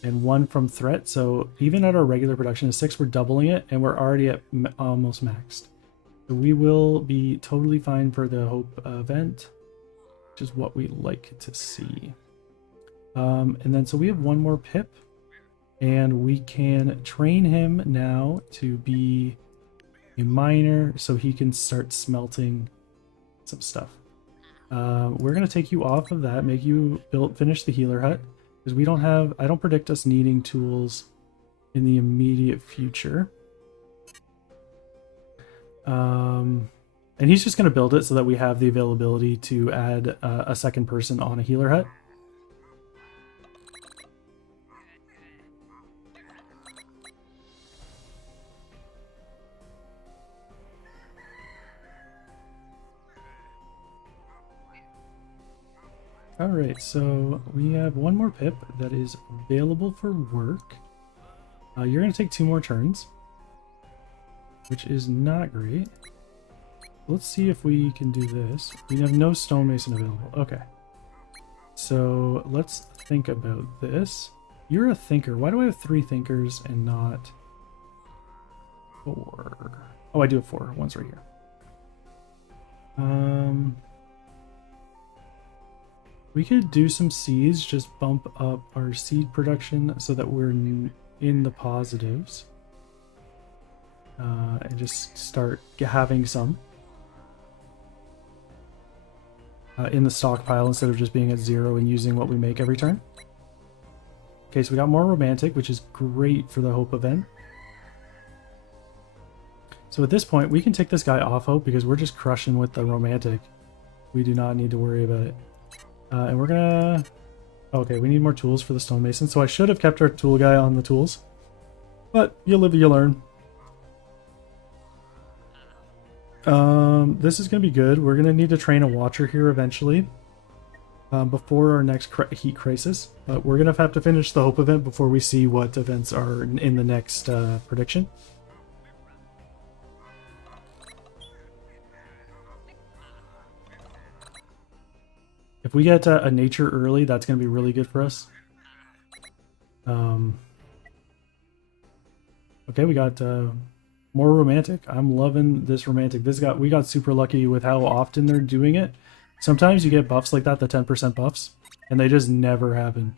and 1 from threat. So even at our regular production of 6, we're doubling it, and we're already at almost maxed. So we will be totally fine for the hope event, which is what we like to see. And then so we have 1 more pip, and we can train him now to be a miner so he can start smelting some stuff. We're gonna take you off of that, make you finish the healer hut, because I don't predict us needing tools in the immediate future. And he's just gonna build it so that we have the availability to add a second person on a healer hut. Alright, so we have one more pip that is available for work. You're going to take 2 more turns, which is not great. Let's see if we can do this. We have no stonemason available. Okay. So let's think about this. You're a thinker. Why do I have 3 thinkers and not 4? Oh, I do have 4. One's right here. We could do some seeds, just bump up our seed production so that we're in the positives. And just start having some in the stockpile instead of just being at 0 and using what we make every turn. Okay, so we got more romantic, which is great for the hope event. So at this point, we can take this guy off hope because we're just crushing with the romantic. We do not need to worry about it. And we're gonna... Okay, we need more tools for the stonemason, so I should have kept our tool guy on the tools. But you live, you learn. This is gonna be good. We're gonna need to train a watcher here eventually. Before our next heat crisis. But we're gonna have to finish the hope event before we see what events are in the next prediction. If we get a nature early, that's going to be really good for us. Okay, we got more romantic. I'm loving this romantic. We got super lucky with how often they're doing it. Sometimes you get buffs like that, the 10% buffs, and they just never happen.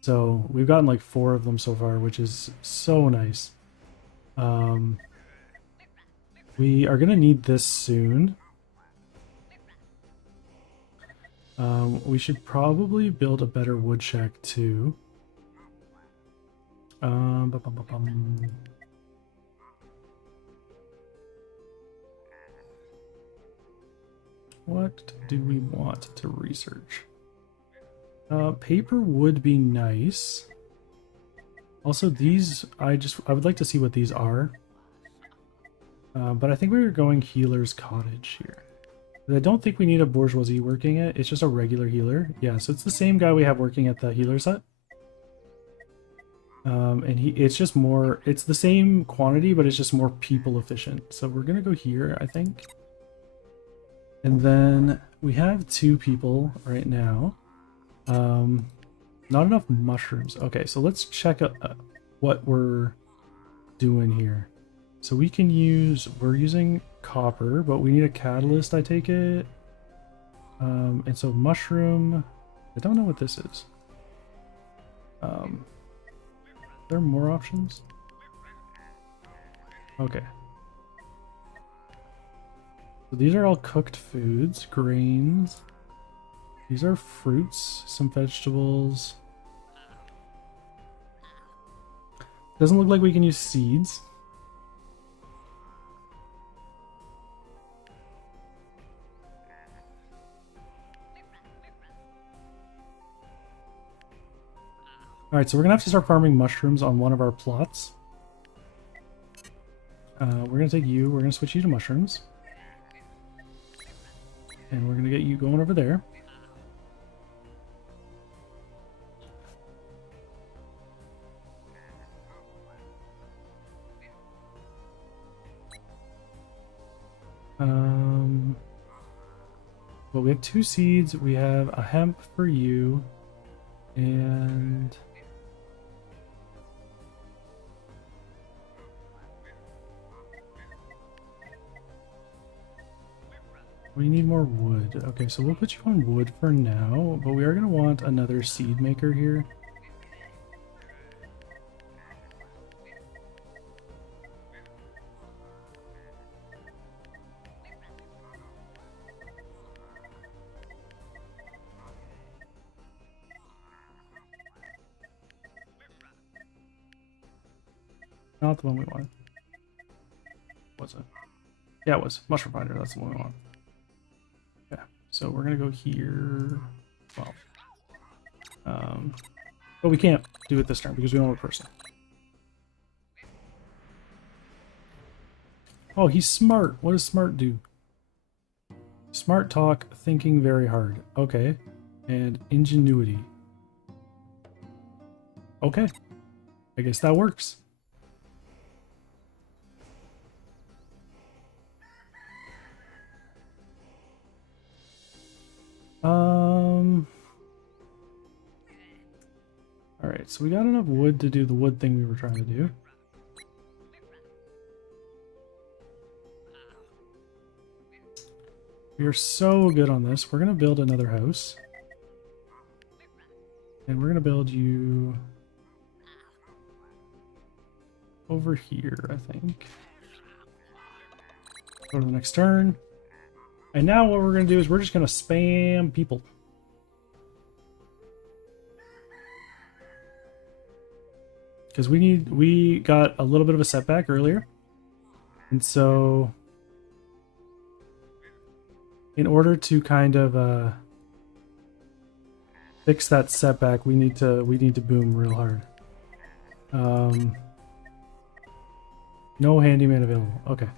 So we've gotten like 4 of them so far, which is so nice. We are going to need this soon. We should probably build a better wood shack too. What do we want to research? Paper would be nice. Also, these, I would like to see what these are. But I think we were going healer's cottage here. I don't think we need a bourgeoisie working it. It's just a regular healer. Yeah, so it's the same guy we have working at the healer's hut. And it's just more, it's the same quantity, but it's just more people efficient. So we're gonna go here, I think. And then we have 2 people right now. Not enough mushrooms. Okay, so let's check out what we're doing here. So we can use, we're using copper, but we need a catalyst, I take it. And so mushroom, I don't know what this is. There are more options? Okay. So these are all cooked foods, grains. These are fruits, some vegetables. Doesn't look like we can use seeds. Alright, so we're gonna have to start farming mushrooms on one of our plots. We're gonna take you, we're gonna switch you to mushrooms. And we're gonna get you going over there. Well, we have 2 seeds, we have a hemp for you, and... we need more wood. Okay, so we'll put you on wood for now, but we are going to want another seed maker here. Not the one we want. Was it? Yeah, it was. Mushroom finder, that's the one we want. Yeah, so we're gonna go here. Well, but we can't do it this turn because we don't have a person. Oh, he's smart. What does smart do? Smart talk, thinking very hard. Okay. and ingenuity. Okay, I guess that works. Alright, so we got enough wood to do the wood thing we were trying to do. We are so good on this. We're going to build another house. And we're going to build you over here, I think. Go to the next turn. And now what we're going to do is we're just going to spam people. Because we got a little bit of a setback earlier. And so in order to kind of fix that setback, we need to boom real hard. No handyman available. Okay.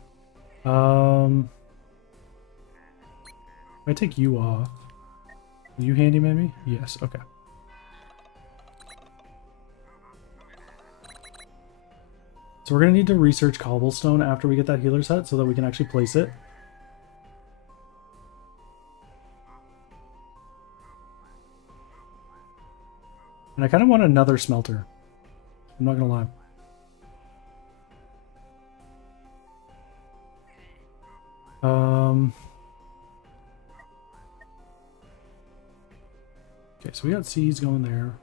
If I take you off, will you handyman me? Yes, okay. So we're gonna need to research cobblestone after we get that healer set so that we can actually place it. And I kind of want another smelter. I'm not gonna lie. Okay, so we got seeds going there.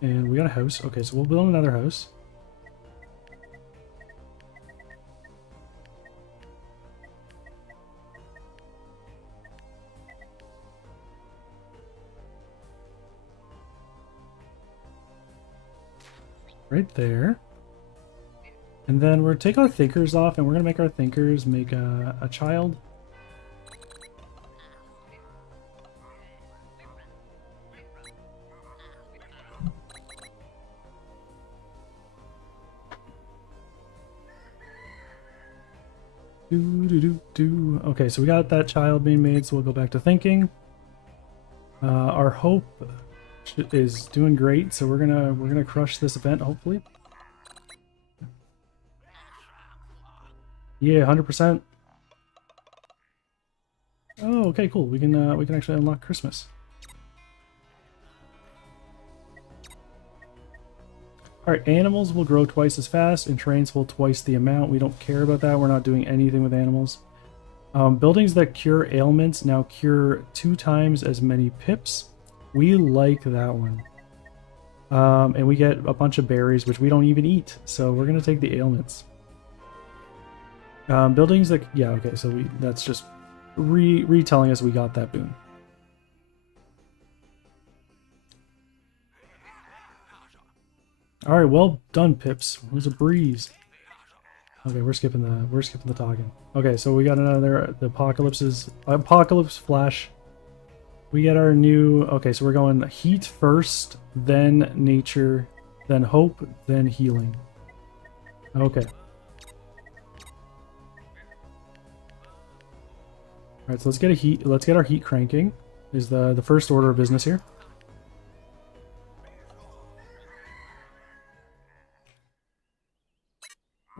And we got a house. Okay, so we'll build another house. Right there. And then we're gonna take our thinkers off and we're gonna make our thinkers make a child. Okay, so we got that child being made, so we'll go back to thinking. Our hope is doing great, so we're gonna crush this event hopefully. Yeah, 100%. Oh, okay, cool. We can actually unlock Christmas. Alright, animals will grow twice as fast and trains will twice the amount. We don't care about that. We're not doing anything with animals. Buildings that cure ailments now cure 2 times as many pips. We like that one. And we get a bunch of berries, which we don't even eat. So we're going to take the ailments. Buildings that... Yeah, okay, so that's just retelling us we got that boon. All right, well done, Pips. It was a breeze. Okay, we're skipping the talking. Okay, so we got another apocalypse flash. We get our new. Okay, so we're going heat first, then nature, then hope, then healing. Okay. All right, so let's get a heat. Let's get our heat cranking. Is the first order of business here.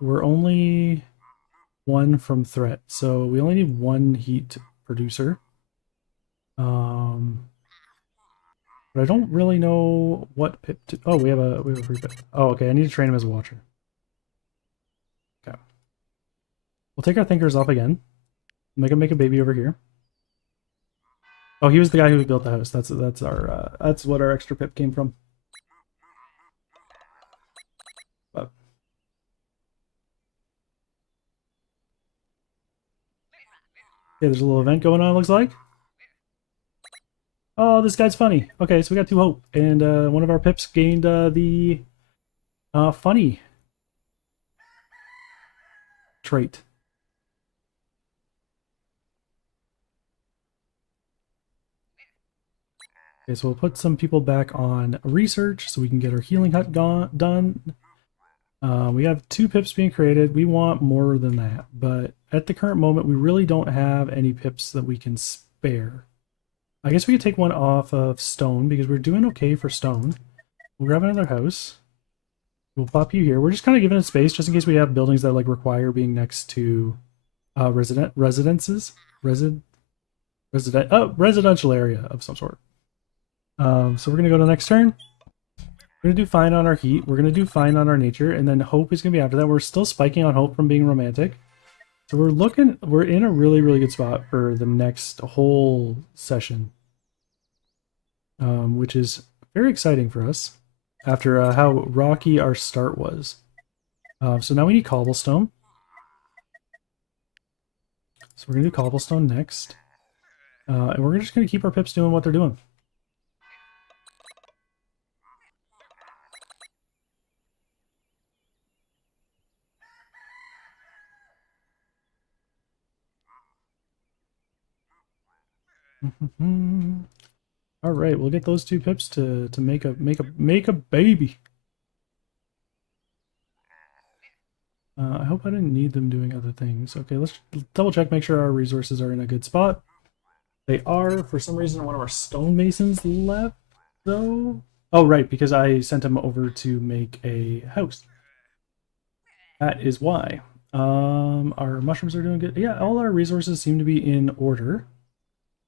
We're only 1 from threat, so we only need 1 heat producer. But I don't really know what pip to... Oh, we have a free pip. Oh, okay, I need to train him as a watcher. Okay. We'll take our thinkers off again. Make him make a baby over here. Oh, he was the guy who built the house. That's our that's what our extra pip came from. But yeah, there's a little event going on, it looks like. Oh, this guy's funny. Okay, so we got 2 hope. And one of our pips gained the funny trait. Okay, so we'll put some people back on research so we can get our healing hut done. We have 2 pips being created. We want more than that, but at the current moment, we really don't have any pips that we can spare. I guess we could take one off of stone because we're doing okay for stone. We'll grab another house. We'll pop you here. We're just kind of giving it space just in case we have buildings that like require being next to residences, residential area of some sort. So we're gonna go to the next turn. We're gonna do fine on our heat. We're gonna do fine on our nature, and then hope is gonna be after that. We're still spiking on hope from being romantic. So we're in a really, really good spot for the next whole session. Which is very exciting for us after how rocky our start was. So now we need cobblestone. So we're gonna do cobblestone next. And we're just gonna keep our pips doing what they're doing. All right, we'll get those 2 pips to make a baby. I hope I didn't need them doing other things. Okay, let's double check, make sure our resources are in a good spot. They are. For some reason, one of our stonemasons left, though. Oh, right, because I sent him over to make a house. That is why. Our mushrooms are doing good. Yeah, all our resources seem to be in order.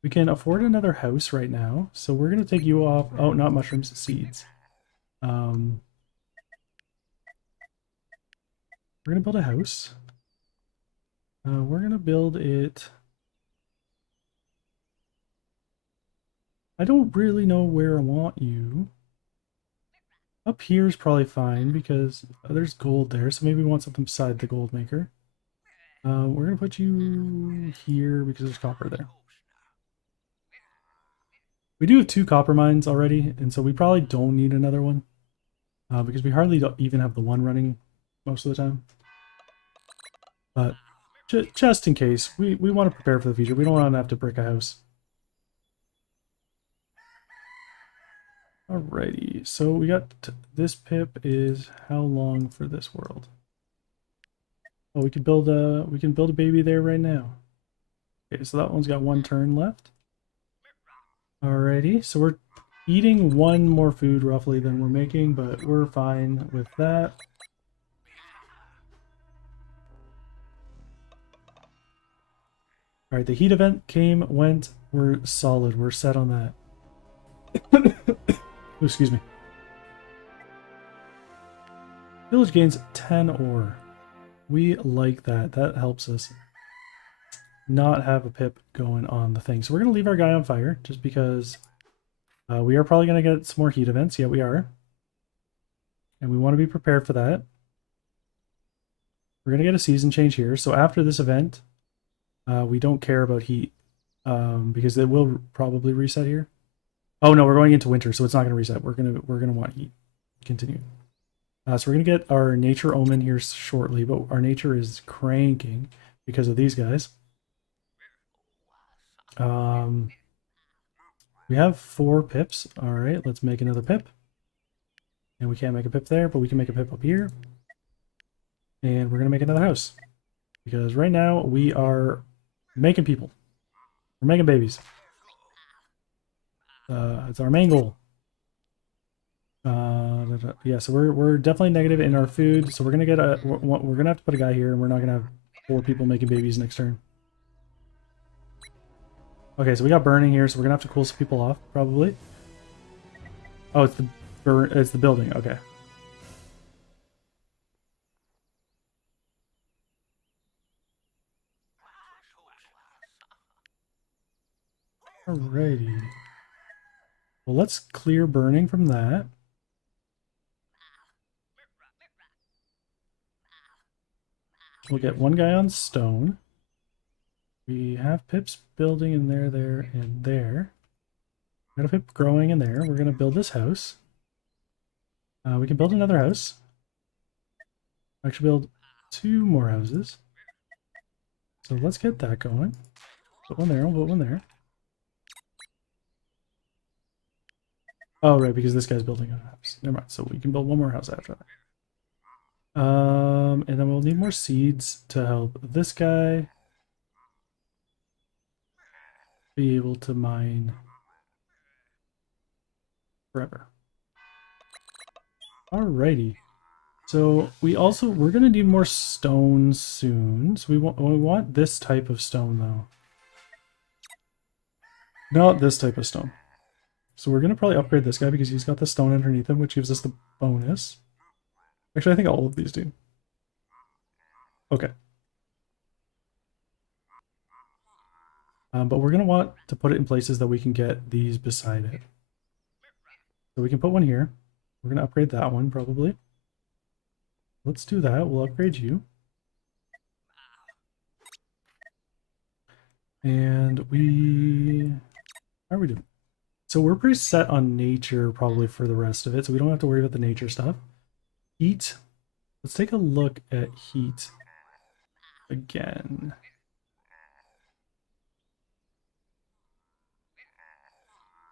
We can afford another house right now, so we're going to take you off. Oh, not mushrooms, seeds. We're going to build a house. We're going to build it. I don't really know where I want you. Up here is probably fine because there's gold there, so maybe we want something beside the gold maker. We're going to put you here because there's copper there. We do have 2 copper mines already, and so we probably don't need another one because we hardly even have the one running most of the time. But just in case, we want to prepare for the future. We don't want to have to brick a house. Alrighty, so we got this pip is how long for this world? Oh, we can build a baby there right now. Okay, so that one's got 1 turn left. Alrighty, so we're eating 1 more food roughly than we're making, but we're fine with that. Alright, the heat event came, went, we're solid, we're set on that. Oh, excuse me. Village gains 10 ore. We like that. That helps us not have a pip going on the thing. So we're going to leave our guy on fire just because we are probably going to get some more heat events. Yeah, we are. And we want to be prepared for that. We're going to get a season change here. So after this event, we don't care about heat because it will probably reset here. Oh no, we're going into winter, so it's not going to reset. We're gonna want heat. Continue. So we're gonna get our nature omen here shortly, but our nature is cranking because of these guys. We have 4 pips. All right, let's make another pip. And we can't make a pip there, but we can make a pip up here. And we're gonna make another house because right now we are making people. We're making babies. It's our main goal. Yeah, so we're definitely negative in our food. So we're gonna get we're gonna have to put a guy here, and we're not gonna have 4 people making babies next turn. Okay, so we got burning here, so we're gonna have to cool some people off probably. Oh, it's the building. Okay. Alrighty. Well, let's clear burning from that. We'll get 1 guy on stone. We have pips building in there, and there. We got a pip growing in there. We're gonna build this house. We can build another house. Actually, build 2 more houses. So let's get that going. Put 1 there. We'll put 1 there. Oh, right, because this guy's building a house. Never mind. So we can build 1 more house after that. And then we'll need more seeds to help this guy be able to mine forever. Alrighty. So we're gonna need more stone soon. So we want this type of stone though. Not this type of stone. So we're gonna probably upgrade this guy because he's got the stone underneath him, which gives us the bonus. Actually, I think all of these do. Okay. But we're gonna want to put it in places that we can get these beside it. So we can put one here. We're gonna upgrade that one probably. Let's do that. We'll upgrade you. And how are we doing? So we're pretty set on nature probably for the rest of it, so we don't have to worry about the nature stuff. Heat. Let's take a look at heat again.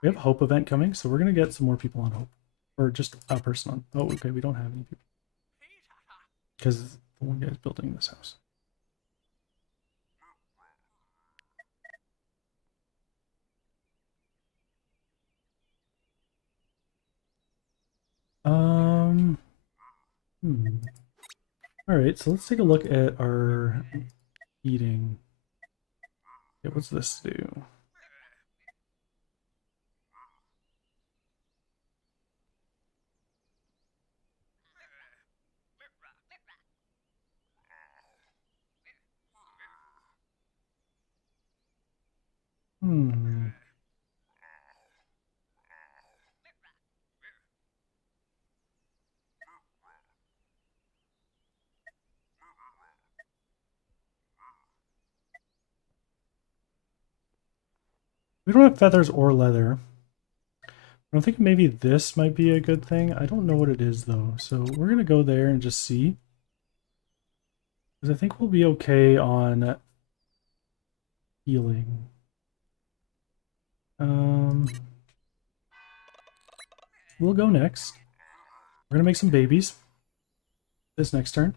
We have a Hope event coming, so we're gonna get some more people on Hope. Or just a person on. Oh, okay, we don't have any people. Because the one guy's building this house. Alright, so let's take a look at our eating. Okay, what's this do? We don't have feathers or leather. I'm thinking maybe this might be a good thing. I don't know what it is though, so we're gonna go there and just see. Because I think we'll be okay on healing. We'll go next. We're gonna make some babies this next turn.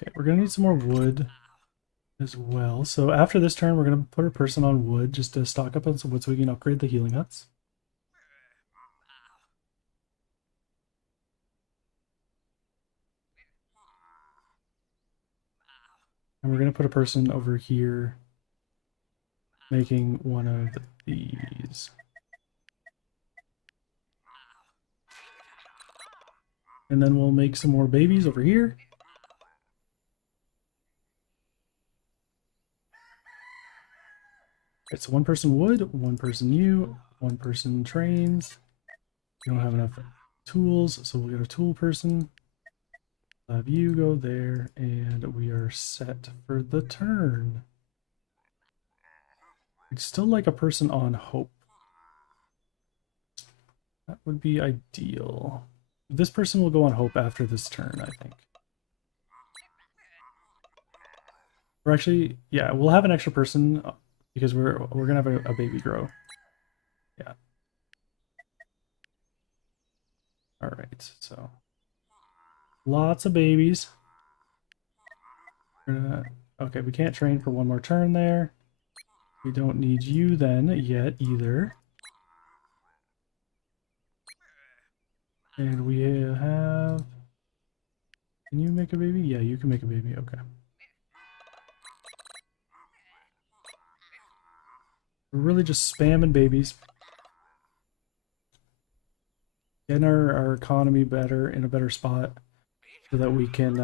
Okay, we're gonna need some more wood as well. So after this turn, we're gonna put a person on wood just to stock up on some wood so we can upgrade the healing huts. And we're gonna put a person over here making one of these. And then we'll make some more babies over here. It's one person wood, one person you, one person trains. We don't have enough tools, so we'll get a tool person. Have you go there, and we are set for the turn. I'd still like a person on hope. That would be ideal. This person will go on hope after this turn, I think. Or actually, yeah, we'll have an extra person because we're gonna have a baby grow. Yeah. All right, so lots of babies. Okay, we can't train for one more turn there. We don't need you then yet either. And we have... Can you make a baby? Yeah, you can make a baby. Okay. We're really just spamming babies. Getting our economy better, in a better spot so that we can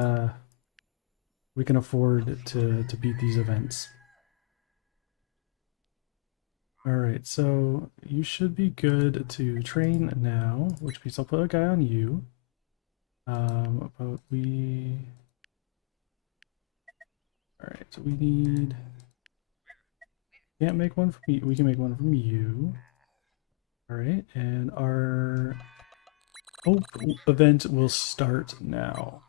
afford to beat these events. Alright, so you should be good to train now, which means I'll put a guy on you. But we... Alright, so we need... Can't make one from me. We can make one from you. Alright, and our hope event will start now.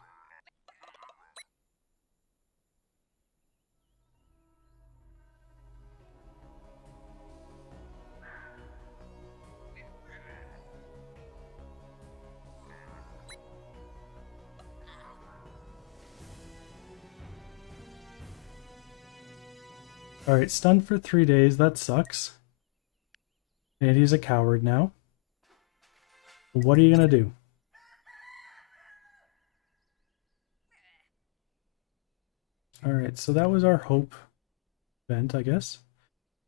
Alright, stunned for 3 days. That sucks. And he's a coward now. What are you gonna do? Alright, so that was our hope event, I guess.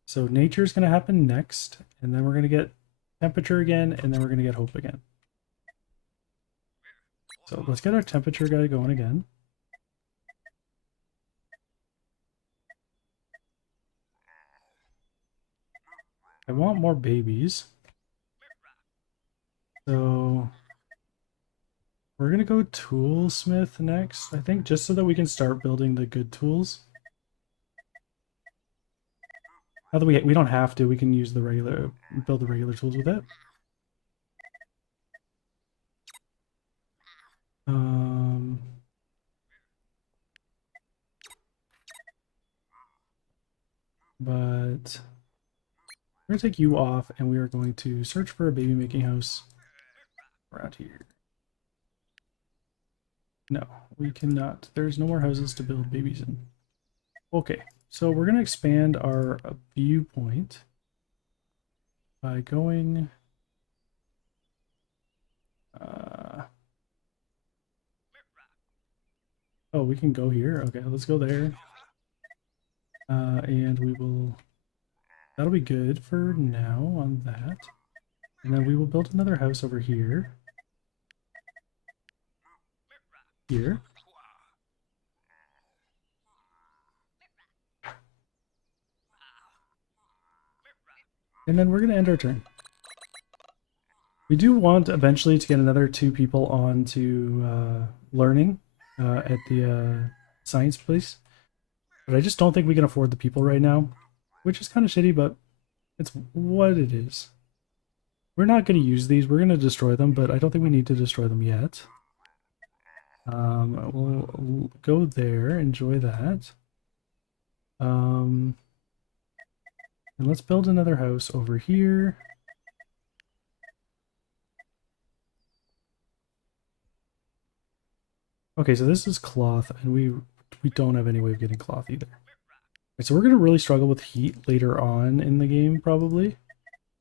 So nature's gonna happen next, and then we're gonna get temperature again, and then we're gonna get hope again. So let's get our temperature guy going again. I want more babies. So we're gonna go toolsmith next, I think, just so that we can start building the good tools. Now that we don't have to, we can use the regular, build the regular tools with it. But we're gonna take you off, and we are going to search for a baby making house around here. No, we cannot. There's no more houses to build babies in. Okay, so we're gonna expand our viewpoint by going oh, we can go here. Okay, let's go there. And we will, that'll be good for now on that. And then we will build another house over here. Here. And then we're going to end our turn. We do want eventually to get another 2 people on to learning at the science place. But I just don't think we can afford the people right now, which is kind of shitty, but it's what it is. We're not going to use these. We're going to destroy them, but I don't think we need to destroy them yet. We'll go there, enjoy that. And let's build another house over here. Okay, so this is cloth, and we don't have any way of getting cloth either. Right, so we're going to really struggle with heat later on in the game, probably.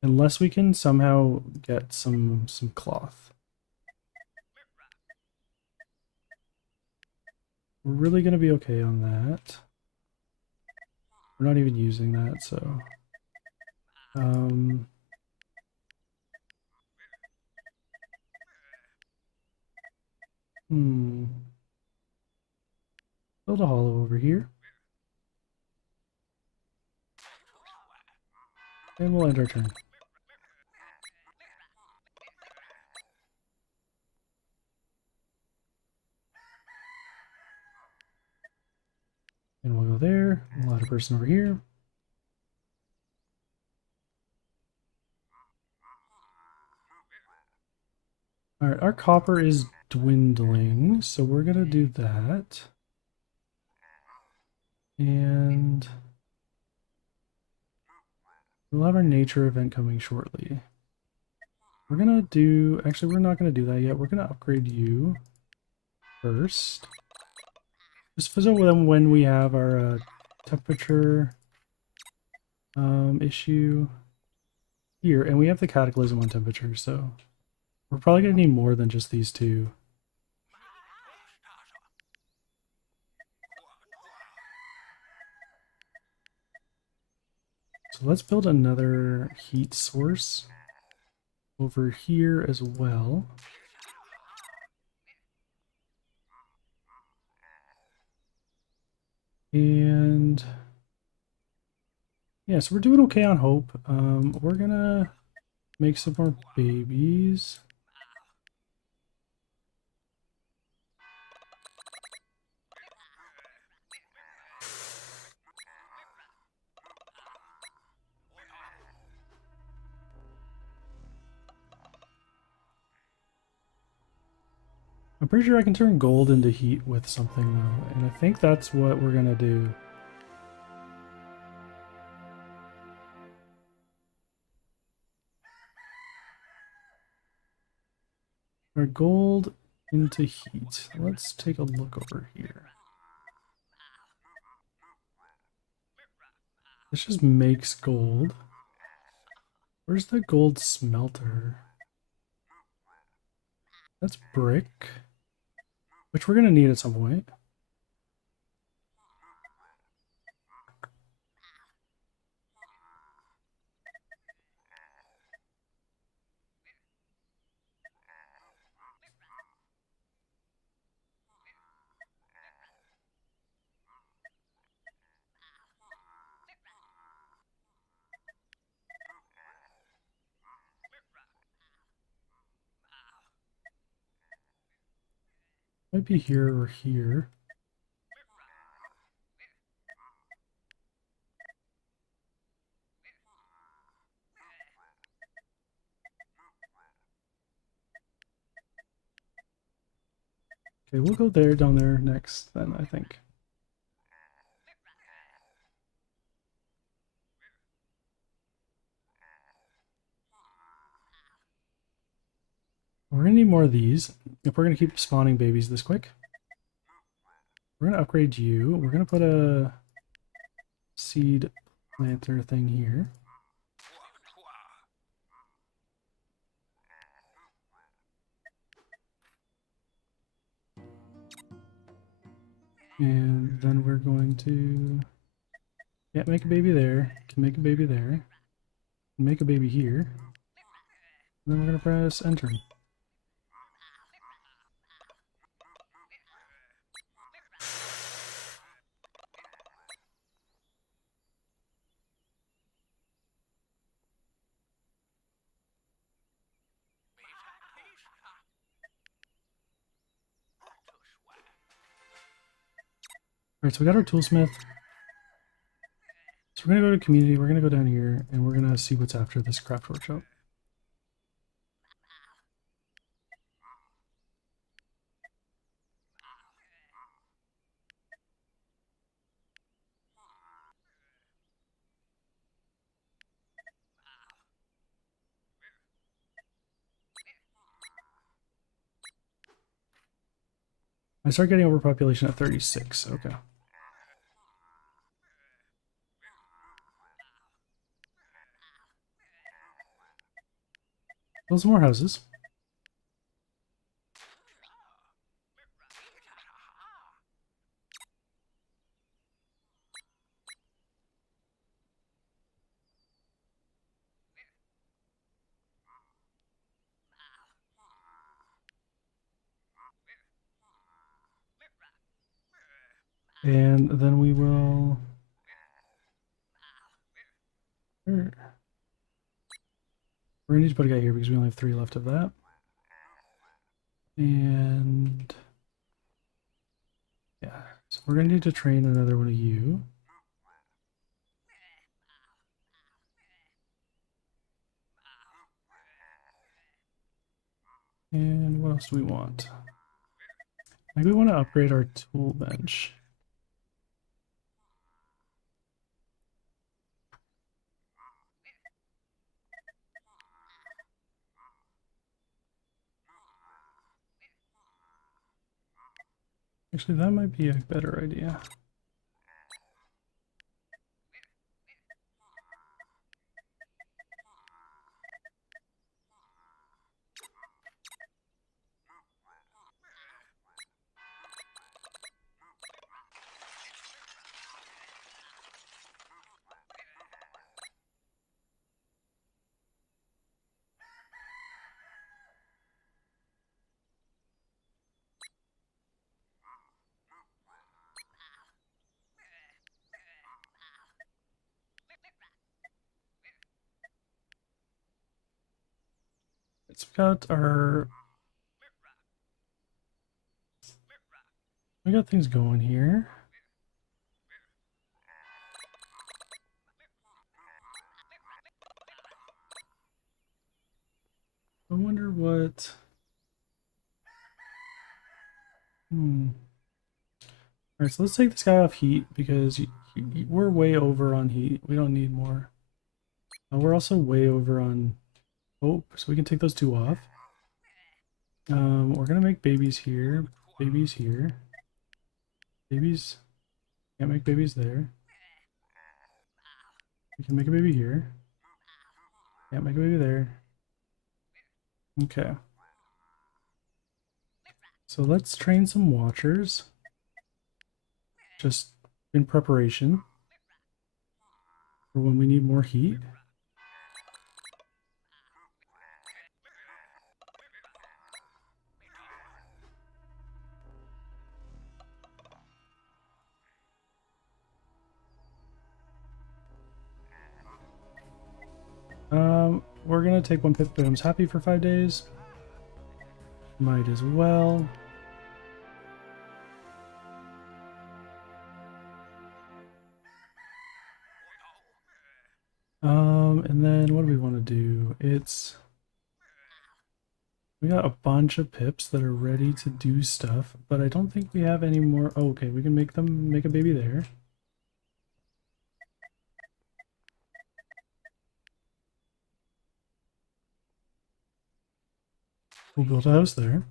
Unless we can somehow get some cloth. We're really going to be okay on that. We're not even using that, so... Build a hollow over here. And we'll end our turn. And we'll go there. We'll add a person over here. Alright, our copper is dwindling, so we're gonna do that. And we'll have our nature event coming shortly. We're gonna do, actually we're not gonna do that yet. We're gonna upgrade you first. Just so then when we have our temperature issue here, and we have the cataclysm on temperature, so we're probably gonna need more than just these 2. So let's build another heat source over here as well. And yeah, so we're doing okay on hope. We're gonna make some more babies. I'm pretty sure I can turn gold into heat with something though, and I think that's what we're gonna do. Our gold into heat. Let's take a look over here. This just makes gold. Where's the gold smelter? That's brick, which we're gonna need at some point. Might be here or here. Okay, we'll go there, down there next then, I think. We're gonna need more of these if we're gonna keep spawning babies this quick. We're gonna upgrade you. We're gonna put a seed planter thing here. And then we're going to, yeah, make a baby there. Can make a baby there. Make a baby here. And then we're gonna press enter. Alright, so we got our toolsmith. So we're gonna go to community, we're gonna go down here, and we're gonna see what's after this craft workshop. I start getting overpopulation at 36, okay. Build some more houses. And then we will... We're gonna need to put a guy here because we only have 3 left of that. And... yeah, so we're gonna need to train another one of you. And what else do we want? Maybe we want to upgrade our tool bench. Actually, that might be a better idea. It's got our... we got things going here. I wonder what... Alright, so let's take this guy off heat because we're way over on heat. We don't need more. We're also way over on hope, so we can take those two off. We're gonna make babies here, babies here, babies. Can't make babies there. We can make a baby here. Can't make a baby there. Okay. So let's train some watchers. Just in preparation for when we need more heat. We're gonna take one pip becomes happy for 5 days. Might as well. And then what do we want to do? We got a bunch of pips that are ready to do stuff, but I don't think we have any more. Oh, okay, we can make a baby there. We'll build a house there.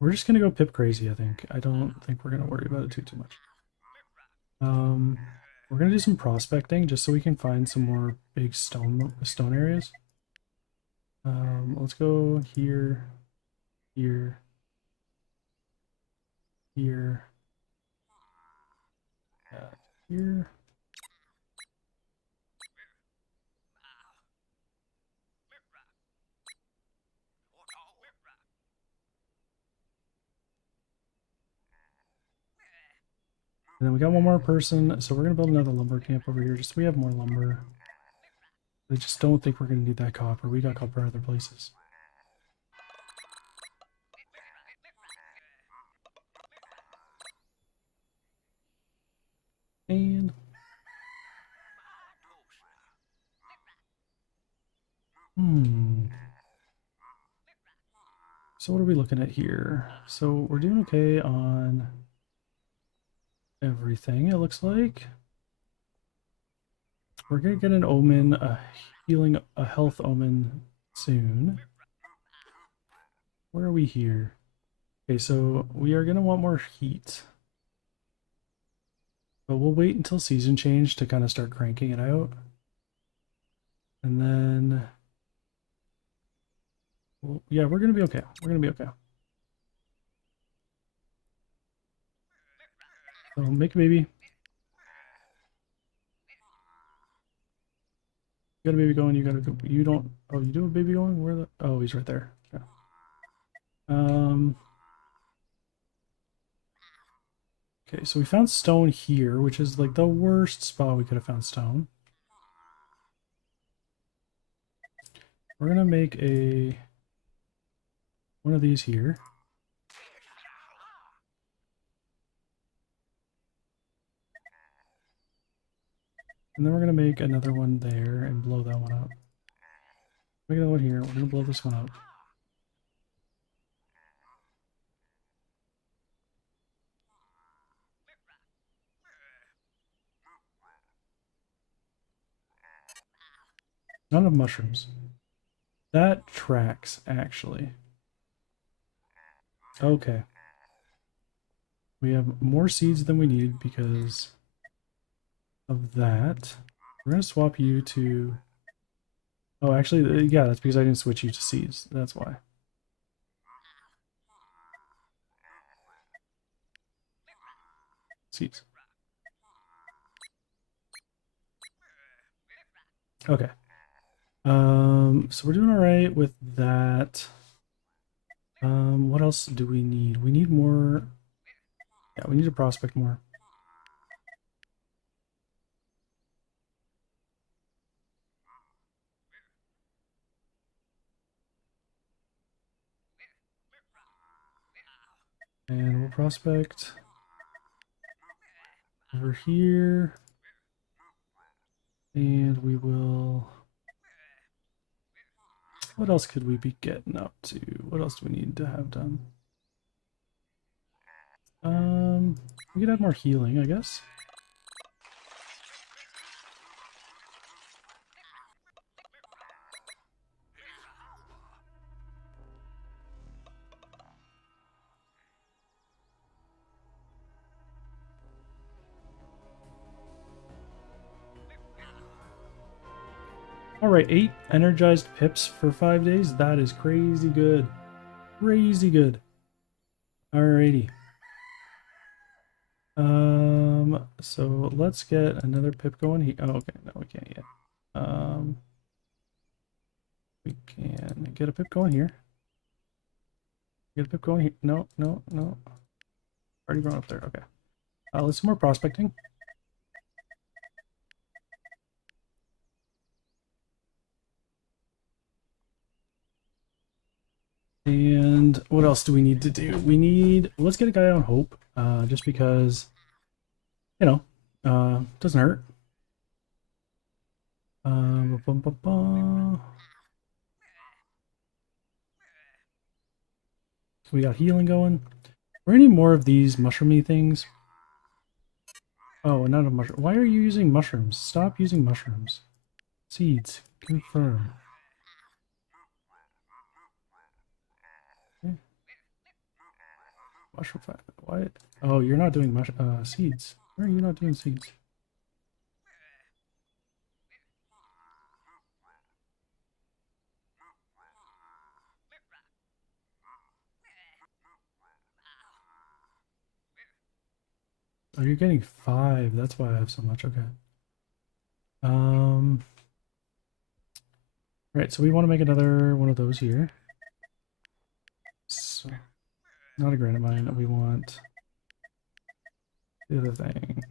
We're just gonna go pip crazy, I think. I don't think we're gonna worry about it too much. We're gonna do some prospecting just so we can find some more big stone areas. Let's go here, here, here, here. And then we got one more person, so we're gonna build another lumber camp over here just so we have more lumber. I just don't think we're gonna need that copper. We got copper other places. And so what are we looking at here? So we're doing okay on everything, it looks like. We're gonna get an omen, a health omen soon. Where are we here? Okay, so we are gonna want more heat. But we'll wait until season change to kind of start cranking it out. And then, well, yeah, we're gonna be okay. We're gonna be okay. So make a baby. You got a baby going, you gotta go, you don't, oh, you do a baby going? Where the, oh, he's right there. Yeah. Okay, so we found stone here, which is like the worst spot we could have found stone. We're gonna make one of these here. And then we're gonna make another one there and blow that one up. Make another one here. We're gonna blow this one up. Not enough mushrooms. That tracks, actually. Okay. We have more seeds than we need because of that. We're gonna swap you to... Oh, actually, yeah, that's because I didn't switch you to seeds. That's why. Seeds. Okay. So we're doing all right with that. What else do we need? We need more. Yeah, we need to prospect more. And we'll prospect over here. And we will what else could we be getting up to? What else do we need to have done? We could have more healing, I guess. Alright, 8 energized pips for 5 days. That is crazy good. Crazy good. Alrighty. So let's get another pip going here. Oh, okay, no, we can't yet. We can get a pip going here. Get a pip going here. No, no, no. Already gone up there. Okay. Let's do more prospecting. And what else do we need to do? We need, let's get a guy on hope, just because, you know, doesn't hurt. So we got healing going. Are any more of these mushroomy things? Oh, not a mushroom. Why are you using mushrooms? Stop using mushrooms. Seeds. Confirm. Okay. Mushroom fat. Why? Oh, you're not doing seeds. Why are you not doing seeds? Oh, you're getting 5. That's why I have so much. Okay. Right, so we want to make another one of those here. So, not a granite mine. We want the other thing.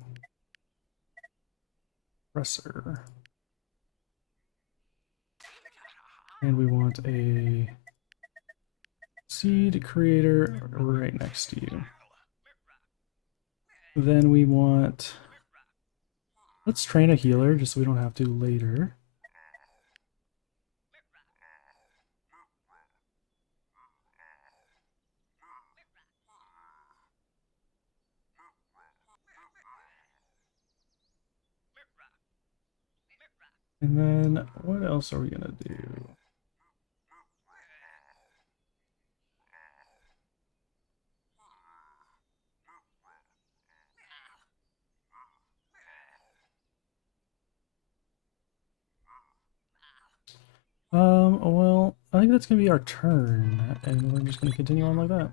Presser. And we want a seed creator right next to you. Then we want, let's train a healer just so we don't have to later. And then what else are we gonna do? Well, I think that's gonna be our turn, and we're just gonna continue on like that.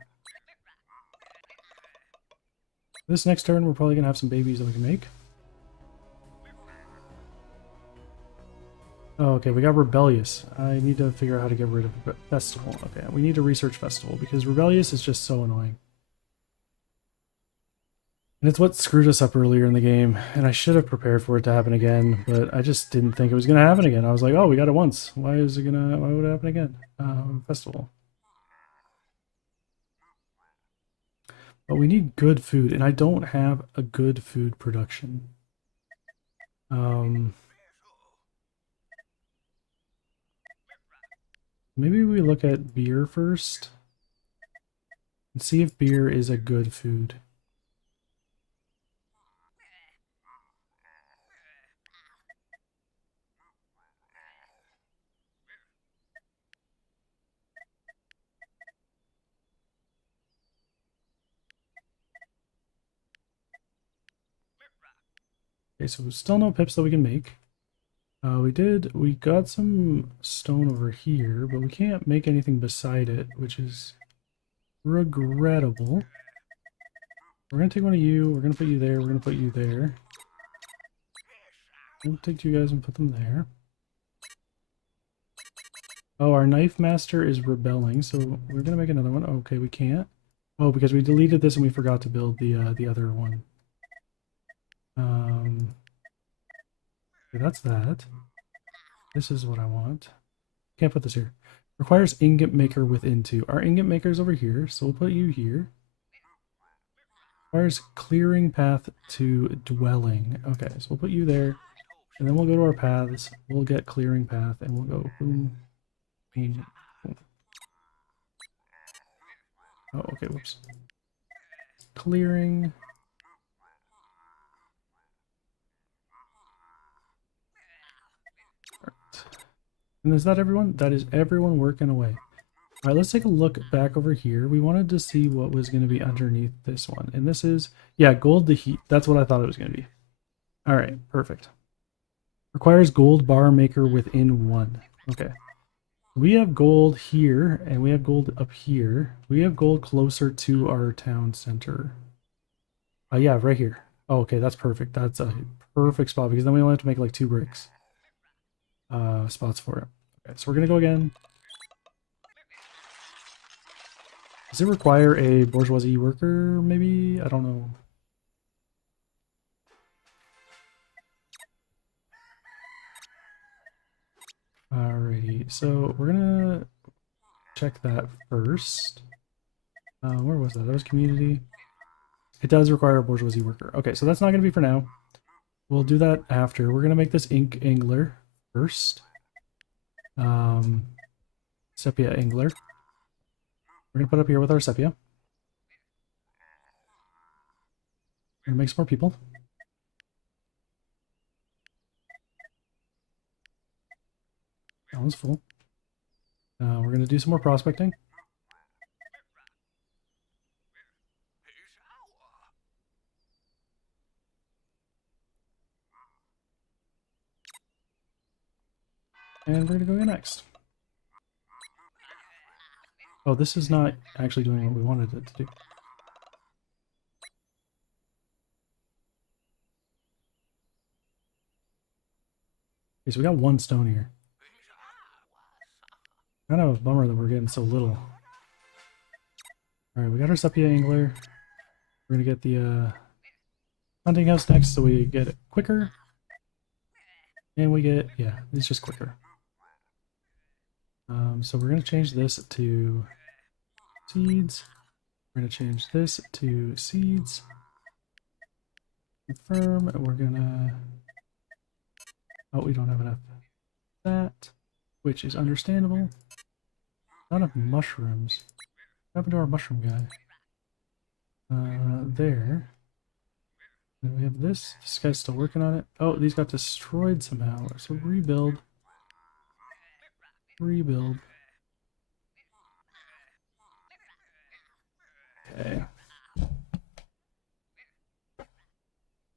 This next turn, we're probably gonna have some babies that we can make. Oh, okay, we got Rebellious. I need to figure out how to get rid of Festival. Okay, we need to research Festival, because Rebellious is just so annoying. And it's what screwed us up earlier in the game, and I should have prepared for it to happen again, but I just didn't think it was going to happen again. I was like, oh, we got it once. Why would it happen again? Festival. But we need good food, and I don't have a good food production. Maybe we look at beer first and see if beer is a good food. Okay, so still no pips that we can make. We got some stone over here, but we can't make anything beside it, which is regrettable. We're gonna take one of you, we're gonna put you there, we're gonna put you there. We'll take 2 guys and put them there. Oh, our knife master is rebelling, so we're gonna make another one. Okay, we can't. Oh, because we deleted this and we forgot to build the other one. Okay, that's that. This is what I want. Can't put this here. Requires ingot maker within 2. Our ingot maker is over here, so we'll put you here. Requires clearing path to dwelling. Okay, so we'll put you there, and then we'll go to our paths. We'll get clearing path, and we'll go boom. Painting. Oh, okay, whoops. Clearing. Right. And is that everyone? That is everyone working away. All right, let's take a look back over here. We wanted to see what was going to be underneath this one. And this is, yeah, gold to heat. That's what I thought it was going to be. All right, perfect. Requires gold bar maker within one. Okay. We have gold here, and we have gold up here. We have gold closer to our town center. Yeah, right here. Oh, okay, that's perfect. That's a perfect spot because then we only have to make like 2 bricks spots for it. Okay, so we're gonna go again. Does it require a bourgeoisie worker? Maybe, I don't know. Alrighty, so we're gonna check that first. Where was that? That was community. It does require a bourgeoisie worker. Okay, so that's not gonna be for now. We'll do that after. We're gonna make this ink angler first. Sepia angler. We're gonna put up here with our sepia. We're gonna make some more people. That one's full. We're gonna do some more prospecting. And we're gonna go next. Oh, this is not actually doing what we wanted it to do. Okay, so we got 1 stone here. Kind of a bummer that we're getting so little. Alright, we got our sepia angler. We're gonna get the hunting house next so we get it quicker. And we get, yeah, it's just quicker. So we're gonna change this to seeds. We're gonna change this to seeds. Confirm, and we're gonna, oh, we don't have enough of that, which is understandable. Not enough mushrooms. What happened to our mushroom guy? There. And we have this. This guy's still working on it. Oh, these got destroyed somehow. So rebuild. Rebuild. Okay.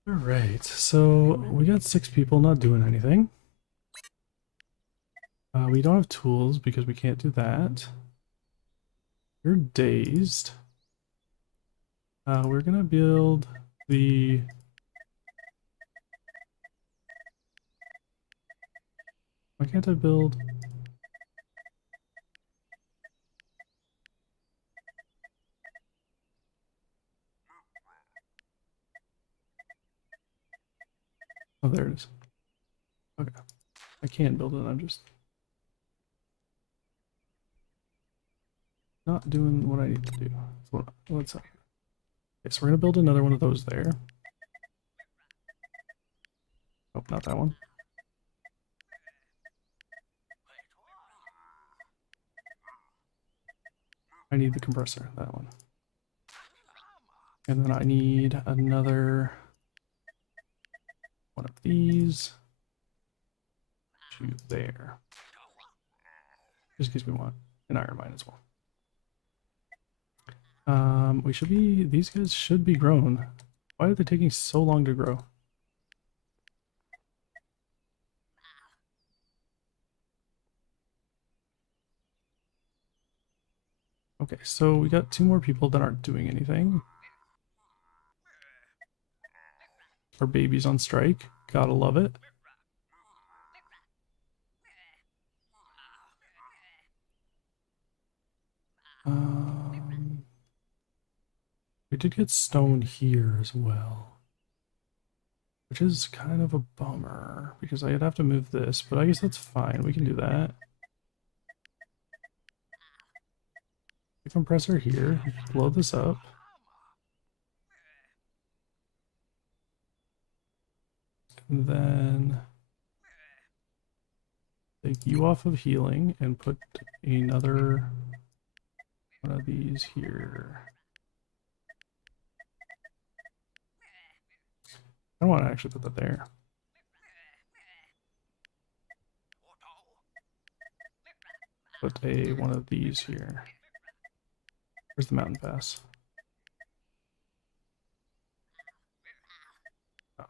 Alright, so we got 6 people not doing anything. We don't have tools because we can't do that. You're dazed. We're gonna build the... Why can't I build... Oh, there it is. Okay. I can build it, I'm just not doing what I need to do. Let's okay, so we're gonna build another one of those there. Oh, not that one. I need the compressor, that one. And then I need another one of these to there. Just in case we want an iron mine as well. We should be, these guys should be grown. Why are they taking so long to grow? Okay, so we got 2 more people that aren't doing anything. Our baby's on strike. Gotta love it. We did get stone here as well, which is kind of a bummer because I'd have to move this, but I guess that's fine. We can do that. The compressor here, blow this up. And then take you off of healing and put another one of these here. I don't want to actually put that there. Put one of these here. Where's the mountain pass? Oh.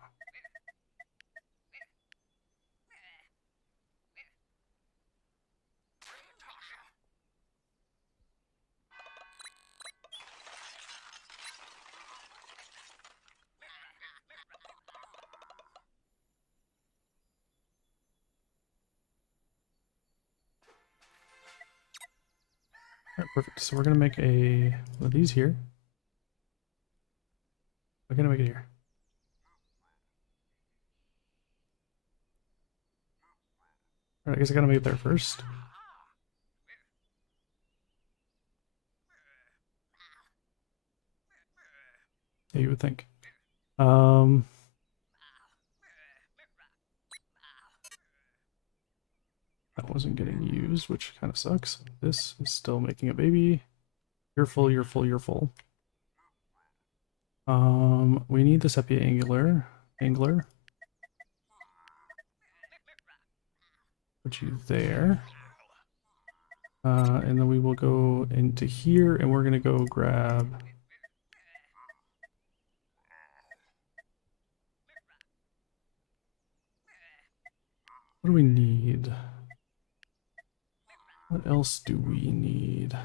Alright, perfect. So we're gonna make one of these here. We're gonna make it here. Alright, I guess I gotta make it there first. Yeah, you would think. That wasn't getting used, which kind of sucks. This is still making a baby. You're full, you're full, you're full. We need the sepia angler. Put you there. And then we will go into here and we're gonna go grab what do we need? What else do we need?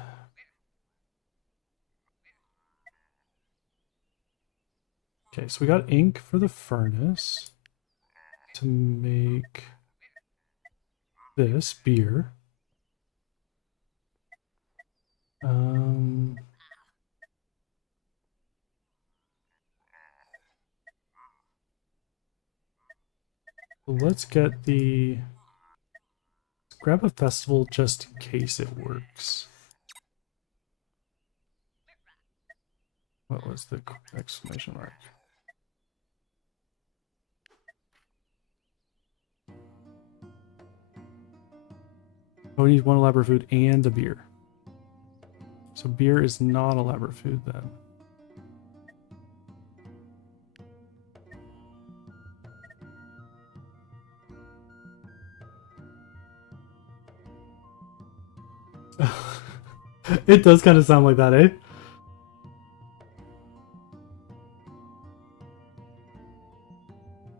Okay, so we got ink for the furnace to make this beer. Let's get let's grab a festival just in case it works. What was the exclamation mark? Oh, we need one elaborate food and a beer. So beer is not elaborate food then. It does kind of sound like that, eh?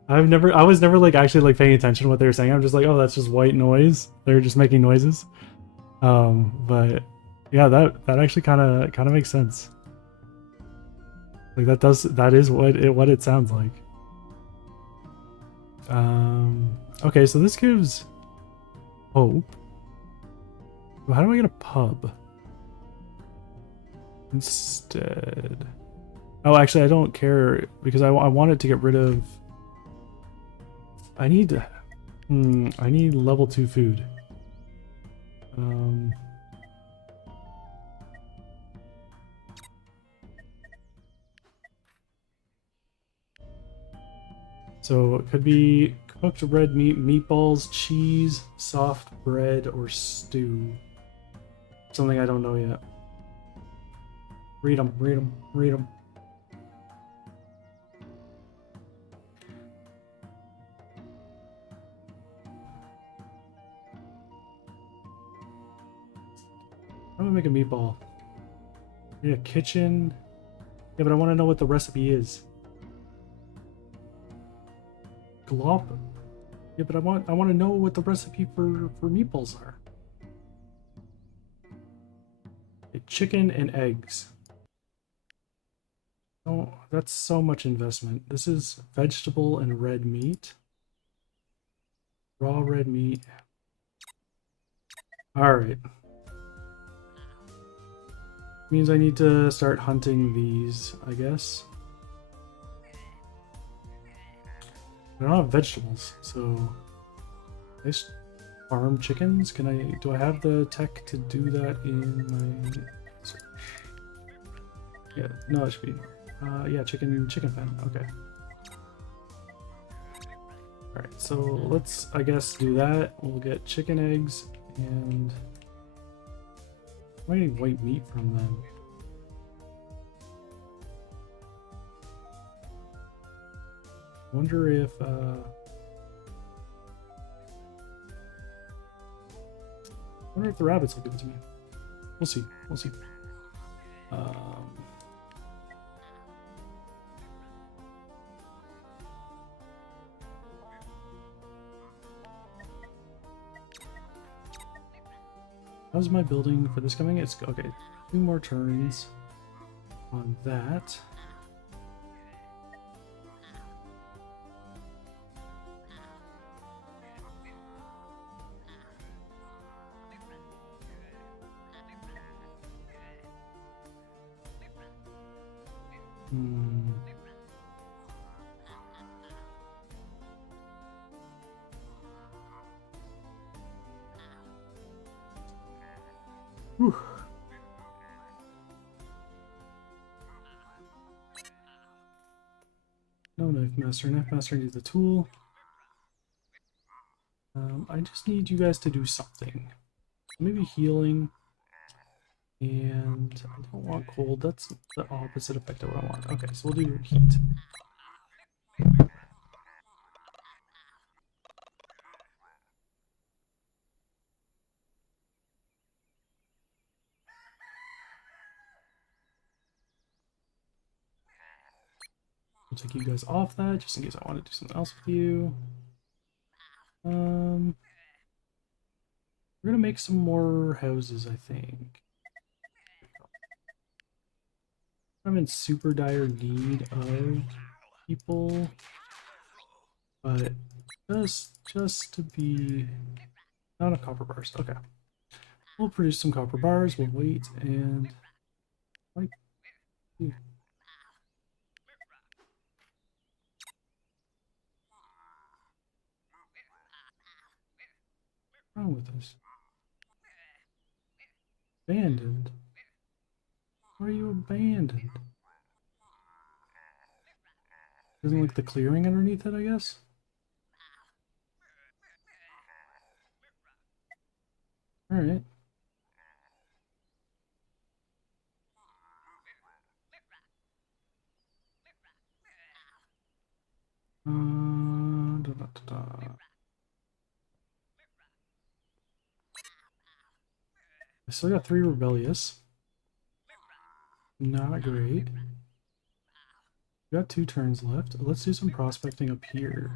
I was never like actually like paying attention to what they were saying. I'm just like, oh, that's just white noise. They're just making noises. But yeah, that actually kind of makes sense. Like that is what it sounds like. Okay, so this gives hope. How do I get a pub instead? Oh, actually, I don't care because I wanted to get rid of. I need level 2 food. So it could be cooked red meat, meatballs, cheese, soft bread, or stew. Something I don't know yet. Read them, read them, read them. I'm gonna make a meatball. I need a kitchen. Yeah, but I want to know what the recipe is. Glop. Yeah, but I want to know what the recipe for meatballs are. Chicken and eggs. Oh, that's so much investment. This is vegetable and red meat. Raw red meat. Alright. Means I need to start hunting these, I guess. I don't have vegetables, so I just farm chickens. Do I have the tech to do that in my search? Yeah, no, it should be. Yeah, chicken pen. Okay. Alright, so let's, I guess, do that. We'll get chicken eggs and... I'm getting white meat from them. Wonder if, wonder if the rabbits will give it to me. We'll see. We'll see. How's my building for this coming? It's okay. 2 more turns on that. Whew. No knife master. Knife master needs a tool. I just need you guys to do something. Maybe healing. And I don't want cold. That's the opposite effect of what I want. Okay, so we'll do heat. I'll take you guys off that just in case I want to do something else with you. We're gonna make some more houses, I think. I'm in super dire need of people, but just to be not enough copper bars. Okay, we'll produce some copper bars. We'll wait and like. What's wrong with this? Abandoned. Why are you abandoned? Doesn't like the clearing underneath it, I guess. All right. Da, da, da, da. I still got 3 rebellious. Not great. We got 2 turns left. Let's do some prospecting up here.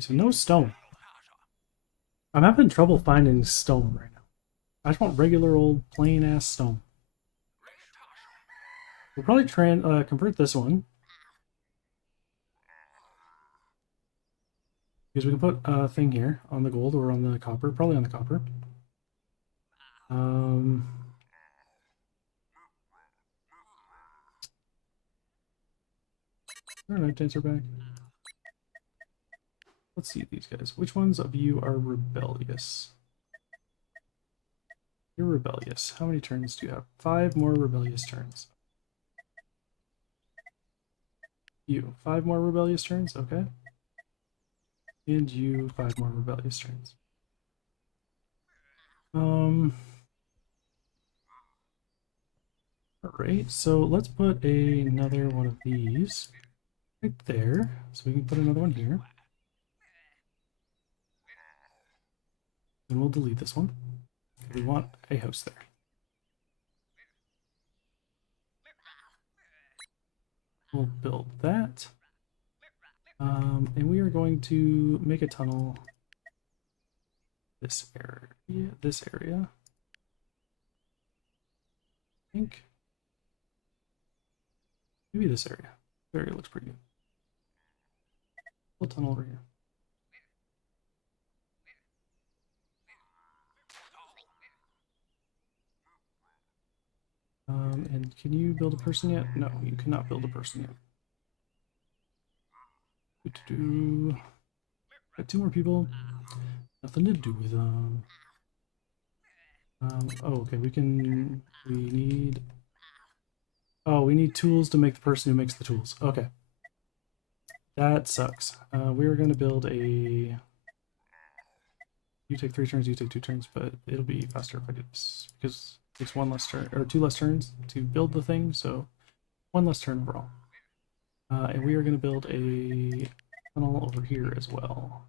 So no stone. I'm having trouble finding stone right now. I just want regular old plain ass stone. We'll probably convert this one. Because we can put a thing here on the gold or on the copper. Probably on the copper. Is there a knife dancer back? Let's see these guys. Which ones of you are rebellious? You're rebellious. How many turns do you have? 5 more rebellious turns. You, 5 more rebellious turns? Okay. And you, 5 more rebellious turns. Alright, so let's put another one of these right there. So we can put another one here. And we'll delete this one. We want a house there. We'll build that. And we are going to make a tunnel this area. I think maybe this area. This area looks pretty good. Little tunnel over here. And can you build a person yet? No, you cannot build a person yet. Got two more people. Nothing to do with them. Oh, okay, we need... Oh, we need tools to make the person who makes the tools. Okay. That sucks. We're gonna build a... You take 3 turns, you take 2 turns, but it'll be faster if I do this. Because it takes 1 less turn, or 2 less turns to build the thing, so 1 less turn overall. And we are gonna build a tunnel over here as well.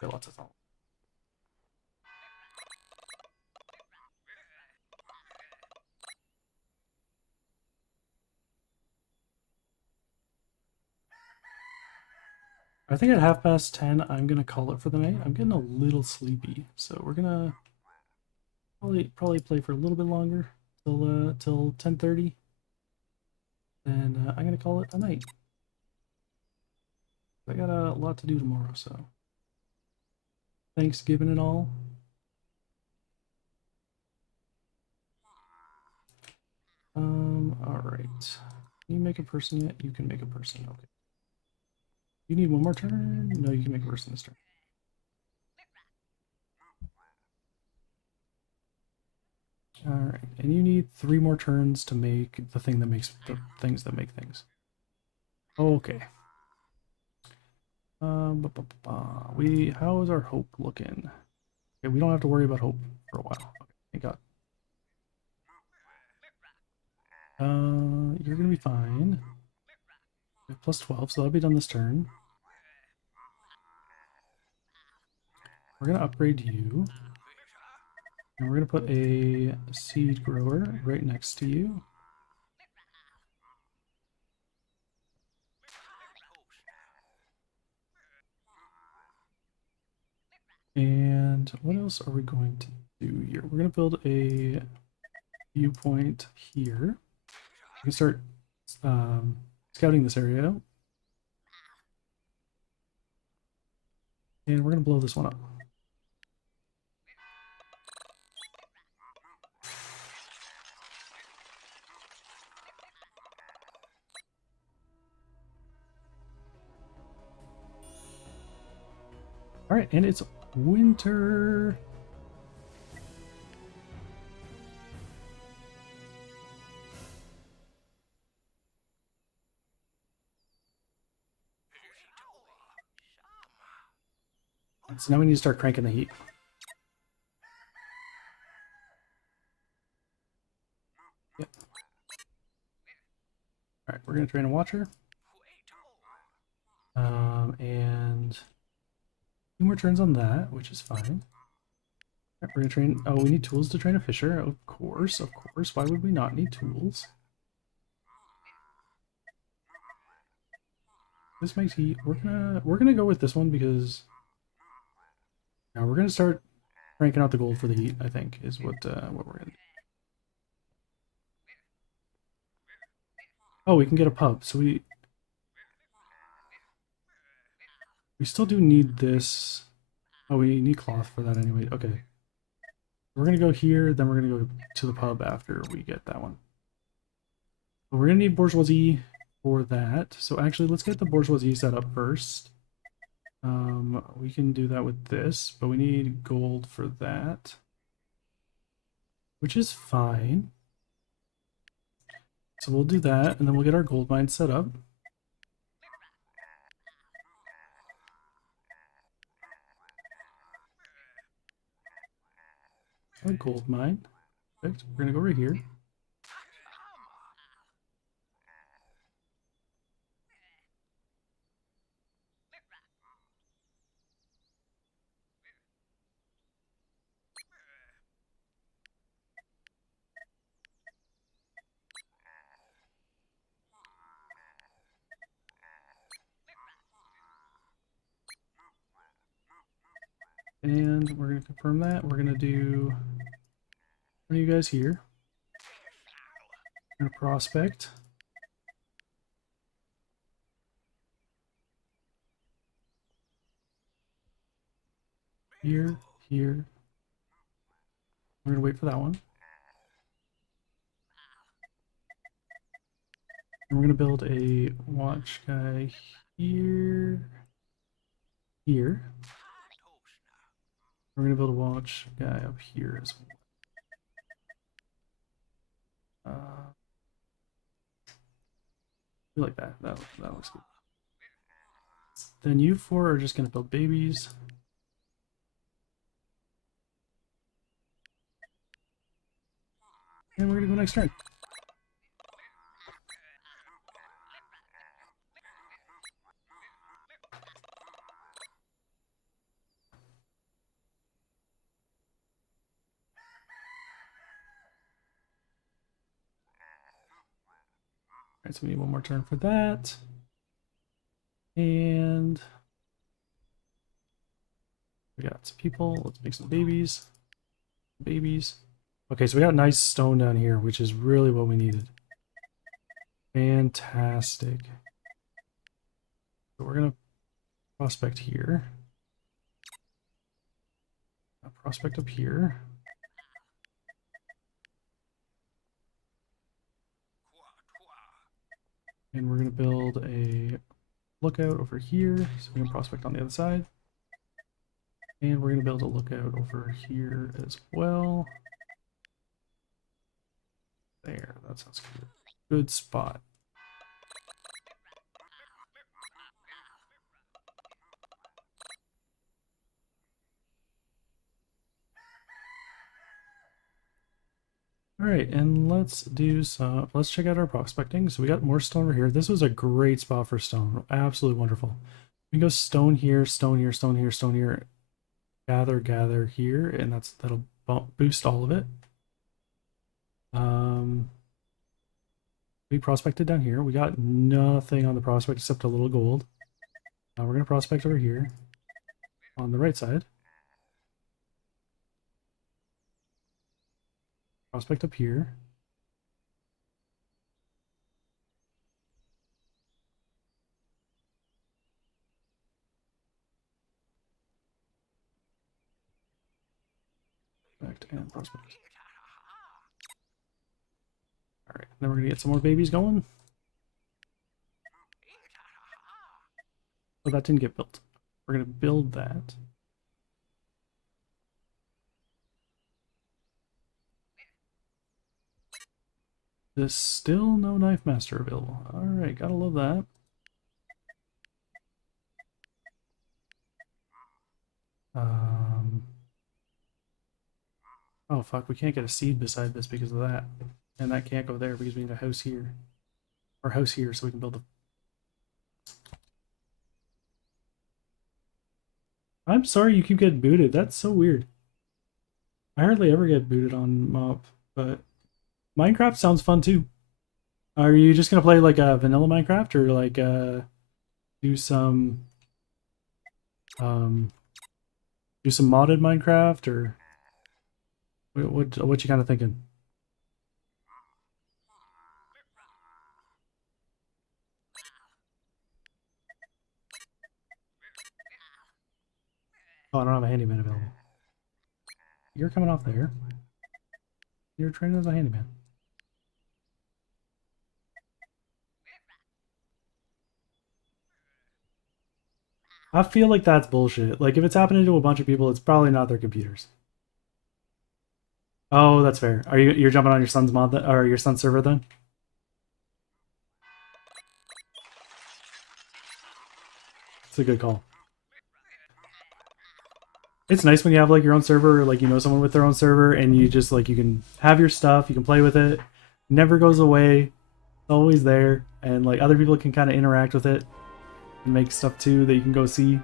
Got lots of tunnels. I think at 10:30, I'm gonna call it for the night. I'm getting a little sleepy, so we're gonna probably play for a little bit longer till 10:30. Then I'm gonna call it a night. I got a lot to do tomorrow, so Thanksgiving and all. All right. Can you make a person yet? You can make a person. Okay. You need 1 more turn? No, you can make a person this turn. Alright, and you need 3 more turns to make the thing that makes the things that make things. Okay. How is our hope looking? Okay, we don't have to worry about hope for a while. Okay, thank God. You're gonna be fine. We have plus 12, so that'll be done this turn. We're gonna upgrade you. And we're gonna put a seed grower right next to you. And what else are we going to do here? We're gonna build a viewpoint here. We can start scouting this area. And we're gonna blow this one up. All right, and it's winter. So now we need to start cranking the heat. Yep. All right, we're gonna train a watcher. And 2 more turns on that, which is fine. Right, we're gonna train. Oh, we need tools to train a fisher. Of course, of course. Why would we not need tools? This makes heat. We're gonna go with this one because now we're gonna start cranking out the gold for the heat. I think is what we're gonna do. Oh, we can get a pub. So we still do need this. Oh, we need cloth for that anyway. Okay. We're gonna go here, then we're gonna go to the pub after we get that one. But we're gonna need bourgeoisie for that. So actually, let's get the bourgeoisie set up first. We can do that with this, but we need gold for that, which is fine. So we'll do that, and then we'll get our gold mine set up. A gold mine. Perfect. We're gonna go over here. And we're gonna confirm that. We're gonna do one of you guys here. We're gonna prospect. Here, here. We're gonna wait for that one. And we're gonna build a watch guy here. Here. We're gonna build a watch guy up here as well. I like that. That looks good. Then you four are just gonna build babies. And we're gonna go next turn. Alright, so we need one more turn for that. And we got some people. Let's make some babies. Babies. Okay, so we got nice stone down here, which is really what we needed. Fantastic. So we're gonna prospect here. Prospect up here. And we're gonna build a lookout over here, so we can prospect on the other side. And we're gonna build a lookout over here as well. There, that sounds good. Good spot. All right, and let's check out our prospecting. So we got more stone over here. This was a great spot for stone. Absolutely wonderful. We go stone here, stone here, stone here, stone here. Gather here, and that'll boost all of it. We prospected down here. We got nothing on the prospect except a little gold. Now we're gonna prospect over here on the right side. Prospect up here. Prospect and prospect. Alright, then we're gonna get some more babies going. Oh, that didn't get built. We're gonna build that. There's still no knife master available. Alright, gotta love that. Oh fuck, we can't get a seed beside this because of that. And that can't go there because we need a house here. Or house here so we can build a... I'm sorry you keep getting booted. That's so weird. I hardly ever get booted on MOP, but Minecraft sounds fun too. Are you just gonna play like a vanilla Minecraft or like do some modded Minecraft or what you kind of thinking? Oh, I don't have a handyman available. You're coming off there. You're training as a handyman. I feel like that's bullshit. Like if it's happening to a bunch of people, it's probably not their computers. Oh, that's fair. You're jumping on your son's mod or your son's server then? It's a good call. It's nice when you have like your own server or like you know someone with their own server and you just like you can have your stuff, you can play with it. Never goes away. It's always there and like other people can kind of interact with it and make stuff too that you can go see.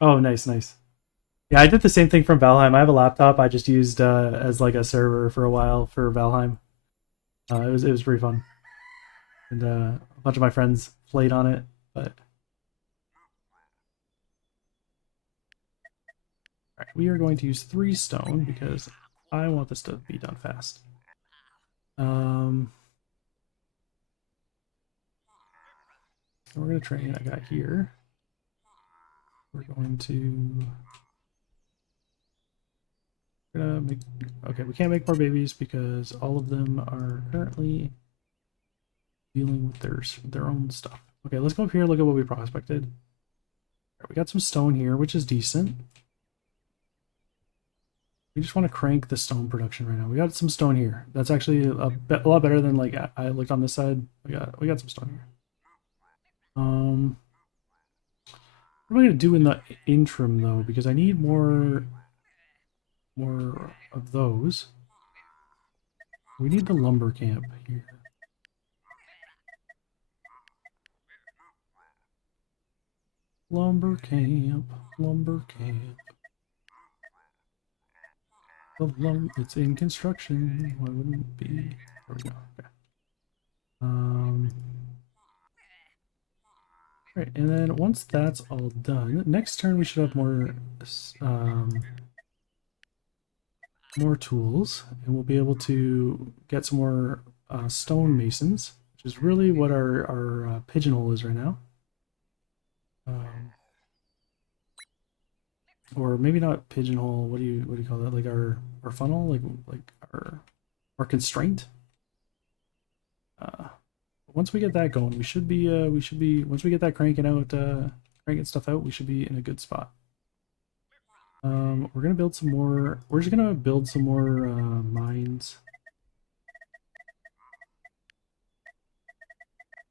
Oh, nice, nice. Yeah, I did the same thing from Valheim. I have a laptop I just used as like a server for a while for Valheim. It was pretty fun, and a bunch of my friends played on it. But all right, we are going to use 3 stone because I want this to be done fast. So we're gonna train a guy here. We're going to We're gonna make, okay, we can't make more babies because all of them are currently dealing with their own stuff. Okay, let's go up here and look at what we prospected. We got some stone here, which is decent. We just want to crank the stone production right now. We got some stone here. That's actually a lot better than like I looked on this side. We got some stone here. What am I gonna do in the interim though? Because I need more of those. We need the lumber camp here. Lumber camp, lumber camp. It's in construction. Why wouldn't it be? There we go. Okay. Right, and then once that's all done, next turn we should have more tools, and we'll be able to get some more stone masons, which is really what our pigeonhole is right now. Or maybe not pigeonhole. What do you call that? Like our funnel, like our constraint. Once we get that going, we should be once we get that cranking stuff out, we should be in a good spot. We're gonna build some more. We're just gonna build some more mines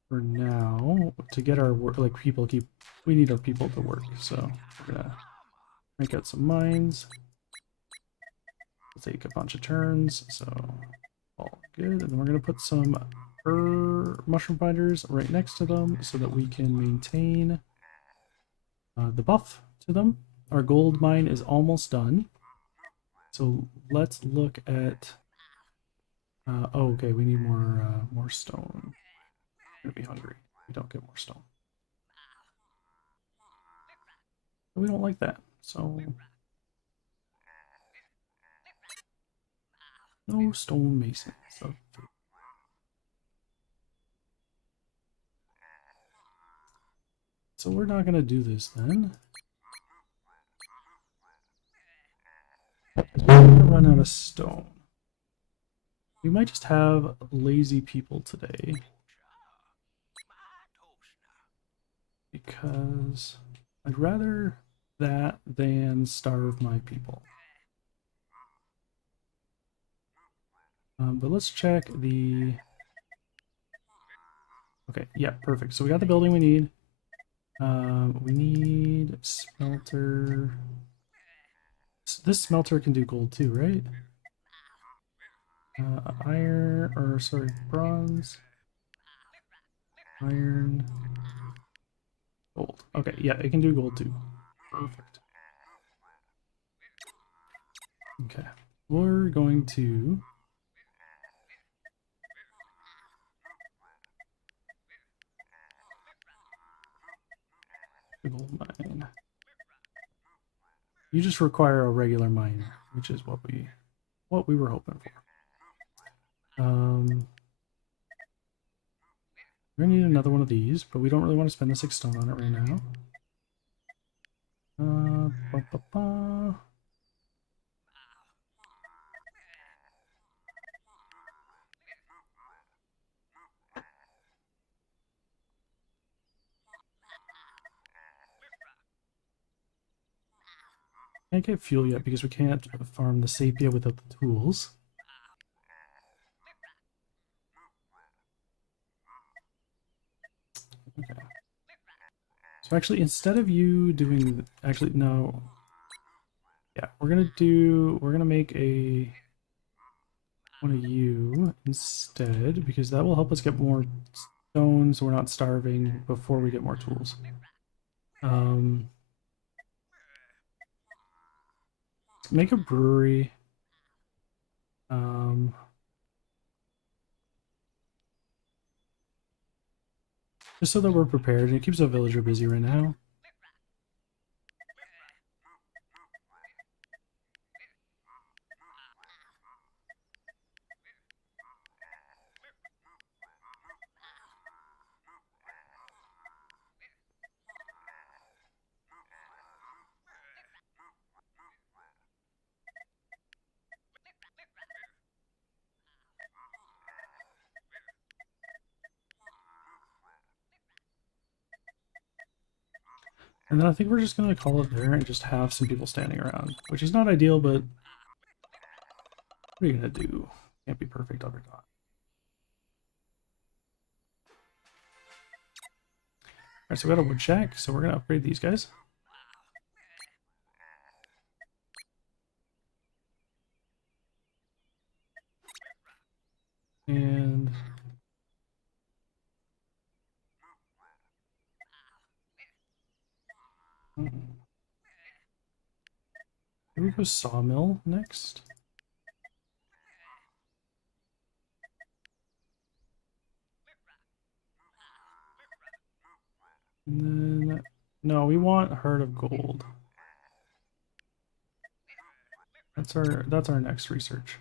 for now to get our work. Like people keep, we need our people to work, so we're gonna crank out some mines. It'll take a bunch of turns, so all good. And then we're gonna put some mushroom binders right next to them so that we can maintain the buff to them. Our gold mine is almost done. So let's look at oh, okay, we need more stone. We're gonna be hungry. We don't get more stone. But we don't like that. So no stone mason. So we're not gonna do this then. We're gonna run out of stone. We might just have lazy people today. Because I'd rather that than starve my people. But let's check the... Okay, yeah, perfect. So we got the building we need. We need smelter. This smelter can do gold too, right? Iron, or sorry, bronze. Iron. Gold. Okay, yeah, it can do gold too. Perfect. Okay, we're going to... the gold mine. You just require a regular mine, which is what we were hoping for. We're gonna need another one of these, but we don't really want to spend the 6 stone on it right now. Ba -ba -ba. Can't get fuel yet because we can't farm the sepia without the tools. Okay. So actually, instead of you doing, actually no. Yeah, we're gonna make one of you instead because that will help us get more stone so we're not starving before we get more tools. Make a brewery. Just so that we're prepared, and it keeps the villager busy right now. And then I think we're just gonna call it there and just have some people standing around, which is not ideal, but what are you gonna do? Can't be perfect every time. Alright, so we got a wood shack, so we're gonna upgrade these guys. And here we go, sawmill next. And then no, we want herd of gold. That's our next research.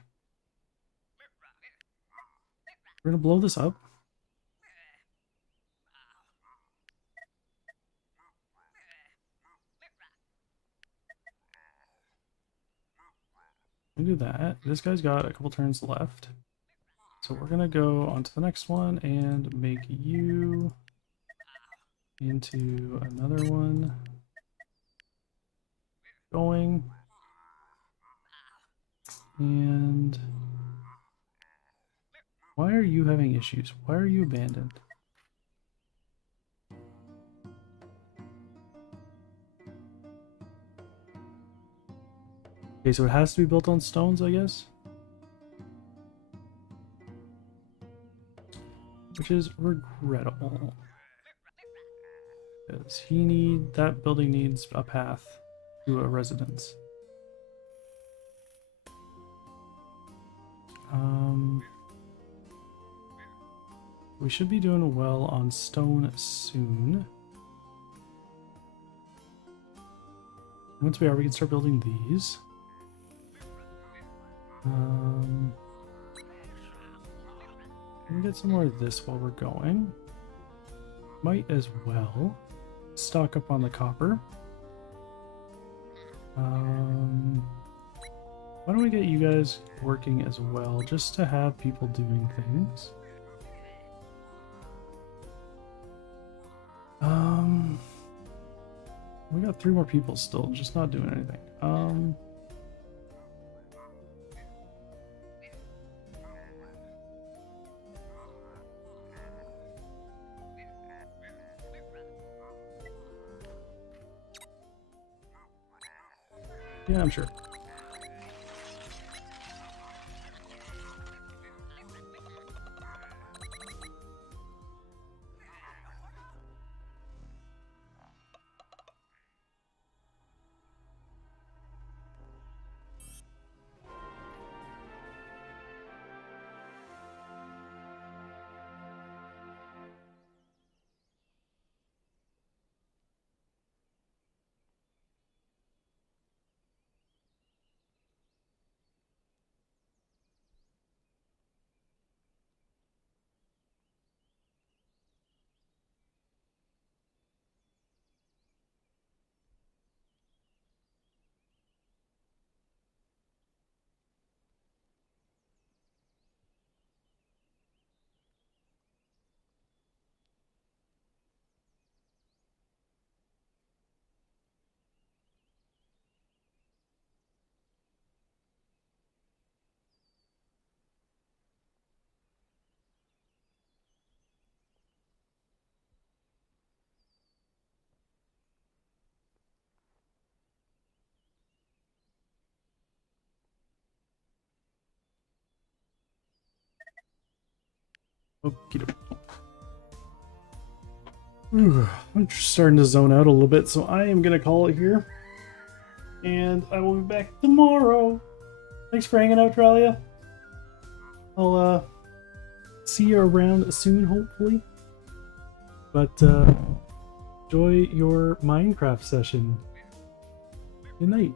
We're gonna blow this up. We do that. This guy's got a couple turns left. So we're gonna go on to the next one and make you into another one. Going. And why are you having issues? Why are you abandoned? Okay, so it has to be built on stones, I guess. Which is regrettable. Because that building needs a path to a residence. We should be doing well on stone soon. Once we are, we can start building these. Let me get some more of this while we're going. Might as well stock up on the copper. Why don't we get you guys working as well, just to have people doing things. We got 3 more people still, just not doing anything. Yeah, I'm sure. Okie doke. I'm just starting to zone out a little bit, so I am gonna call it here. And I will be back tomorrow. Thanks for hanging out, Tralia. I'll see you around soon, hopefully. But enjoy your Minecraft session. Good night.